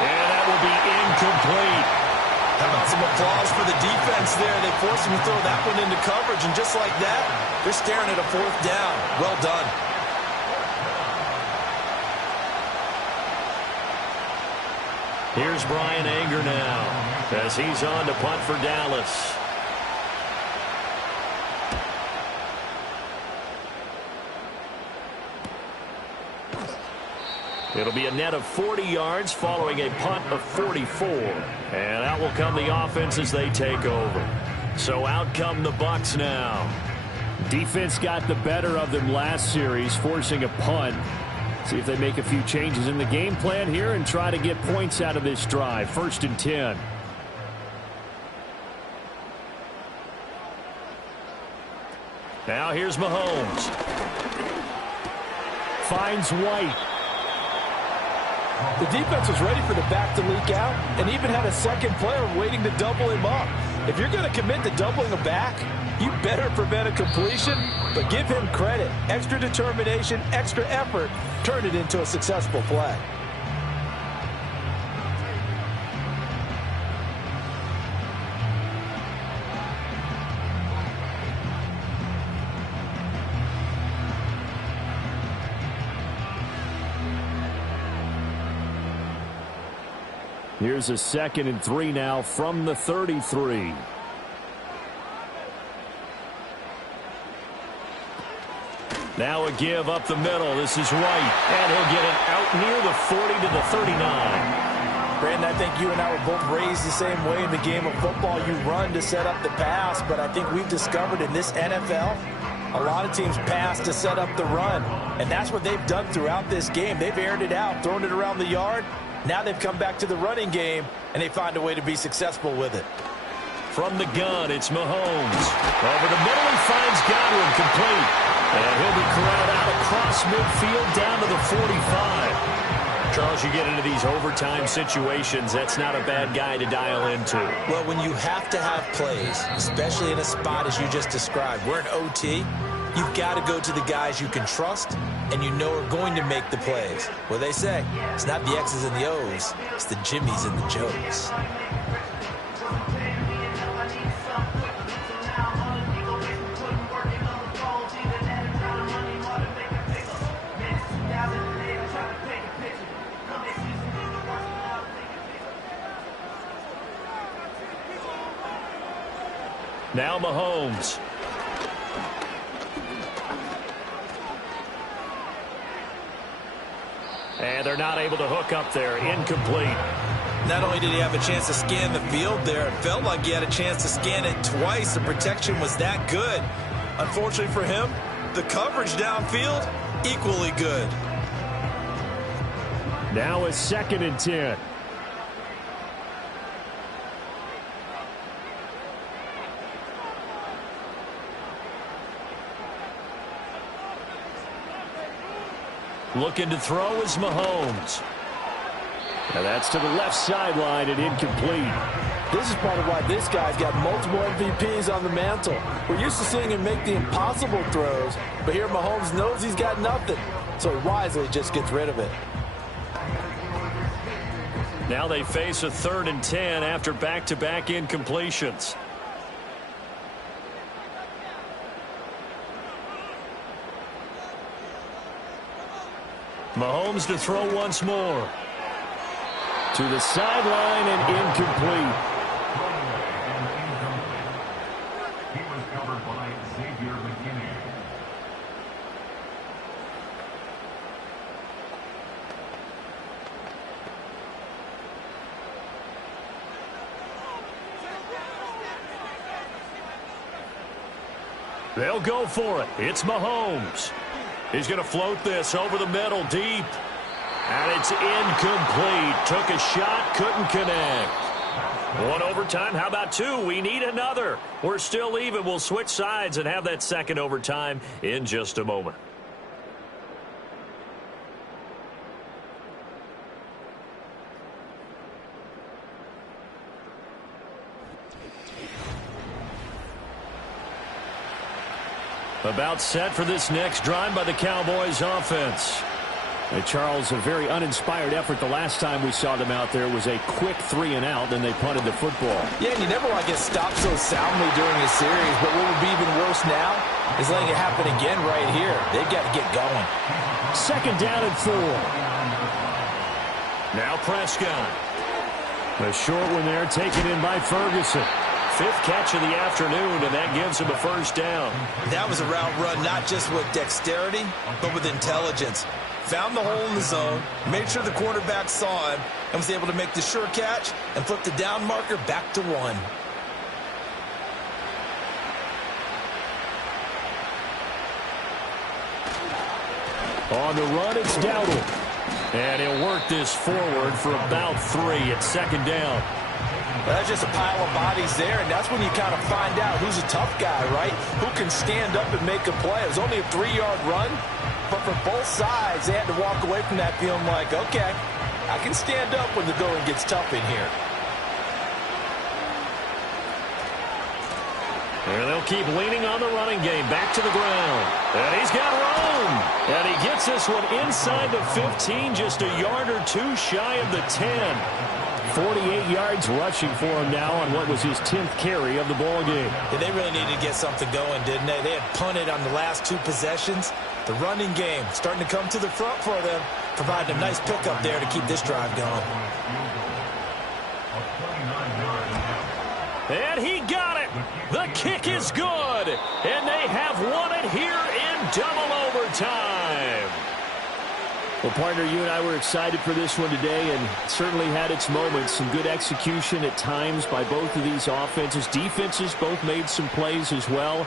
And that will be incomplete. How about some applause for the defense there? They forced him to throw that one into coverage, and just like that, they're staring at a fourth down. Well done. Here's Brian Anger now as he's on to punt for Dallas. It'll be a net of 40 yards following a punt of 44. And out will come the offense as they take over. So out come the Bucs now. Defense got the better of them last series, forcing a punt. See if they make a few changes in the game plan here and try to get points out of this drive. 1st and 10. Now here's Mahomes. Finds White. The defense was ready for the back to leak out and even had a second player waiting to double him up. If you're going to commit to doubling a back, you better prevent a completion, but give him credit. Extra determination, extra effort, turn it into a successful play. Here's a 2nd and 3 now from the 33. Now a give up the middle. This is White, and he'll get it out near the 40 to the 39. Brandon, I think you and I were both raised the same way in the game of football. You run to set up the pass, but I think we've discovered in this NFL, a lot of teams pass to set up the run, and that's what they've done throughout this game. They've aired it out, thrown it around the yard. Now they've come back to the running game, and they find a way to be successful with it. From the gun, it's Mahomes. Over the middle, he finds Godwin complete. And he'll be corralled out across midfield down to the 45. Charles, you get into these overtime situations, that's not a bad guy to dial into. Well, when you have to have plays, especially in a spot as you just described, we're in OT, you've got to go to the guys you can trust and you know are going to make the plays. Well, they say, it's not the X's and the O's, it's the Jimmies and the Joes. Now Mahomes. And they're not able to hook up there. Incomplete. Not only did he have a chance to scan the field there, it felt like he had a chance to scan it twice. The protection was that good. Unfortunately for him, the coverage downfield, equally good. Now a 2nd and 10. Looking to throw is Mahomes. Now that's to the left sideline and incomplete. This is part of why this guy's got multiple MVPs on the mantle. We're used to seeing him make the impossible throws, but here Mahomes knows he's got nothing, so he wisely just gets rid of it. Now they face a 3rd and 10 after back-to-back incompletions. Mahomes to throw once more. To the sideline and incomplete. He was covered by Xavier McKinney. They'll go for it. It's Mahomes. He's going to float this over the middle deep. And it's incomplete. Took a shot, couldn't connect. One overtime. How about two? We need another. We're still even. We'll switch sides and have that second overtime in just a moment. About set for this next drive by the Cowboys offense. Hey, Charles, a very uninspired effort. The last time we saw them out there was a quick 3-and-out, then they punted the football. Yeah, and you never want to get stopped so soundly during a series, but what would be even worse now is letting it happen again right here. They've got to get going. Second down and 4. Now Prescott. A short one there taken in by Ferguson. 5th catch of the afternoon, and that gives him a first down. That was a route run not just with dexterity, but with intelligence. Found the hole in the zone, made sure the quarterback saw him, and was able to make the sure catch and flip the down marker back to 1. On the run, it's Dowdle. And he'll work this forward for about 3 at second down. That's just a pile of bodies there, and that's when you kind of find out who's a tough guy, right? Who can stand up and make a play. It was only a 3-yard run, but for both sides, they had to walk away from that feeling like, okay, I can stand up when the going gets tough in here. And they'll keep leaning on the running game. Back to the ground. And he's got room. And he gets this one inside the 15, just a yard or two shy of the 10. 48 yards rushing for him now on what was his 10th carry of the ball game. Yeah, they really needed to get something going, didn't they? They had punted on the last 2 possessions. The running game starting to come to the front for them, providing a nice pickup there to keep this drive going. And he got it. The kick is good. And they have won it here in double overtime. Well, partner, you and I were excited for this one today, and certainly had its moments. Some good execution at times by both of these offenses. Defenses both made some plays as well.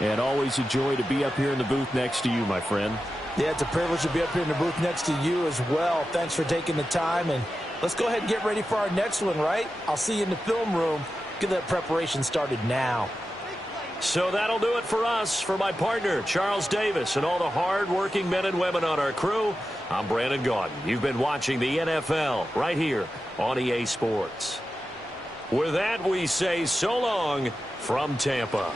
And always a joy to be up here in the booth next to you, my friend. Yeah, it's a privilege to be up here in the booth next to you as well. Thanks for taking the time, and let's go ahead and get ready for our next one, right? I'll see you in the film room. Get that preparation started now. So that'll do it for us. For my partner, Charles Davis, and all the hard-working men and women on our crew, I'm Brandon Gaudin. You've been watching the NFL right here on EA Sports. With that, we say so long from Tampa.